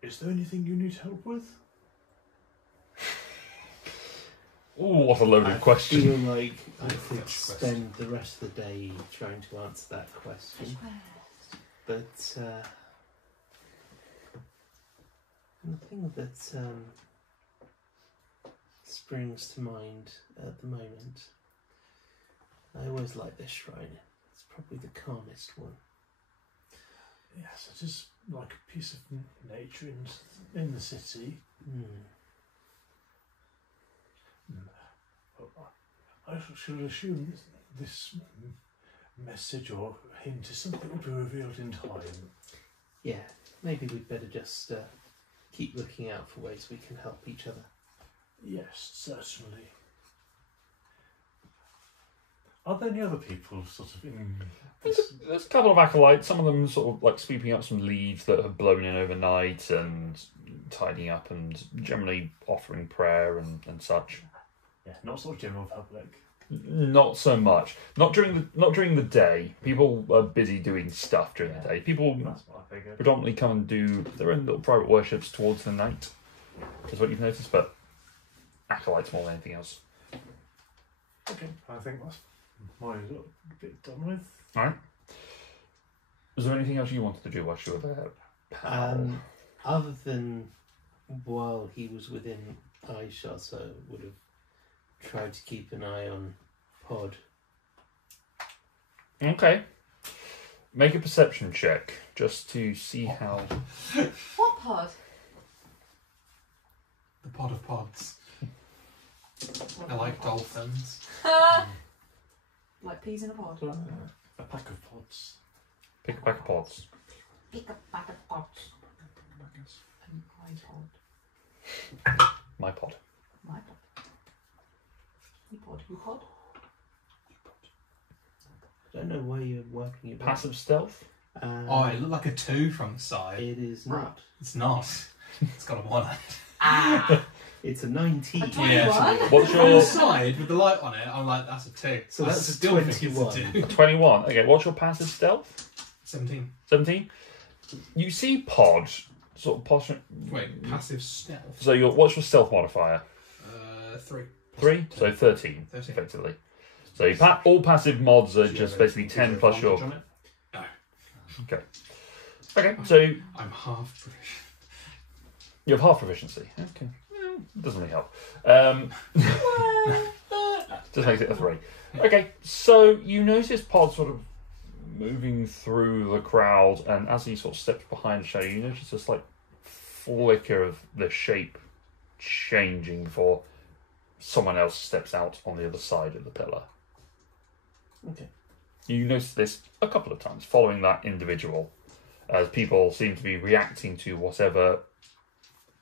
Is there anything you need help with? Oh, what a loaded I question. feel like I could spend the rest of the day trying to answer that question. But the thing that springs to mind at the moment, I always like this shrine. It's probably the calmest one. Yes, it is like a piece of nature in the city. I should assume this message or hint is something that will be revealed in time. Yeah, maybe we'd better just keep looking out for ways we can help each other. Yes, certainly. Are there any other people sort of in this? There's a couple of acolytes, some of them sort of like sweeping up some leaves that have blown in overnight and tidying up and generally offering prayer and such. Yeah, not sort of general public. Not so much. Not during the day. People are busy doing stuff during the day. People That's what I figured. predominantly come and do their own little private worships towards the night. Is what you've noticed, but acolytes more than anything else. Okay, I think that's my little bit done with. Alright. Was there anything else you wanted to do whilst you were there, pal? Other than while he was within eyeshot, I would have tried to keep an eye on Pod. Okay. Make a perception check just to see how. What pod? The pod of pods. I like dolphins. Like peas in a pod. A pack of pods. Pick a pack of pods. Pick a pack of pods. An iPod. My pod. My pod. You pod. You pod. I don't know why you're working it out. Passive stealth? Oh, it looked like a 2 from the side. It is not. It's not. It's got a 1. Ah! It's a 19. A 21? Yeah. What's From the your side with the light on it, I'm like, that's a 2. So I that's a still think it's 21. 21? Okay, what's your passive stealth? 17. 17? You see Pod sort of posture. Wait, passive stealth. So what's your stealth modifier? 3. 3? So 13, 13. effectively. So all passive mods are just basically 10 plus your. No. Okay. Okay, so I'm half British. you have half proficiency. Okay. Well, doesn't really help. Just makes it a 3. Okay, so you notice Pod sort of moving through the crowd, and as he sort of steps behind the shadow, you notice a slight flicker of the shape changing before someone else steps out on the other side of the pillar. Okay. You notice this a couple of times following that individual, as people seem to be reacting to whatever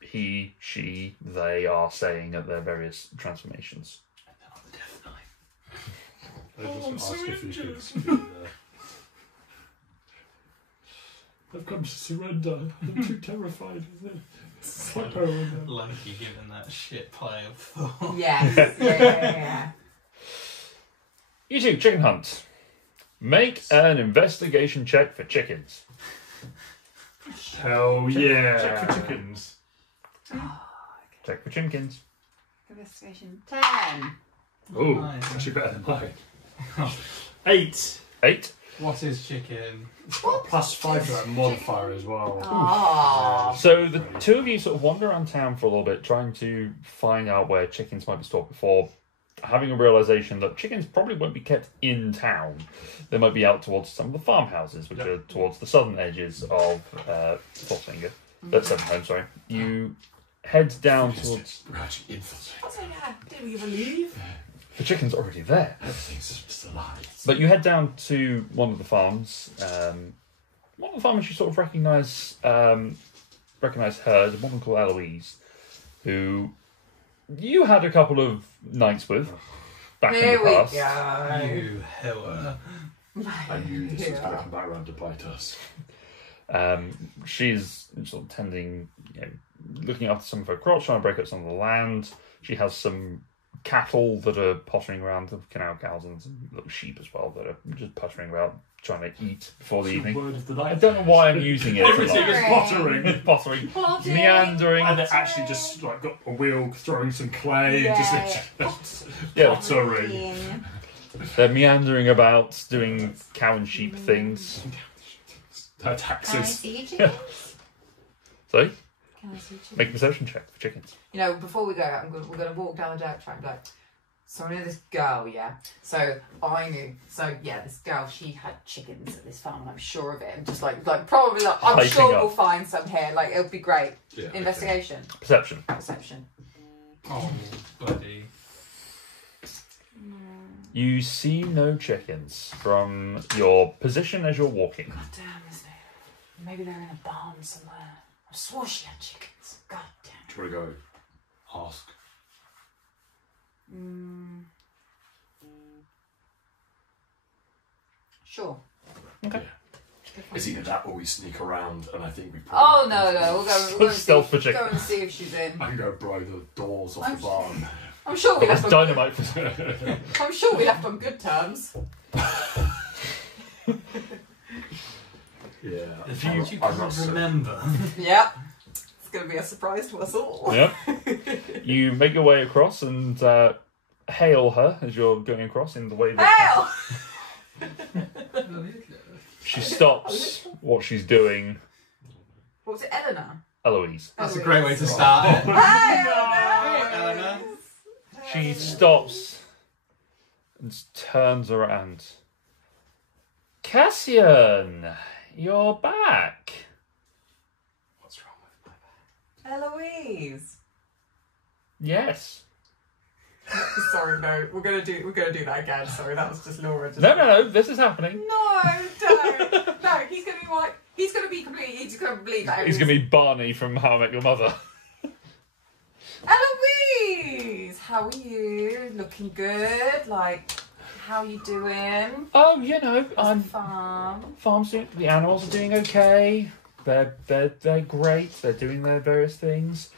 he, she, they are saying at their various transformations. And then on the Death Knight. I I'm just so ask if we injured. could speak there. I've come to surrender. I'm too terrified of the flipper and the... Loki giving that shit play of thought. Yes. Yeah. You two, chicken hunt. Make an investigation check for chickens. Hell yeah! Check for chickens. Check for chickens. Investigation 10. Oh, Nice. actually better than mine. 8. 8. What is chicken? It's got a +5 to that modifier as well. Oh. So the two of you sort of wander around town for a little bit, trying to find out where chickens might be stored before having a realisation that chickens probably won't be kept in town. They might be out towards some of the farmhouses, which are towards the southern edges of Thorfinger. Sevenholm, sorry. You head down towards... We're actually infiltrating. So yeah, did we ever leave? The chicken's already there. Everything's just alive. But you head down to one of the farms. One of the farmers you sort of recognise her, is a woman called Eloise, who you had a couple of nights with back in the past. You hella. I knew this was going to come back around to bite us. She's sort of tending, looking after some of her crops, trying to break up some of the land. She has some cattle that are pottering around, the canal cows and some little sheep as well that are just pottering around, trying to eat before the evening. Word of the I night. don't know why I'm using it. Everything is pottering. Pottering, Potting. meandering. And it actually just like got a wheel throwing some clay Yeah. and just Yeah. pottering. They're meandering about, doing cow and sheep things. Her Can I taxes. see you, chickens? Sorry? Can I see you, chickens? Make a perception check for chickens. Before we go, we're going to walk down the dirt track and be like, so I know this girl, yeah? So this girl, she had chickens at this farm, and I'm sure of it. And just probably, I'm Hiking sure up. we'll find some here. Like, it'll be great. Yeah, okay. Investigation. Perception. Perception. Oh, buddy. You see no chickens from your position as you're walking. God damn, isn't it? Maybe they're in a barn somewhere. I swore she had chickens. God damn. Do you want to go ask? Sure. Okay. It's either that or we sneak around, and I think we Oh, probably... no. We'll go and Stealth for see, chicken. go and see if she's in. I can go blow the doors off I'm the barn. I'm sure we That's left on dynamite for I'm sure we left on good terms. Yeah. The things you I'm can't not so- remember. Yep. It's going to be a surprise to us all. Yep. You make your way across and hail her as you're going across in the way that Hail! she stops what she's doing. What was it, Eleanor? Eloise. That's a great way to start it. Hey, Eleanor. She stops and turns around. Cassian, you're back. What's wrong with my Eloise. Yes. Sorry, no. We're gonna do that again. Sorry, that was just Laura. No. This is happening. No, don't. No, he's gonna be like. He's gonna be completely. He's gonna believe that. He's going to be Barney from How I Met Your Mother. Eloise, how are you? Looking good. Like, how you doing? Oh, I'm farm. farms doing, the animals are doing okay. They're great. They're doing their various things.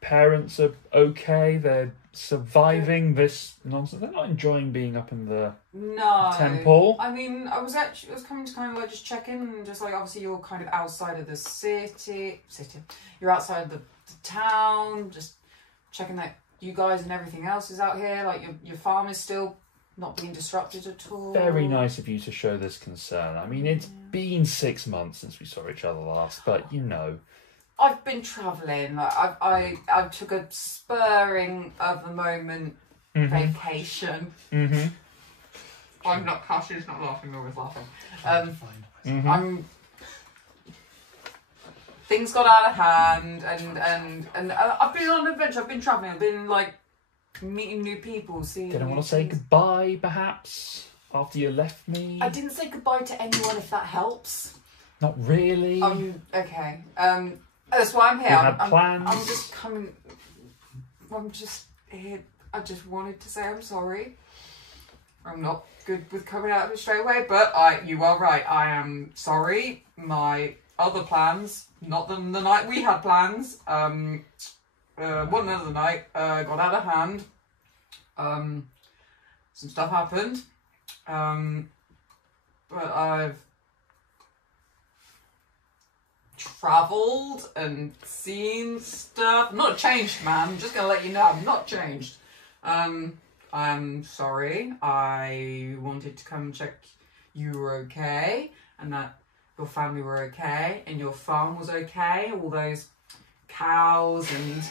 Parents are okay. They're surviving this nonsense. They're not enjoying being up in the No. temple. I mean, I was coming to kind of like just check in and just like obviously you're kind of outside of the city. You're outside of the town, just checking that you guys and everything else is out here. Like your farm is still not being disrupted at all. Very nice of you to show this concern. I mean, it's been 6 months since we saw each other last, but I've been travelling. Like, I took a spurring of the moment vacation. Mm-hmm. I'm not. Cassie's not laughing. Laura's laughing. Mm-hmm. Things got out of hand, and I've been on an adventure. I've been travelling. I've been like meeting new people, seeing. Did I new want to say things. goodbye, perhaps, after you left me? I didn't say goodbye to anyone. If that helps. Not really. Okay. That's why I'm here. You had plans? I'm just coming. I'm just here. I just wanted to say I'm sorry. I'm not good with coming out of it straight away, but you are right. I am sorry. My other plans, not the night we had plans, one another night, got out of hand. Some stuff happened. But I've travelled and seen stuff. I'm not a changed man. I'm just gonna let you know I'm not changed. I'm sorry. I wanted to come check you were okay and that your family were okay and your farm was okay. All those cows and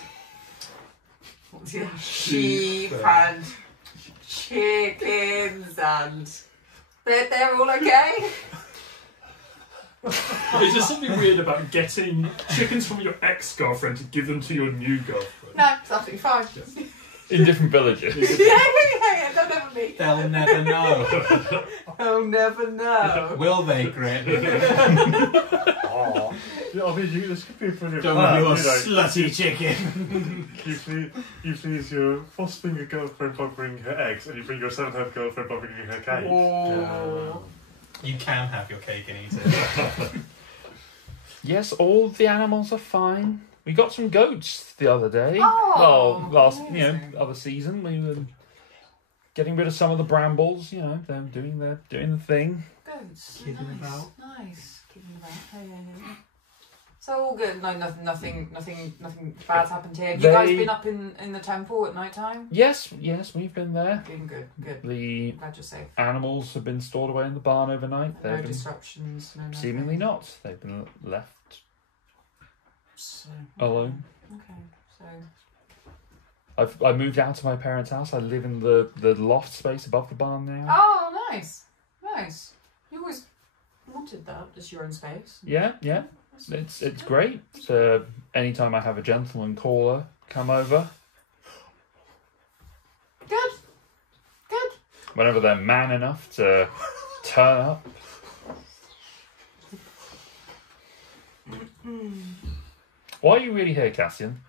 sheep and chickens and they're all okay. Is there something weird about getting chickens from your ex-girlfriend to give them to your new girlfriend? No, it's absolutely fine. in different villages. yeah, they'll never meet. They'll never know. They'll never know. Will they, Grit? Oh. Yeah, I mean, this could be a brilliant Don't plan, you a you know. slutty chicken. You please your foster-finger girlfriend by bringing her eggs, and you bring your seventh-hand girlfriend by bringing her cake. Oh. You can have your cake and eat it. Yes, all the animals are fine. We got some goats the other day. Oh, last, amazing. other season we were getting rid of some of the brambles. You know, they're doing the thing. Goats. Kidding Nice. about. Nice. Kidding about. Yeah. So all good. No, nothing bad's happened here. Have you guys been up in the temple at night time? Yes, we've been there. Good. The Glad you're safe. animals have been stored away in the barn overnight. No They've been disruptions. No. seemingly not. They've been left So, alone. Okay. So. I moved out to my parents' house. I live in the loft space above the barn now. Oh, nice. You always wanted that, just your own space. Yeah. It's great. So anytime I have a gentleman caller come over, Good. whenever they're man enough to turn up. Why are you really here, Cassian?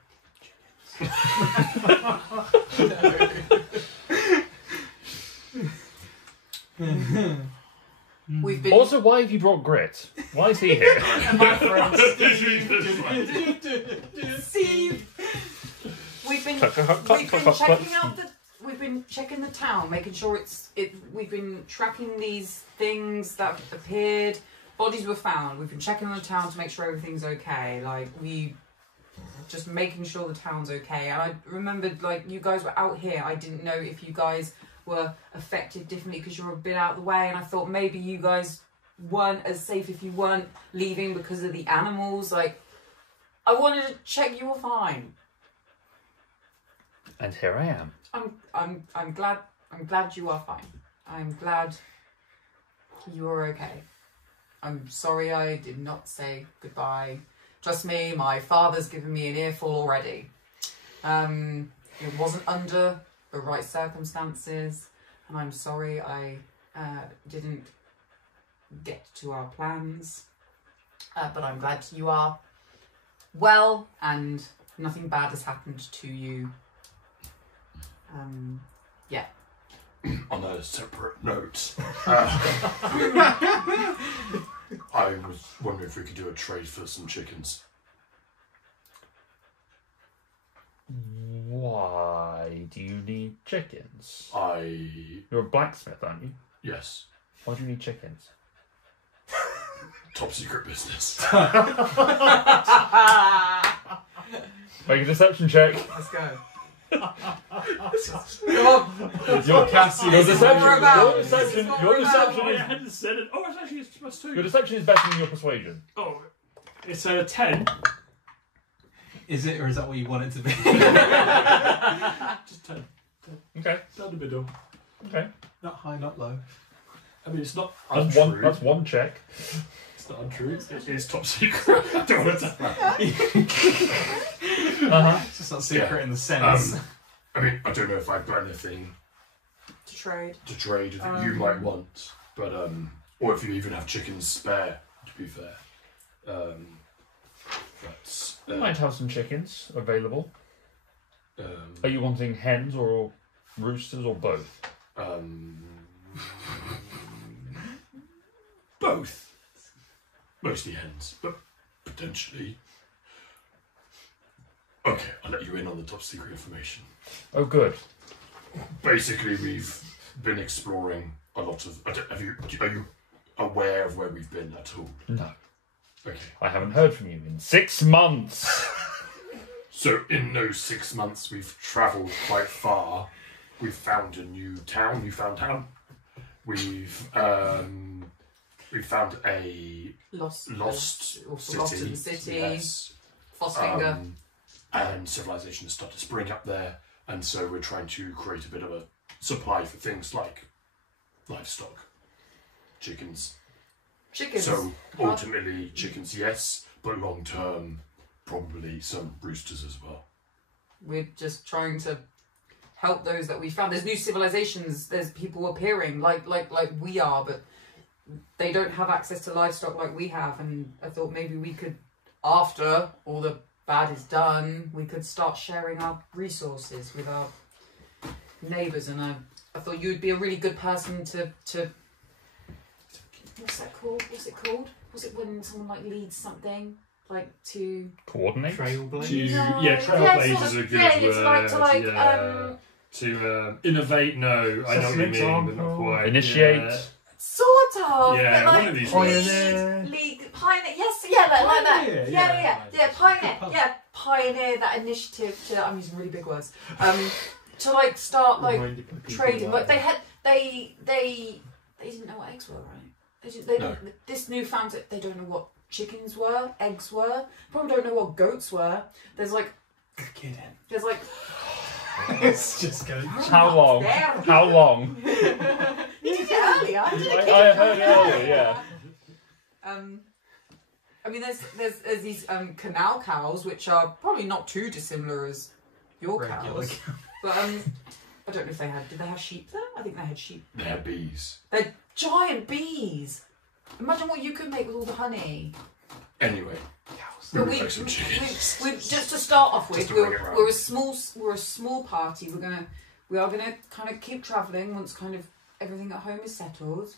We've been. Also, why have you brought Grit? Why is he here? My friend Steve. We've been checking out the. We've been checking the town, making sure we've been tracking these things that appeared. Bodies were found. We've been checking on the town to make sure everything's okay. Like just making sure the town's okay. And I remembered, like, you guys were out here. I didn't know if you guys were affected differently because you're a bit out of the way, and I thought maybe you guys weren't as safe if you weren't leaving because of the animals. Like, I wanted to check you were fine. And here I am. I'm glad you are fine. I'm glad you are okay. I'm sorry I did not say goodbye. Trust me, my father's given me an earful already. It wasn't under the right circumstances, and I'm sorry I didn't get to our plans. But I'm glad you are well and nothing bad has happened to you. Yeah. On a separate note, I was wondering if we could do a trade for some chickens. Why do you need chickens? You're You're a blacksmith, aren't you? Yes. Why do you need chickens? Top secret business. Make a deception check. Let's go. Your Cassian. Your deception. Your deception I is. hadn't said it. Oh, it's actually it's +2. Your deception is better than your persuasion. Oh, it's a 10. Is it, or is that what you want it to be? Just 10. Okay. Down the middle. Okay. Not high, not low. I mean, it's not That's untrue. that's one check. It's not untrue. It is top secret. Don't want to It's just not secret in the sense. I mean, I don't know if I've got anything To trade. to trade that you might want, but or if you even have chickens spare. To be fair, that's We might have some chickens available. um, Are you wanting hens or roosters or both? both. Mostly hens, but potentially. Okay, I'll let you in on the top secret information. Oh, good. Basically, we've been exploring a lot of. Are you aware of where we've been at all? No. Okay. I haven't heard from you in 6 months. So in those 6 months, we've travelled quite far. We've found a new town. Newfound town. We've found a Lost city. Forgotten city. Yes. Fosfinger. And civilization has started to spring up there, and so we're trying to create a bit of a supply for things like livestock, chickens. Chickens. So ultimately, chickens, yes, but long term, probably some roosters as well. We're just trying to help those that we found. There's new civilizations. There's people appearing like we are, but they don't have access to livestock like we have. And I thought maybe we could, after all the bad is done, we could start sharing our resources with our neighbours. And I thought you'd be a really good person to what's that called? What's it called? Was it when someone like leads something? Like to Coordinate? Trailblazers. Trailblazers are good word. To innovate, no, I know what you mean, but not quite. Initiate. Sort of. Yeah, but like, one of these lead, pioneer. Yes, yeah, like that. Yeah, pioneer. Yeah, pioneer that initiative to. I'm using really big words. To like start like trading. Like they didn't know what eggs were, right? They don't. This new found that they don't know what chickens were, eggs were. Probably don't know what goats were. There's like. There's like. It's just going. How long? How long? You did it earlier. I heard earlier, yeah. I mean, there's these canal cows, which are probably not too dissimilar as your cows. But I don't know if they had. Did they have sheep there? I think they had sheep. They're bees. They're giant bees. Imagine what you could make with all the honey. Anyway. But we just to start off with, we're a small party. We are gonna kind of keep travelling once kind of everything at home is settled.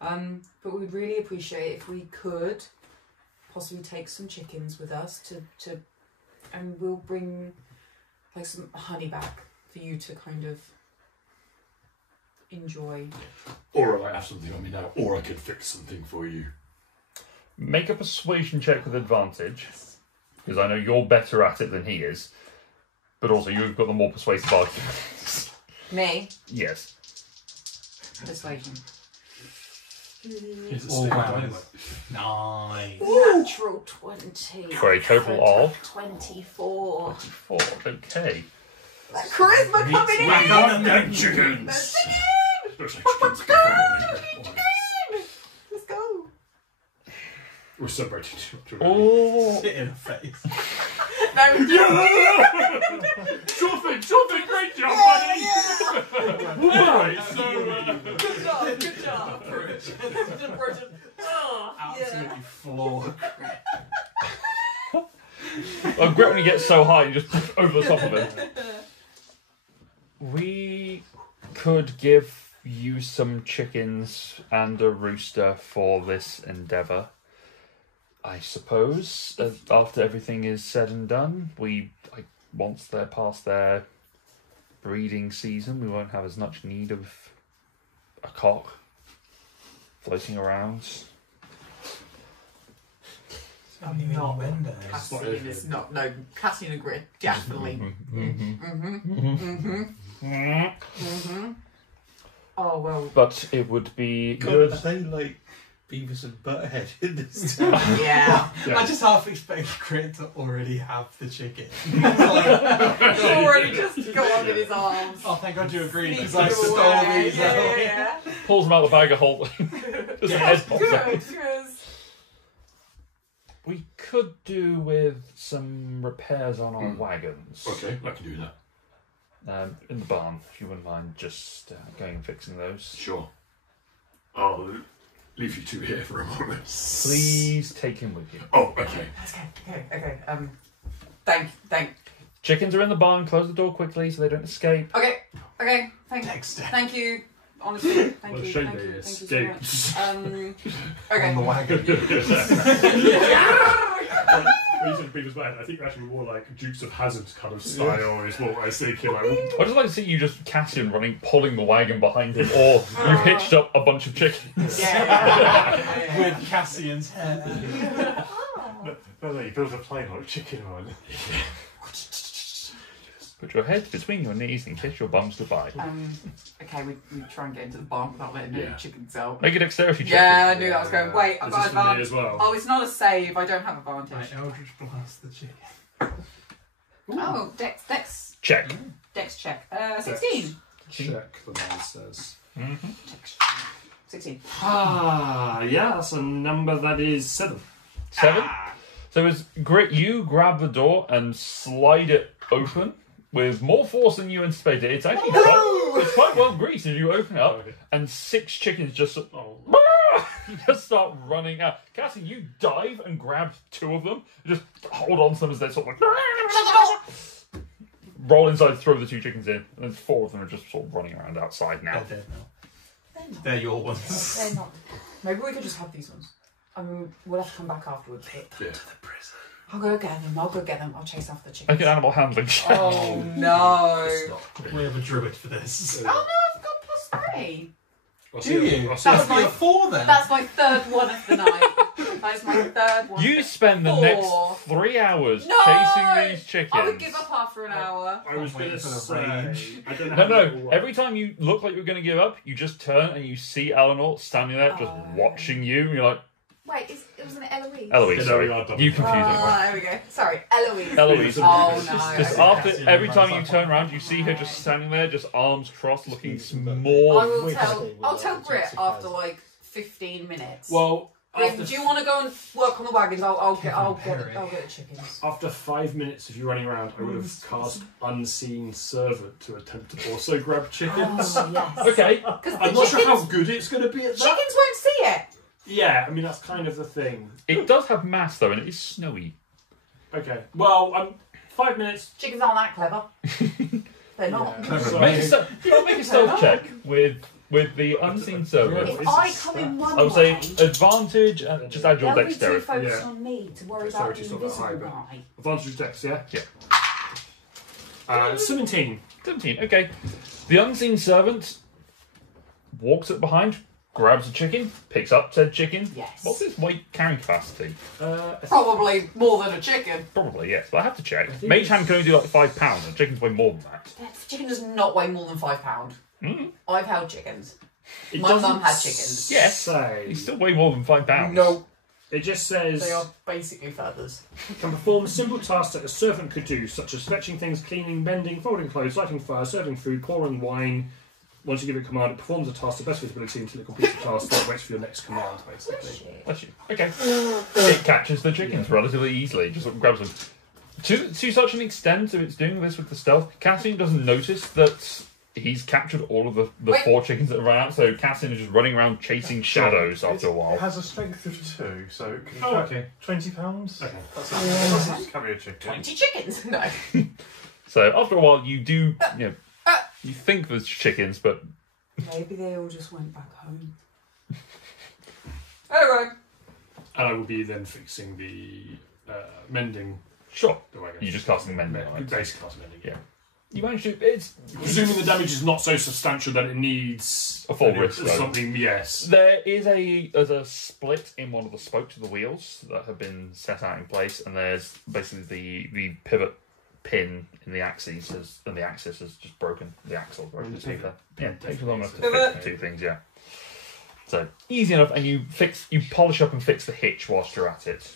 But we'd really appreciate it if we could possibly take some chickens with us to and we'll bring like some honey back for you to kind of enjoy. Or I might have something on me now, or I could fix something for you. Make a persuasion check with advantage, because I know you're better at it than he is, but also you've got the more persuasive arguments. Me? Yes. Persuasion. All round. Nice. Natural 20. For a total of 24. 24. Okay. That charisma coming in! Whack on them chickens! Looks like chickens. Let's go. We're celebrating. Oh. Sit in her face. Sure thing, great job, buddy! Alright, so... Good job. Absolutely flawed. Oh, great when you get so high, you just over the top of it. We could give you some chickens and a rooster for this endeavour. I suppose after everything is said and done, once they're past their breeding season, we won't have as much need of a cock floating around. Cassian is not. No, Cassian agreed. Definitely. Oh well. But it would be God, good. are they like Beavis and Butthead in this town? Yeah. I just half expect Crit to already have the chicken. Already just go on in his arms. Oh, thank God you agreed, because Sneak I them stole away. these. Yeah. Pulls them out of the bag of holding. Just head pops out. Good, because We could do with some repairs on our wagons. Okay, I can do that. In the barn, if you wouldn't mind just going and fixing those. Sure. I'll leave you two here for a moment. Please take him with you. Oh, okay. Okay. Thank. Chickens are in the barn. Close the door quickly so they don't escape. Okay. Dexter. Thank you. Honestly, thank What a you. shame Thank they you escaped. so much. On the Okay. wagon. When you said Beavis Bad, I think actually more like Dukes of Hazzard kind of style is what I was thinking. Like, I'd just like to see you just Cassian pulling the wagon behind him, or you've hitched up a bunch of chickens. Yeah. With Cassian's hair. No, you build a plane like a chicken one. Put your head between your knees and kiss your bums goodbye. Okay, we try and get into the barn without letting the chickens out. Make a dexterity check. Yeah, I knew that was going. Wait, I've Is got this for me advantage. as well? Oh, it's not a save. I don't have advantage. Right, Eldritch Blast the chicken. Oh, Dex Check. check. 16. Check, the man says. 16. Yeah, that's a number that is 7. 7. So as Grit, you grab the door and slide it open, with more force than you anticipated. It's actually quite well greased as you open it up, and 6 chickens just just start running out. Cassie, you dive and grab 2 of them, just hold on to them as they sort of like roll inside, throw the 2 chickens in, and then 4 of them are just sort of running around outside now. They're dead now. They're your ones. They're not. Maybe we could just have these ones. I mean, we'll have to come back afterwards. But To the prison. I'll go get them. I'll chase after the chickens. Make an animal handling check. Oh no! We have a druid for this. Oh no! I've got +3. Do you? That was That's my- my 4 then. That's my 3rd one of the night. That is my 3rd one. You spend the 4. next 3 hours No! chasing these chickens. I would give up after an hour. I was I'm waiting going to for the say, rage. I don't know. No, how no. it will work. Every time you look like you're going to give up, you just turn and you see Eleanor standing there just watching you. And you're like, Wait, it was an Eloise. Eloise, Yeah, sorry. no, we are double. You confused me. There we go. Sorry, Eloise. Eloise. Oh no. Just okay. after every time you turn around, you see her just standing there, just arms crossed, looking I more. will Wait, tell. okay, I'll well, tell it's Grit actually after fine. like 15 minutes. Well, Grit, after, do you want to go and work on the wagons? I'll get the chickens. after 5 minutes of you running around, I would have cast Unseen Servant to attempt to also grab chickens. Oh yes. Okay. Because I'm the not sure how chickens, good it's going to be at that. chickens won't see it. Yeah, I mean, that's kind of the thing. It does have mass though, and it is snowy. Okay, well, 5 minutes. Chickens aren't that clever. They're not. Yeah. So- Make a stealth check with the unseen servant. If I come in one I would say way, advantage and just add your they'll be too dexterity. focused Yeah. on me to worry about Dexterity the sort of invisible high, but- guy. Advantage dex, yeah? Yeah. 17. 17. Okay. The unseen servant walks up behind, grabs a chicken, picks up said chicken. Yes. What's its weight carrying capacity? Probably more than a chicken. Probably yes, but I have to check. Mage hand can only do like 5 pounds, and chickens weigh more than that. The chicken does not weigh more than £5. Mm. I've held chickens. It My doesn't mum had chickens. Yes. Say. They still weigh more than 5 pounds. No, It just says they are basically feathers. can perform simple tasks that a servant could do, such as fetching things, cleaning, mending, folding clothes, lighting fire, serving food, pouring wine. Once you give it command, it performs the task to best of its ability until it completes the task, then waits for your next command, basically. Bless you. Okay. It catches the chickens relatively easily, just sort of grabs them. To such an extent of it's doing this with the stealth, Cassian doesn't notice that he's captured all of the Wait. 4 chickens that ran out, so Cassian is just running around chasing shadows after a It while. has a strength of 2, so it can Oh, carry okay. 20 pounds. Okay. That's carry a chicken. 20 chickens? No. So after a while, you do, you think there's chickens, but Maybe they all just went back home. Anyway. And I will be then fixing the mending sure. the wagon. You just casting mending on it. Basically casting mending. Yeah. You managed to. It's Presuming the damage is not so substantial that it needs A full risk, though. something. Yes. There's a split in one of the spokes of the wheels that have been set out in place, and there's basically the pivot pin in the axis and the axis has just broken. The axle broken. The So pivot yeah, pin it takes takes long enough to Pivot. fix the 2 things. Yeah. So easy enough, and you polish up and fix the hitch whilst you're at it.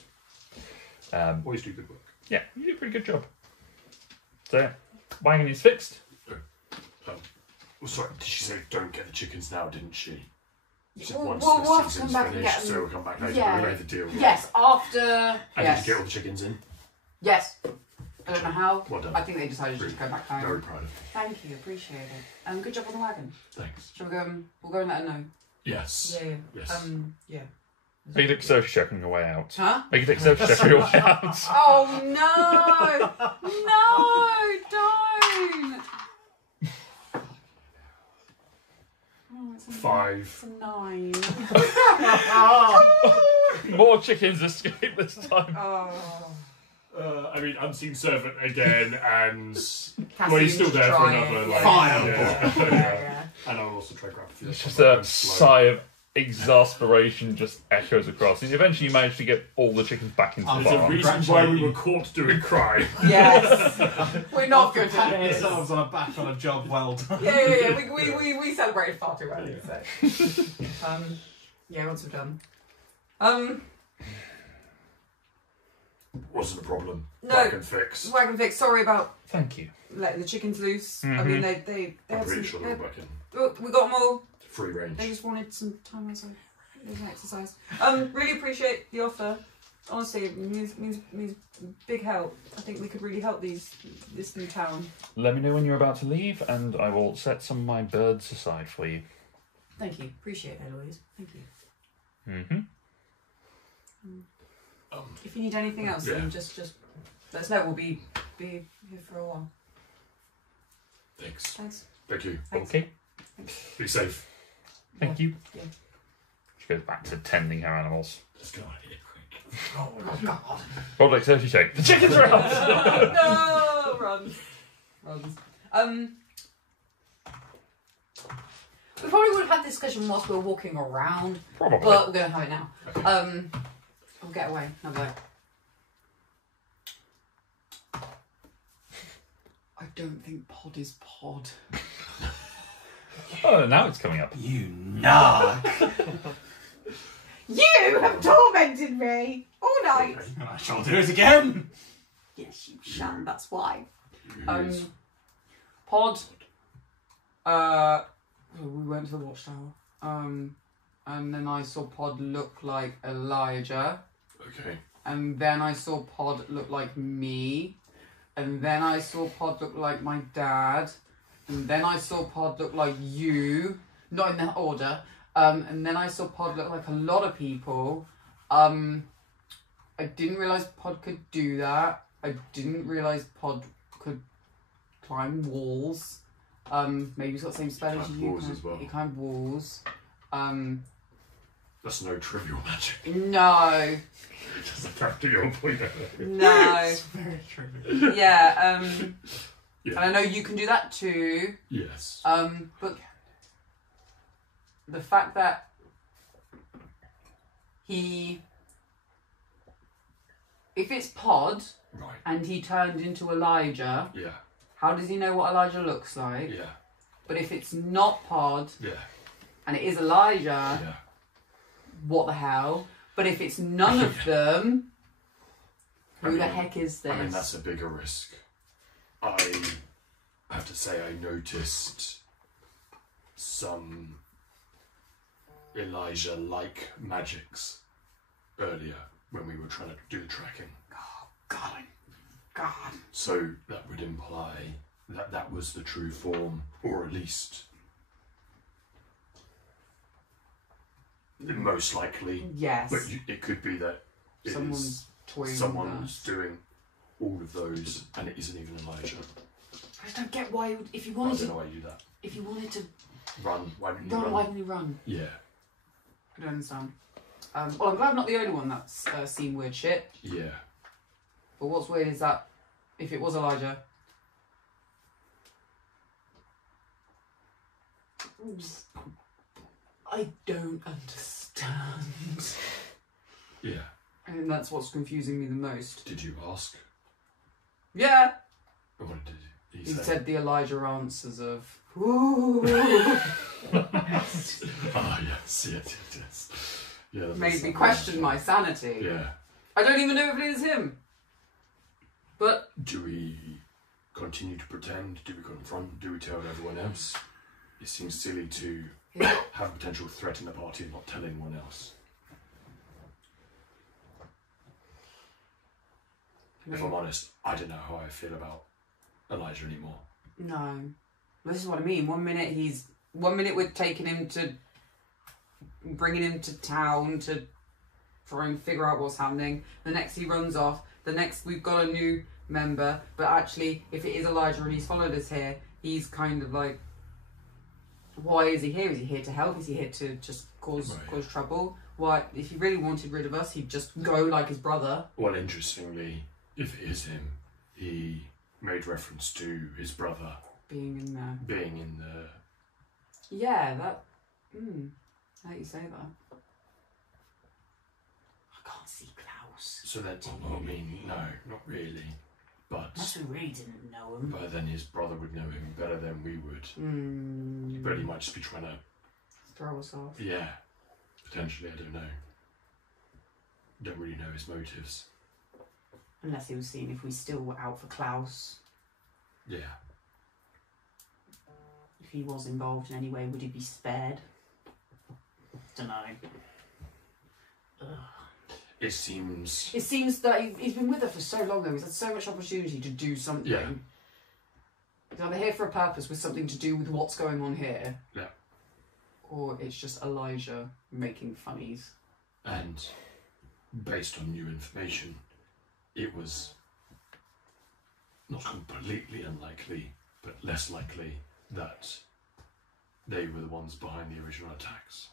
Always do good work. Yeah, you do a pretty good job. So yeah, wagon is fixed. Oh, sorry, did she say don't get the chickens now, didn't she? She said We'll once have the to come season's back and finished, get them. so we'll come back later. Yeah. We made the deal. Yes, after. And did Yes. you get all the chickens in? Yes. I don't know how. Well done. I think they decided to just go back home. Very proud of you. Thank you, appreciate it. Good job on the wagon. Thanks. Shall we go? We'll go and let her know. Yes. Yeah. Yes. Yeah. Make a dexterity check on your way out. Huh? Make a dexterity check on your way out. Oh no! No! Don't! Oh, it's a 5. It's a 9. More chickens escape this time. Oh. I mean, unseen servant again, and Cassian's well, he's still there for trying, another yeah. Fire. Yeah. And I'll also try grab a few. It's just a sigh of exasperation just echoes across. And eventually you manage to get all the chickens back into the There's a barn. reason why we were caught doing crime. Yes. We're not good at Patting this. ourselves on our back on a job well done. Yeah. We celebrated far too early, so. Yeah, once we're done. Wasn't a problem. No. I can fix. Wagon fix, sorry about Thank you. letting the chickens loose. I Mhm. mean, they I'm had pretty some. sure they're all back in We got them all. free range. They just wanted some time outside. It was an exercise. Really appreciate the offer. honestly, it means big help. I think we could really help this new town. Let me know when you're about to leave, and I will set some of my birds aside for you. Thank you. Appreciate it, Eloise. Thank you. Mm-hmm. If you need anything else, then just let us know. We'll be here for a while. Thanks. Thanks. Thank you. Thanks. Okay. Be safe. Thank you. Yeah. She goes back to tending her animals. Let's go out of here quick. Oh God. Roll dexterity check. The chickens are out! No, runs. We probably would have had this discussion whilst we were walking around, Probably. but we're going to have it now. Okay. We'll get away. I'll be like, I don't think Pod is Pod. Oh, now it's coming up. You narc! You have tormented me all night. And I shall do it again! Yes, you shall. That's why. Yes. Pod. We went to the watchtower. And then I saw Pod look like Elijah. Okay. And then I saw Pod look like me. And then I saw Pod look like my dad. And then I saw Pod look like you. Not in that order. And then I saw Pod look like a lot of people. I didn't realise Pod could do that. I didn't realise Pod could climb walls. Maybe he's got the same spell as Climb you. walls as well. He climbed walls. That's no trivial magic. No. Just a practical point. No. It's very true. Yeah, Yeah. and I know you can do that too. Yes. But the fact that if it's Pod Right. and he turned into Elijah, Yeah. how does he know what Elijah looks like? Yeah. But if it's not Pod Yeah. and it is Elijah, Yeah. what the hell? But if it's none of them, I who the mean- heck is this? I mean, that's a bigger risk. I have to say, I noticed some Elijah-like magics earlier when we were trying to do the tracking. Oh, God. God. So that would imply that that was the true form, or at least most likely. Yes. But it could be that it is Someone's toying with someone's us. doing all of those, and it isn't even Elijah. I just don't get why. If you I wanted don't to, know why you do that. if you wanted to Run. Why didn't you run, run? why didn't you run? Yeah. I don't understand. Well, I'm glad I'm not the only one that's seen weird shit. Yeah. But what's weird is that if it was Elijah, I don't understand. Yeah. And that's what's confusing me the most. Did you ask? Yeah. What did he He say? said the Elijah answers of. Ooh. Ah, yes. Yeah. that Made makes me sense. question my sanity. Yeah. I don't even know if it is him. But Do we continue to pretend? Do we confront? Do we tell everyone else? It seems silly to have a potential threat in the party and not tell anyone else. If I'm honest, I don't know how I feel about Elijah anymore. no, this is what I mean. One minute we're taking him to, bringing him to town to try and figure out what's happening. The next he runs off. The next we've got a new member, but actually, if it is Elijah and he's followed us here, he's kind of like, why is he here? Is he here to help? Is he here to just cause trouble? Why? If he really wanted rid of us, he'd just go like his brother. Well, interestingly, if it is him, he made reference to his brother Being in there. being in the... Yeah, that. How you say that? I can't see Klaus. So that, I mean, no, not really. But Unless we really didn't know him. but then his brother would know him better than we would. But he might just be trying to... Throw us off. Yeah, potentially, I don't know. Don't really know his motives. Unless he was seeing if we still were out for Klaus. Yeah. If he was involved in any way, would he be spared? Don't know. Ugh. It seems. It seems that he's been with her for so long, though. He's had so much opportunity to do something. Yeah. He's either here for a purpose with something to do with what's going on here. Yeah. Or it's just Elijah making funnies. And based on new information, it was not completely unlikely, but less likely that they were the ones behind the original attacks.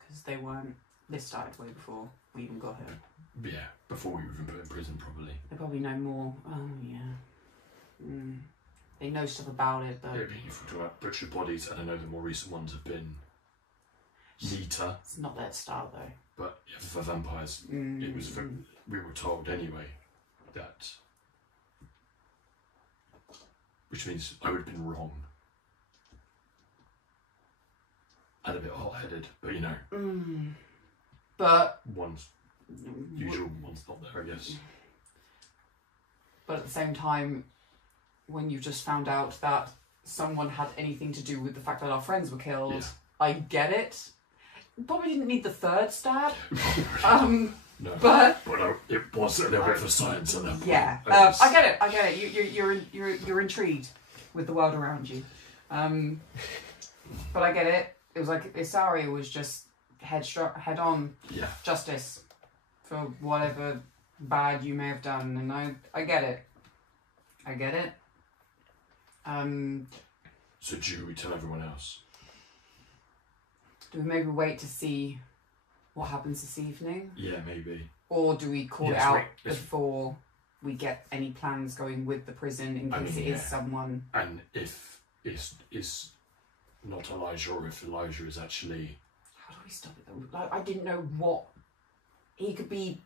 Because they weren't. This started way before we even got here. Yeah, before we were even put in prison, probably. They probably know more. Oh, yeah. They know stuff about it, but It'd be useful to butcher bodies, and I know the more recent ones have been neater. it's not their style, though. But yeah, for vampires, it was. We were told anyway that, which means I would have been wrong and a bit hot-headed. But you know, But one's usual, one's not there, I guess. But at the same time, when you've just found out that someone had anything to do with the fact that our friends were killed, Yeah. I get it. Probably didn't need the third stab. No, But it was a little bit of a science at that point. yeah, It was- I get it. You're intrigued with the world around you. But I get it. It was like Isaria was just head on Yeah. justice for whatever bad you may have done, and I get it. I get it. So do we tell everyone else? Do we maybe wait to see what happens this evening? Yeah, maybe. Or do we call it Yes, out wait, yes. before we get any plans going with the prison in I case mean, it is yeah. someone? And if it's not Elijah, or if Elijah is actually... How do we stop it though? Like, I didn't know what... He could be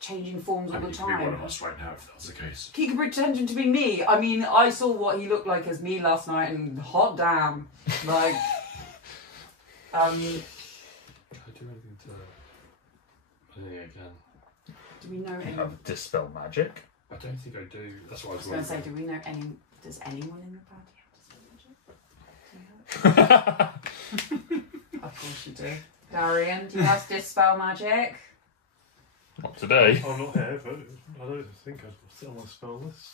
changing forms all I mean, the he could be one time. of us right now if that's the case. He could pretend to be me. I mean, I saw what he looked like as me last night, and hot damn. Like... Can I do anything to... I don't think I can. Do we know You any... have dispel magic. I don't think I do. That's what I I was was going to say, wondering. do we know any... Does anyone in the party have dispel magic? Of course you do. Darian, do you have dispel magic? Not today. I'm not here, but I don't think I've still on the spell list.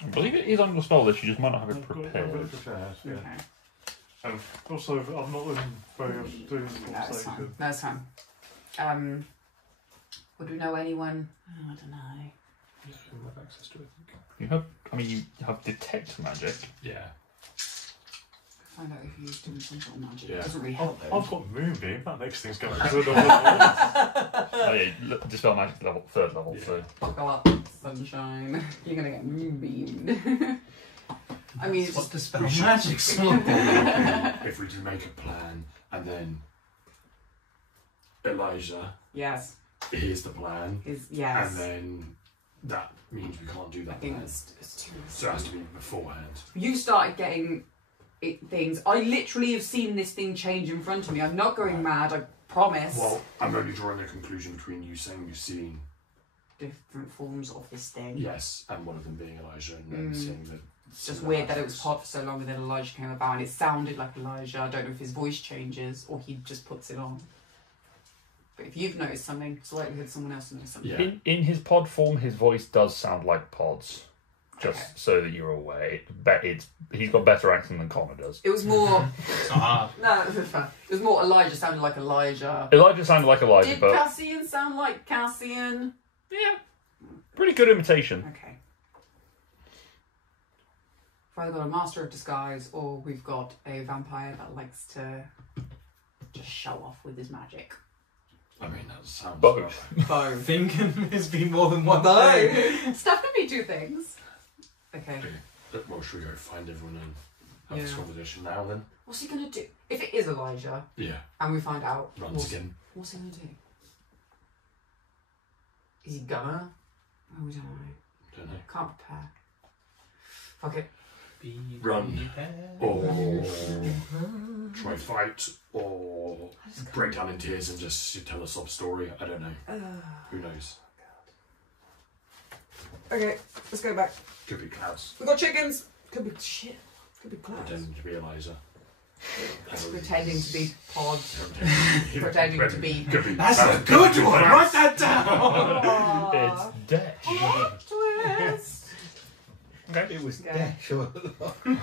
I believe it is on your spell list, you just might not have it I've got prepared. it prepared, yeah. Okay. And also, I'm not in very much doing the No, it's fine. conversation. No, it's fine. Would we know anyone? Oh, I don't know. Yeah, I have access to it, I think. You have, I mean, you have detect magic. Yeah. Find out if you're doing some sort of magic. Yeah. It doesn't really help though. I've got Moonbeam. That next thing's going to be Oh yeah, dispel magic level, third level, Yeah. so. Buckle up, sunshine. You're gonna get moonbeamed. I mean, it's What just, the spell magic's for. If we do make a plan, and then Elijah, yes, here's the plan, yes. and then that means we can't do I that think plan. it's too. So it has to be beforehand. You started getting things. I literally have seen this thing change in front of me. I'm not going mad. I promise. Well, I'm only drawing a conclusion between you saying you've seen Different forms of this thing. yes, and one of them being Elijah, and then seeing that. It's just weird that it was pod for so long and then Elijah came about and it sounded like Elijah. I don't know if his voice changes or he just puts it on. But if you've noticed something, it's likely that someone else noticed something. Yeah. In his pod form, his voice does sound like Pod's. Just Okay. so that you're aware. He's got better accent than Connor does. It was more... It's not hard. no, it's fine. It was more Elijah sounded like Elijah. Elijah sounded like Elijah, Did but Cassian sound like Cassian? yeah, pretty good imitation. Okay. We've either got a master of disguise or we've got a vampire that likes to just show off with his magic. I mean, that sounds Both. Both. Thinking there's been more than one thing. Stuff can be two things. Okay. Well, should we go find everyone and have this Yeah. conversation now then? What's he gonna do? If it is Elijah Yeah, and we find out, runs again. what's he gonna do? Is he gonna? Oh, we don't know. Don't know. Can't prepare. Fuck it. Run. Or try fight, or break down in tears and just tell a sob story. I don't know. Who knows? Okay, let's go back. Could be Klaus. We got chickens. Could be shit. Could be clouds. Pretending to be Eliza. Pretending to be Pod. Pretending to be. That's a good one. Write that down. It's Dash. Plot twist. Okay. It was Yeah. Dash all along.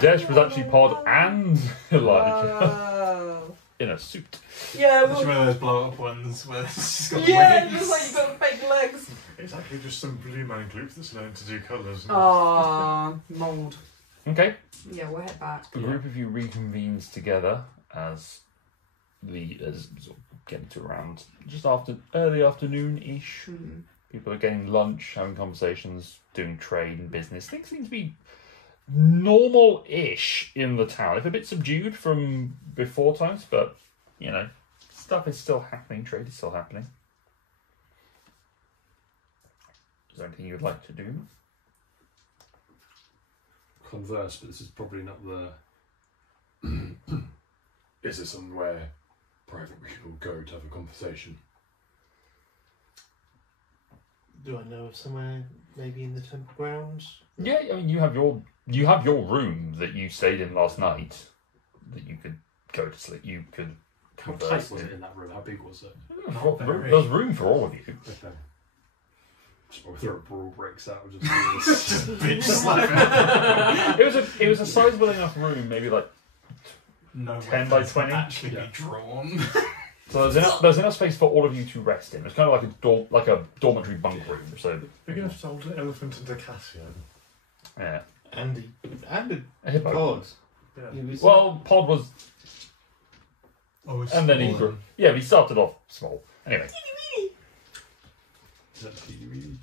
Dash was actually Pod and Elijah Oh. in a suit. Yeah, It's one of those blow up ones where it's just got yeah, wings. just like you got fake legs. It's actually just some blue man group that's learned to do colours. Oh, mould. Okay. Yeah, we'll head back. The group of you reconvenes together as sort of getting to around just after early afternoon-ish. Hmm. People are getting lunch, having conversations, doing trade and business. Things seem to be normal-ish in the town. It's a bit subdued from before times, but, you know, stuff is still happening. Trade is still happening. Is there anything you'd like to do? Converse, but this is probably not the. Is it somewhere private we can all go to have a conversation? Do I know of somewhere maybe in the temple grounds? Yeah, I mean, you have your room that you stayed in last night that you could go to sleep. You could How converse tight was in. it in that room? How big was it? Not very. There's room for all of you. Okay. Just throw a brawl breaks out. Just Bitch slapping. It was a sizable enough room, maybe like No 10 by weapons can 20? actually Yeah. be drawn. so. There's enough space for all of you to rest in. It's kind of like a dormitory bunk room. So Big enough to hold an elephant into Cassio. yeah, And a a hippo. pod. Yeah. It was- Well, Pod was, Oh, it's and then he small grew. Yeah, but he started off small. Anyway, Is that really?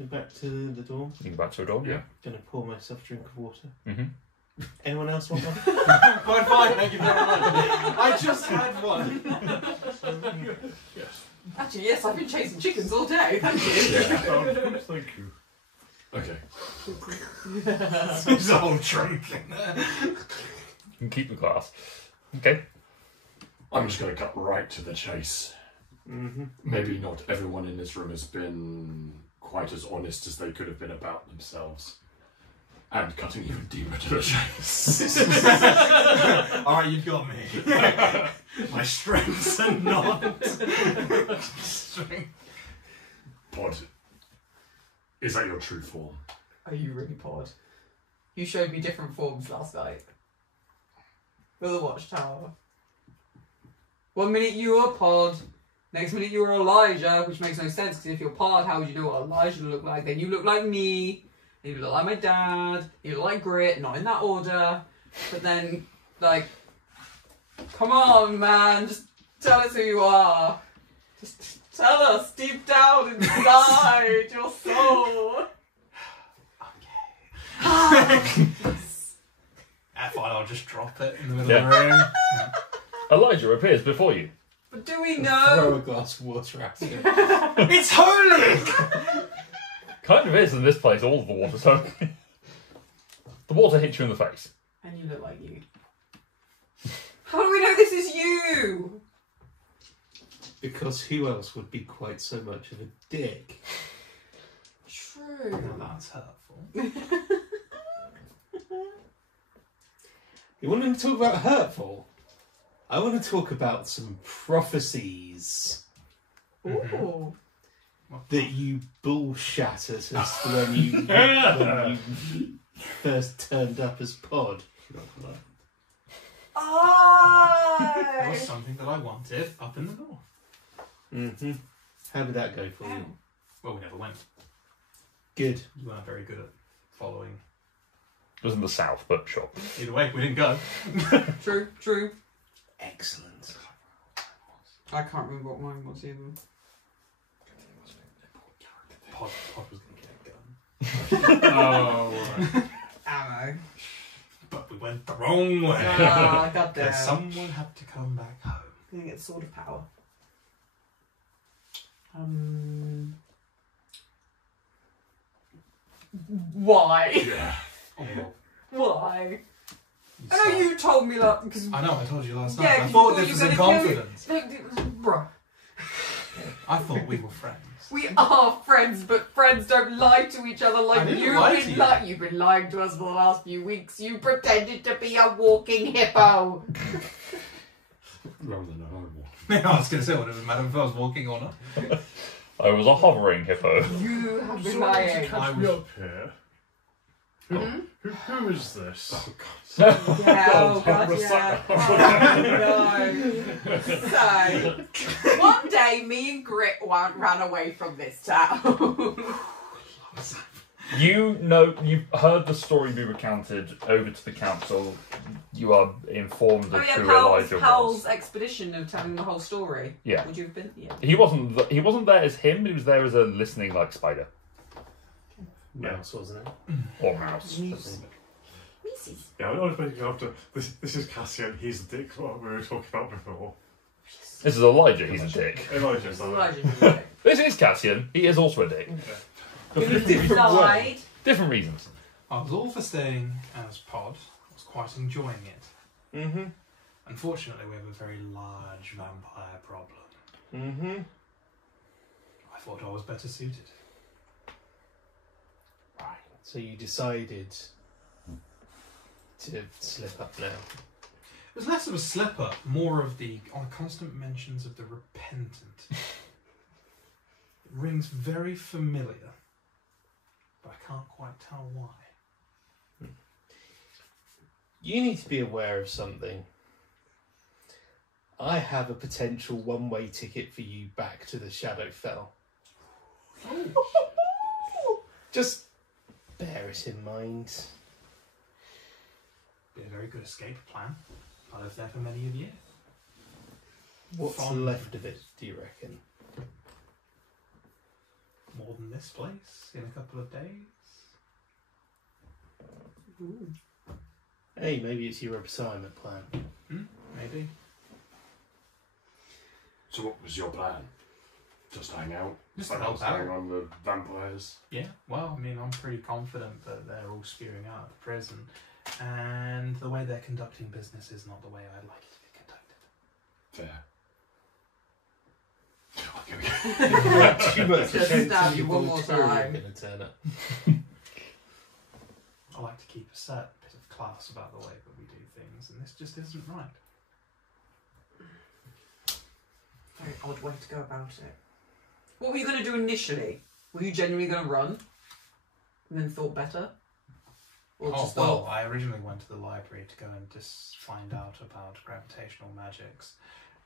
back to the dorm. you can go back to a dog. Yeah. Gonna pour myself a drink of water. Mm-hmm. Anyone else want one? Quite fine, thank you very much. I just had one. Actually, yes, I've been chasing chickens all day. Thank you. Yeah. Thank you. Okay. There's a whole drink in there. You can keep the glass. Okay. I'm just going to cut right to the chase. Mm-hmm. Maybe not everyone in this room has been quite as honest as they could have been about themselves. And cutting even deeper to the chase. Alright, you've got me. My strengths are not strength. Pod, is that your true form? Are you really Pod? You showed me different forms last night. With the watchtower. 1 minute you were Pod, next minute you were Elijah, which makes no sense because if you're Pod, how would you know what Elijah looked like? Then you look like me, then you look like my dad, you look like Grit, not in that order. But then, like, come on, man, just tell us who you are. Just tell us deep down inside your soul. Fine, I'll just drop it in the middle of the room. Elijah appears before you. But do we Throw know? a glass of water at him. It's holy! Kind of is in this place. All of the water. So the water hits you in the face. And you look like you. How do we know this is you? Because who else would be quite so much of a dick? True. Now that's hurtful. You want to talk about hurtful? I want to talk about some prophecies Ooh. that you bullshat at us when you first turned up as Pod. That was something that I wanted up in the north. Mm-hmm. How did that go for you? Well, we never went. Good. You weren't very good at following. It was in the south, but sure. Either way, we didn't go. True, true. Excellent. I can't remember what mine was either. Pod was going to get a gun. Oh. Ammo. But we went the wrong way. Ah, goddamn. Because someone had to come back home. I'm gonna get Sword of Power. Why? Yeah. Oh, well. Why? I know you told me that because I know, I told you last Yeah, night. I 'cause thought you this thought was you in were gonna confidence. bruh. I thought we were friends. We are friends, but friends don't lie to each other I like didn't you've lie to been you. You've been lying to us for the last few weeks. You pretended to be a walking hippo. Rather than a horrible. I was going to say, what it would matter if I was walking or not. I was a hovering hippo. You have been Someone to lying. catch I me was- up here. Who is this? Oh god. Yeah, oh god, I'm yeah. Oh, no. So, one day me and Grit ran away from this town. You've heard the story be recounted over to the council. You are informed of Oh yeah, who Elijah Pal's was. expedition of telling the whole story. Yeah. Would you have been? Yeah. He wasn't there as him. He was there as a listening like spider Mouse, wasn't it? or mouse. Yeah, I was thinking after this is Cassian. He's the dick. What we were talking about before. This is Elijah. He's a dick. Elijah's This is Cassian. He is also a dick. In a different side. Different reasons. I was all for staying as Pod. I was quite enjoying it. Mm-hmm. Unfortunately, we have a very large vampire problem. Mm-hmm. I thought I was better suited. Right. So you decided to slip up now. It was less of a slip up, more of the constant mentions of the repentant. It rings very familiar, but I can't quite tell why. You need to be aware of something. I have a potential one-way ticket for you back to the Shadowfell. Just bear it in mind. Be a very good escape plan. I lived there for many a year. What's Fine. left of it, do you reckon? More than this place in a couple of days. Hey, maybe it's your retirement plan. Maybe. So what was your plan? Just hang out? Just to help Staying out. on the vampires? Yeah, well, I mean, I'm pretty confident that they're all spewing out of the prison, and the way they're conducting business is not the way I'd like it to be conducted. Fair. Too much Just attention, stab you your one more Volturi are time. gonna turn up. I like to keep a certain bit of class about the way that we do things, and this just isn't right. Very odd way to go about it. What were you going to do initially? Were you genuinely going to run? And then thought better? Or Oh, just well, thought, I originally went to the library to go and just find out about gravitational magics.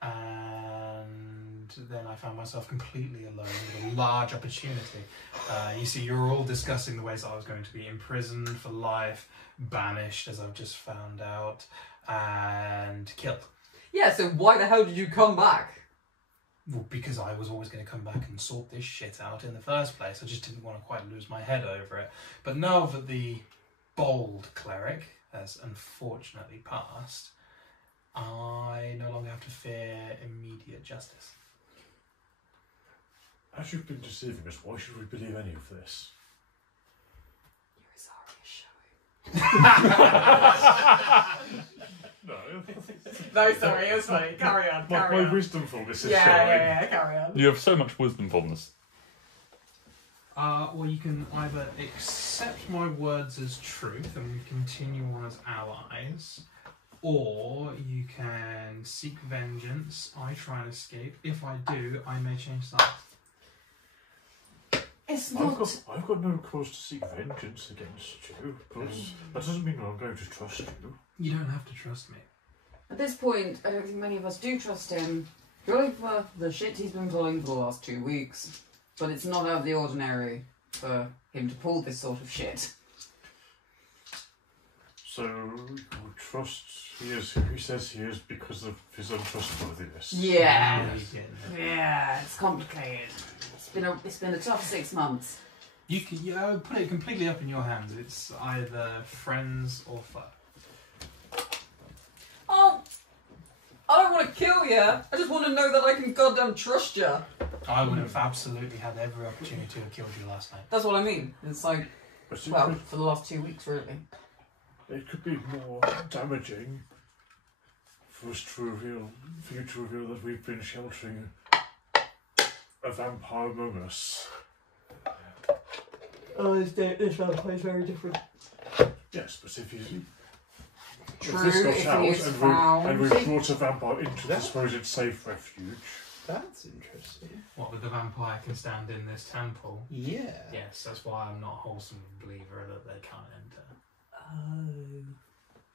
And then I found myself completely alone with a large opportunity. You see, you were all discussing the ways that I was going to be imprisoned for life, banished, as I've just found out, and killed. yeah, so why the hell did you come back? Well, because I was always going to come back and sort this shit out in the first place. I just didn't want to quite lose my head over it. But now that the bold cleric has unfortunately passed, I no longer have to fear immediate justice. As you've been deceiving us, why should we believe any of this? You're sorry, showing. No. No, sorry, it was funny. Carry on, My wisdom from this is showing. carry on. You have so much wisdom from this. Well, you can either accept my words as truth and we continue on as allies, or you can seek vengeance. I try and escape. If I do, I may change sides. It's I've got no cause to seek vengeance against you, but that doesn't mean I'm going to trust you. You don't have to trust me. At this point, I don't think many of us do trust him, purely for the shit he's been pulling for the last 2 weeks. But it's not out of the ordinary for him to pull this sort of shit. So you trust he says he is because of his untrustworthiness. Yeah. Really getting it. Yeah, it's complicated. It's been a tough 6 months. You can put it completely up in your hands. It's either friends or foe. Oh, I don't want to kill you. I just want to know that I can goddamn trust you. I would have absolutely had every opportunity to have killed you last night. That's what I mean. It's like, But it, well, for the last 2 weeks, really. could be more damaging for you to reveal that we've been sheltering a vampire among us. Oh, this vampire is very different. Yes, but if you. True, if this got if out he is and found. we brought a vampire into the supposed safe refuge. That's interesting. What, with the vampire can stand in this temple? Yeah. Yes, that's why I'm not a wholesome believer that they can't enter. Oh,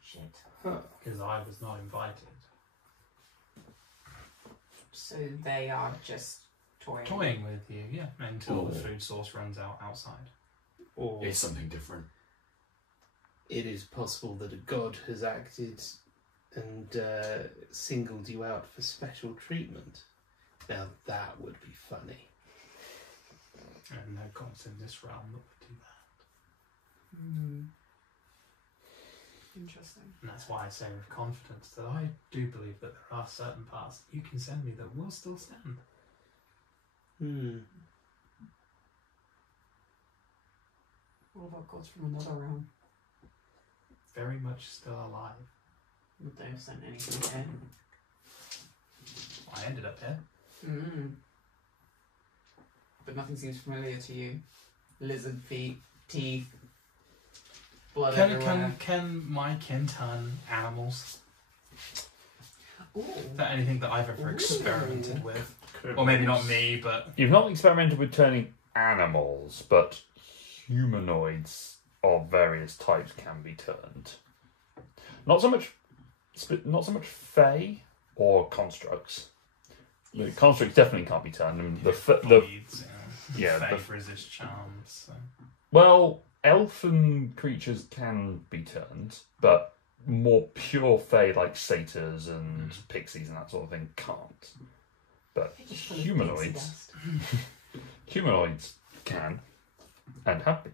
shit. Huh. Because I was not invited. So they are just toying. Toying with you, yeah, until the Oh. food source runs out outside. Or It's something different. it is possible that a god has acted and singled you out for special treatment. Now that would be funny. And no gods in this realm that would do that. Hmm. Interesting. And that's why I say with confidence that I do believe that there are certain parts that you can send me that will still stand. Hmm. What about gods from another realm? Very much still alive. Would they have sent anything here? I ended up here. Hmm. But nothing seems familiar to you. Lizard feet, teeth, blood everywhere. Can my kin turn animals? Ooh. Is that anything that I've ever Ooh. experimented with? Could Or maybe not me, but You've not experimented with turning animals, but humanoids of various types can be turned. Not so much fae or constructs. The constructs definitely can't be turned. I mean, the voids, yeah, fae the- resist charms. So. well, elfin creatures can be turned, but more pure fae like satyrs and pixies and that sort of thing can't. But They're just full of humanoids, pixie dust. humanoids can and have been.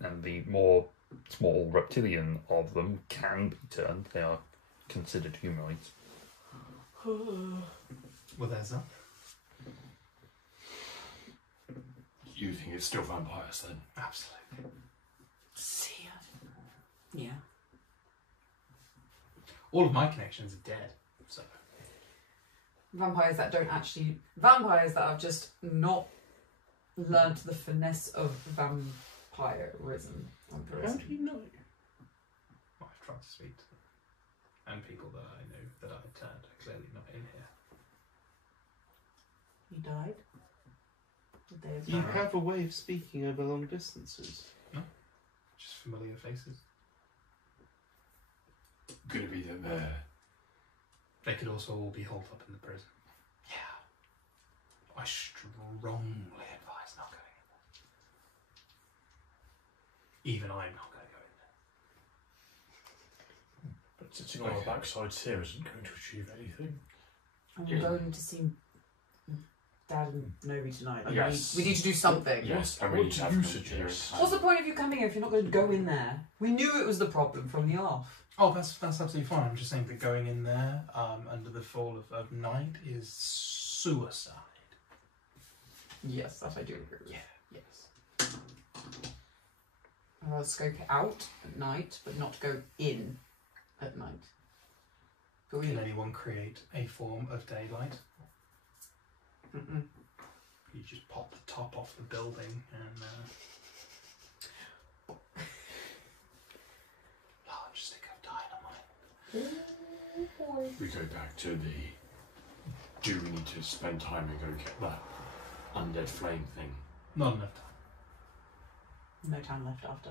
And the more small reptilian of them can be turned. They are considered humanoids. Well, there's that. You think it's still vampires then? Absolutely. See ya. Yeah. All of my connections are dead. So Vampires that have just not learnt the finesse of vampirism. How do you know? I've tried to speak to them. And people that I know that I've turned are clearly not in here. You died? Did they You have a way of speaking over long distances. Just familiar faces. Could it be that they're... They could also all be holed up in the prison. Yeah. I strongly advise not going in there. Even I'm not going to go in there. But sitting on our backsides here isn't going to achieve anything. I'm Yeah. going to see Dad and Novi tonight. Like, Yes. we need to do something. Yes, What I mean, do you suggest? What's the point of you coming here if you're not going to go in there? We knew it was the problem from the off. Oh, that's absolutely fine. I'm just saying that going in there under the fall of night is suicide. Yes, that I do agree with. Yeah. Yes. I'd rather scope it out at night, but not go in at night. Go Can in. anyone create a form of daylight? Mm-mm. You just pop the top off the building and large stick of dynamite. We go back to the... Do we need to spend time and go get that undead flame thing? Not enough time. No time left after.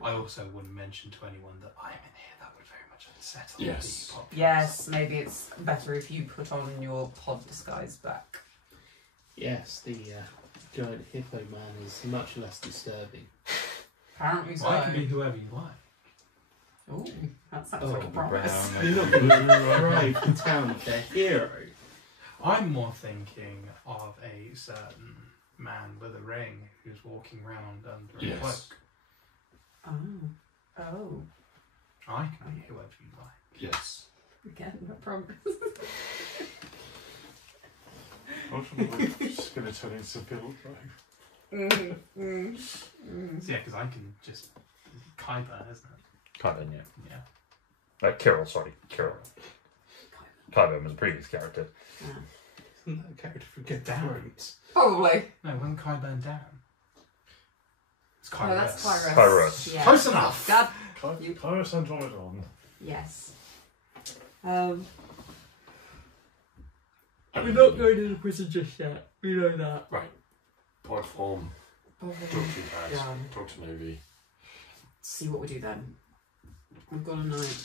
I also wouldn't mention to anyone that I'm in here. That would very much unsettle Yes. the populace. Yes, maybe it's better if you put on your pod disguise back. Yes, the giant hippo man is much less disturbing. Apparently so. Well, I can be whoever you like. Ooh, that sounds like a Oh, promise. You're not going to drive the town of their hero. I'm more thinking of a certain man with a ring who's walking around under a Yes. cloak. Oh. Oh. I can be whoever you like. Yes. Again, no promise. Ultimately, it's just going to turn into Bill Drive. So yeah, because I can just Kyber, isn't it? Kind of, yeah. Yeah. Kirill, sorry. Kirill. Kyburn was a previous character. Isn't that a character from Get Down? Probably. No, when Kai burned down. It's Kyrus. Oh, that's Kyrus. Kyrus. Yeah. Close enough. Dad. Kyrus Andromedon. Yes. We're not going to the prison just yet. We know that. Right. Pod form. Talk to Paz. Yeah. Talk to Novi. See what we do then. We've got a night.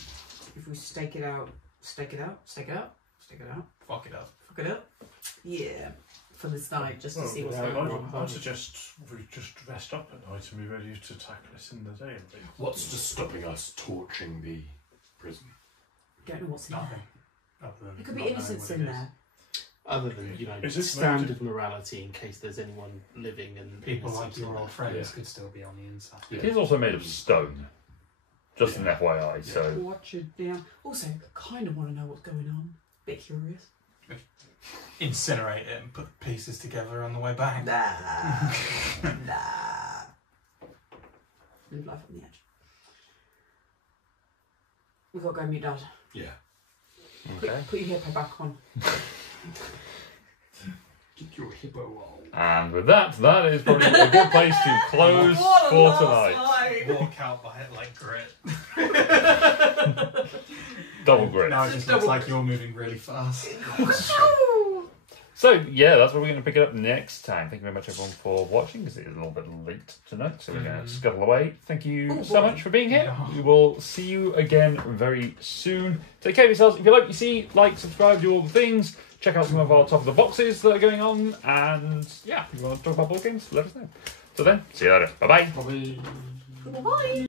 If we stake it out. Stake it out? Stake it out? Stake it out? Fuck it up. Fuck it up? Yeah. For this night, just to see what's I going on. I'd suggest we just rest up at night and be ready to tackle this in the day. What's just stopping us torching the prison? Don't know what's in Nothing. there. Other than There could be not knowing innocents what in it is. there. Other than, you know, Is it standard morality in case there's anyone living and People innocent like your in old there. friends Yeah. could still be on the inside. It is also made of stone. Just an FYI, so... Watch it down. Also, kind of want to know what's going on. Bit curious. Incinerate it and put pieces together on the way back. Nah. Nah. Live life on the edge. We've got to go meet Dad. Yeah. Okay. Put your hippo back on. Get your hippo roll. And with that is probably a good place to close for tonight. Walk out by it like grit. Double grit. Now it just looks like you're moving really fast. So, yeah, that's where we're going to pick it up next time. Thank you very much, everyone, for watching, because it is a little bit late tonight, so we're going to scuttle away. Thank you so much for being here. Yeah. We will see you again very soon. Take care of yourselves. If you like what you see, like, subscribe, do all the things. Check out some of our top of the boxes that are going on. And, yeah, if you want to talk about board games, let us know. So then, see you later. Bye-bye. Probably. Bye.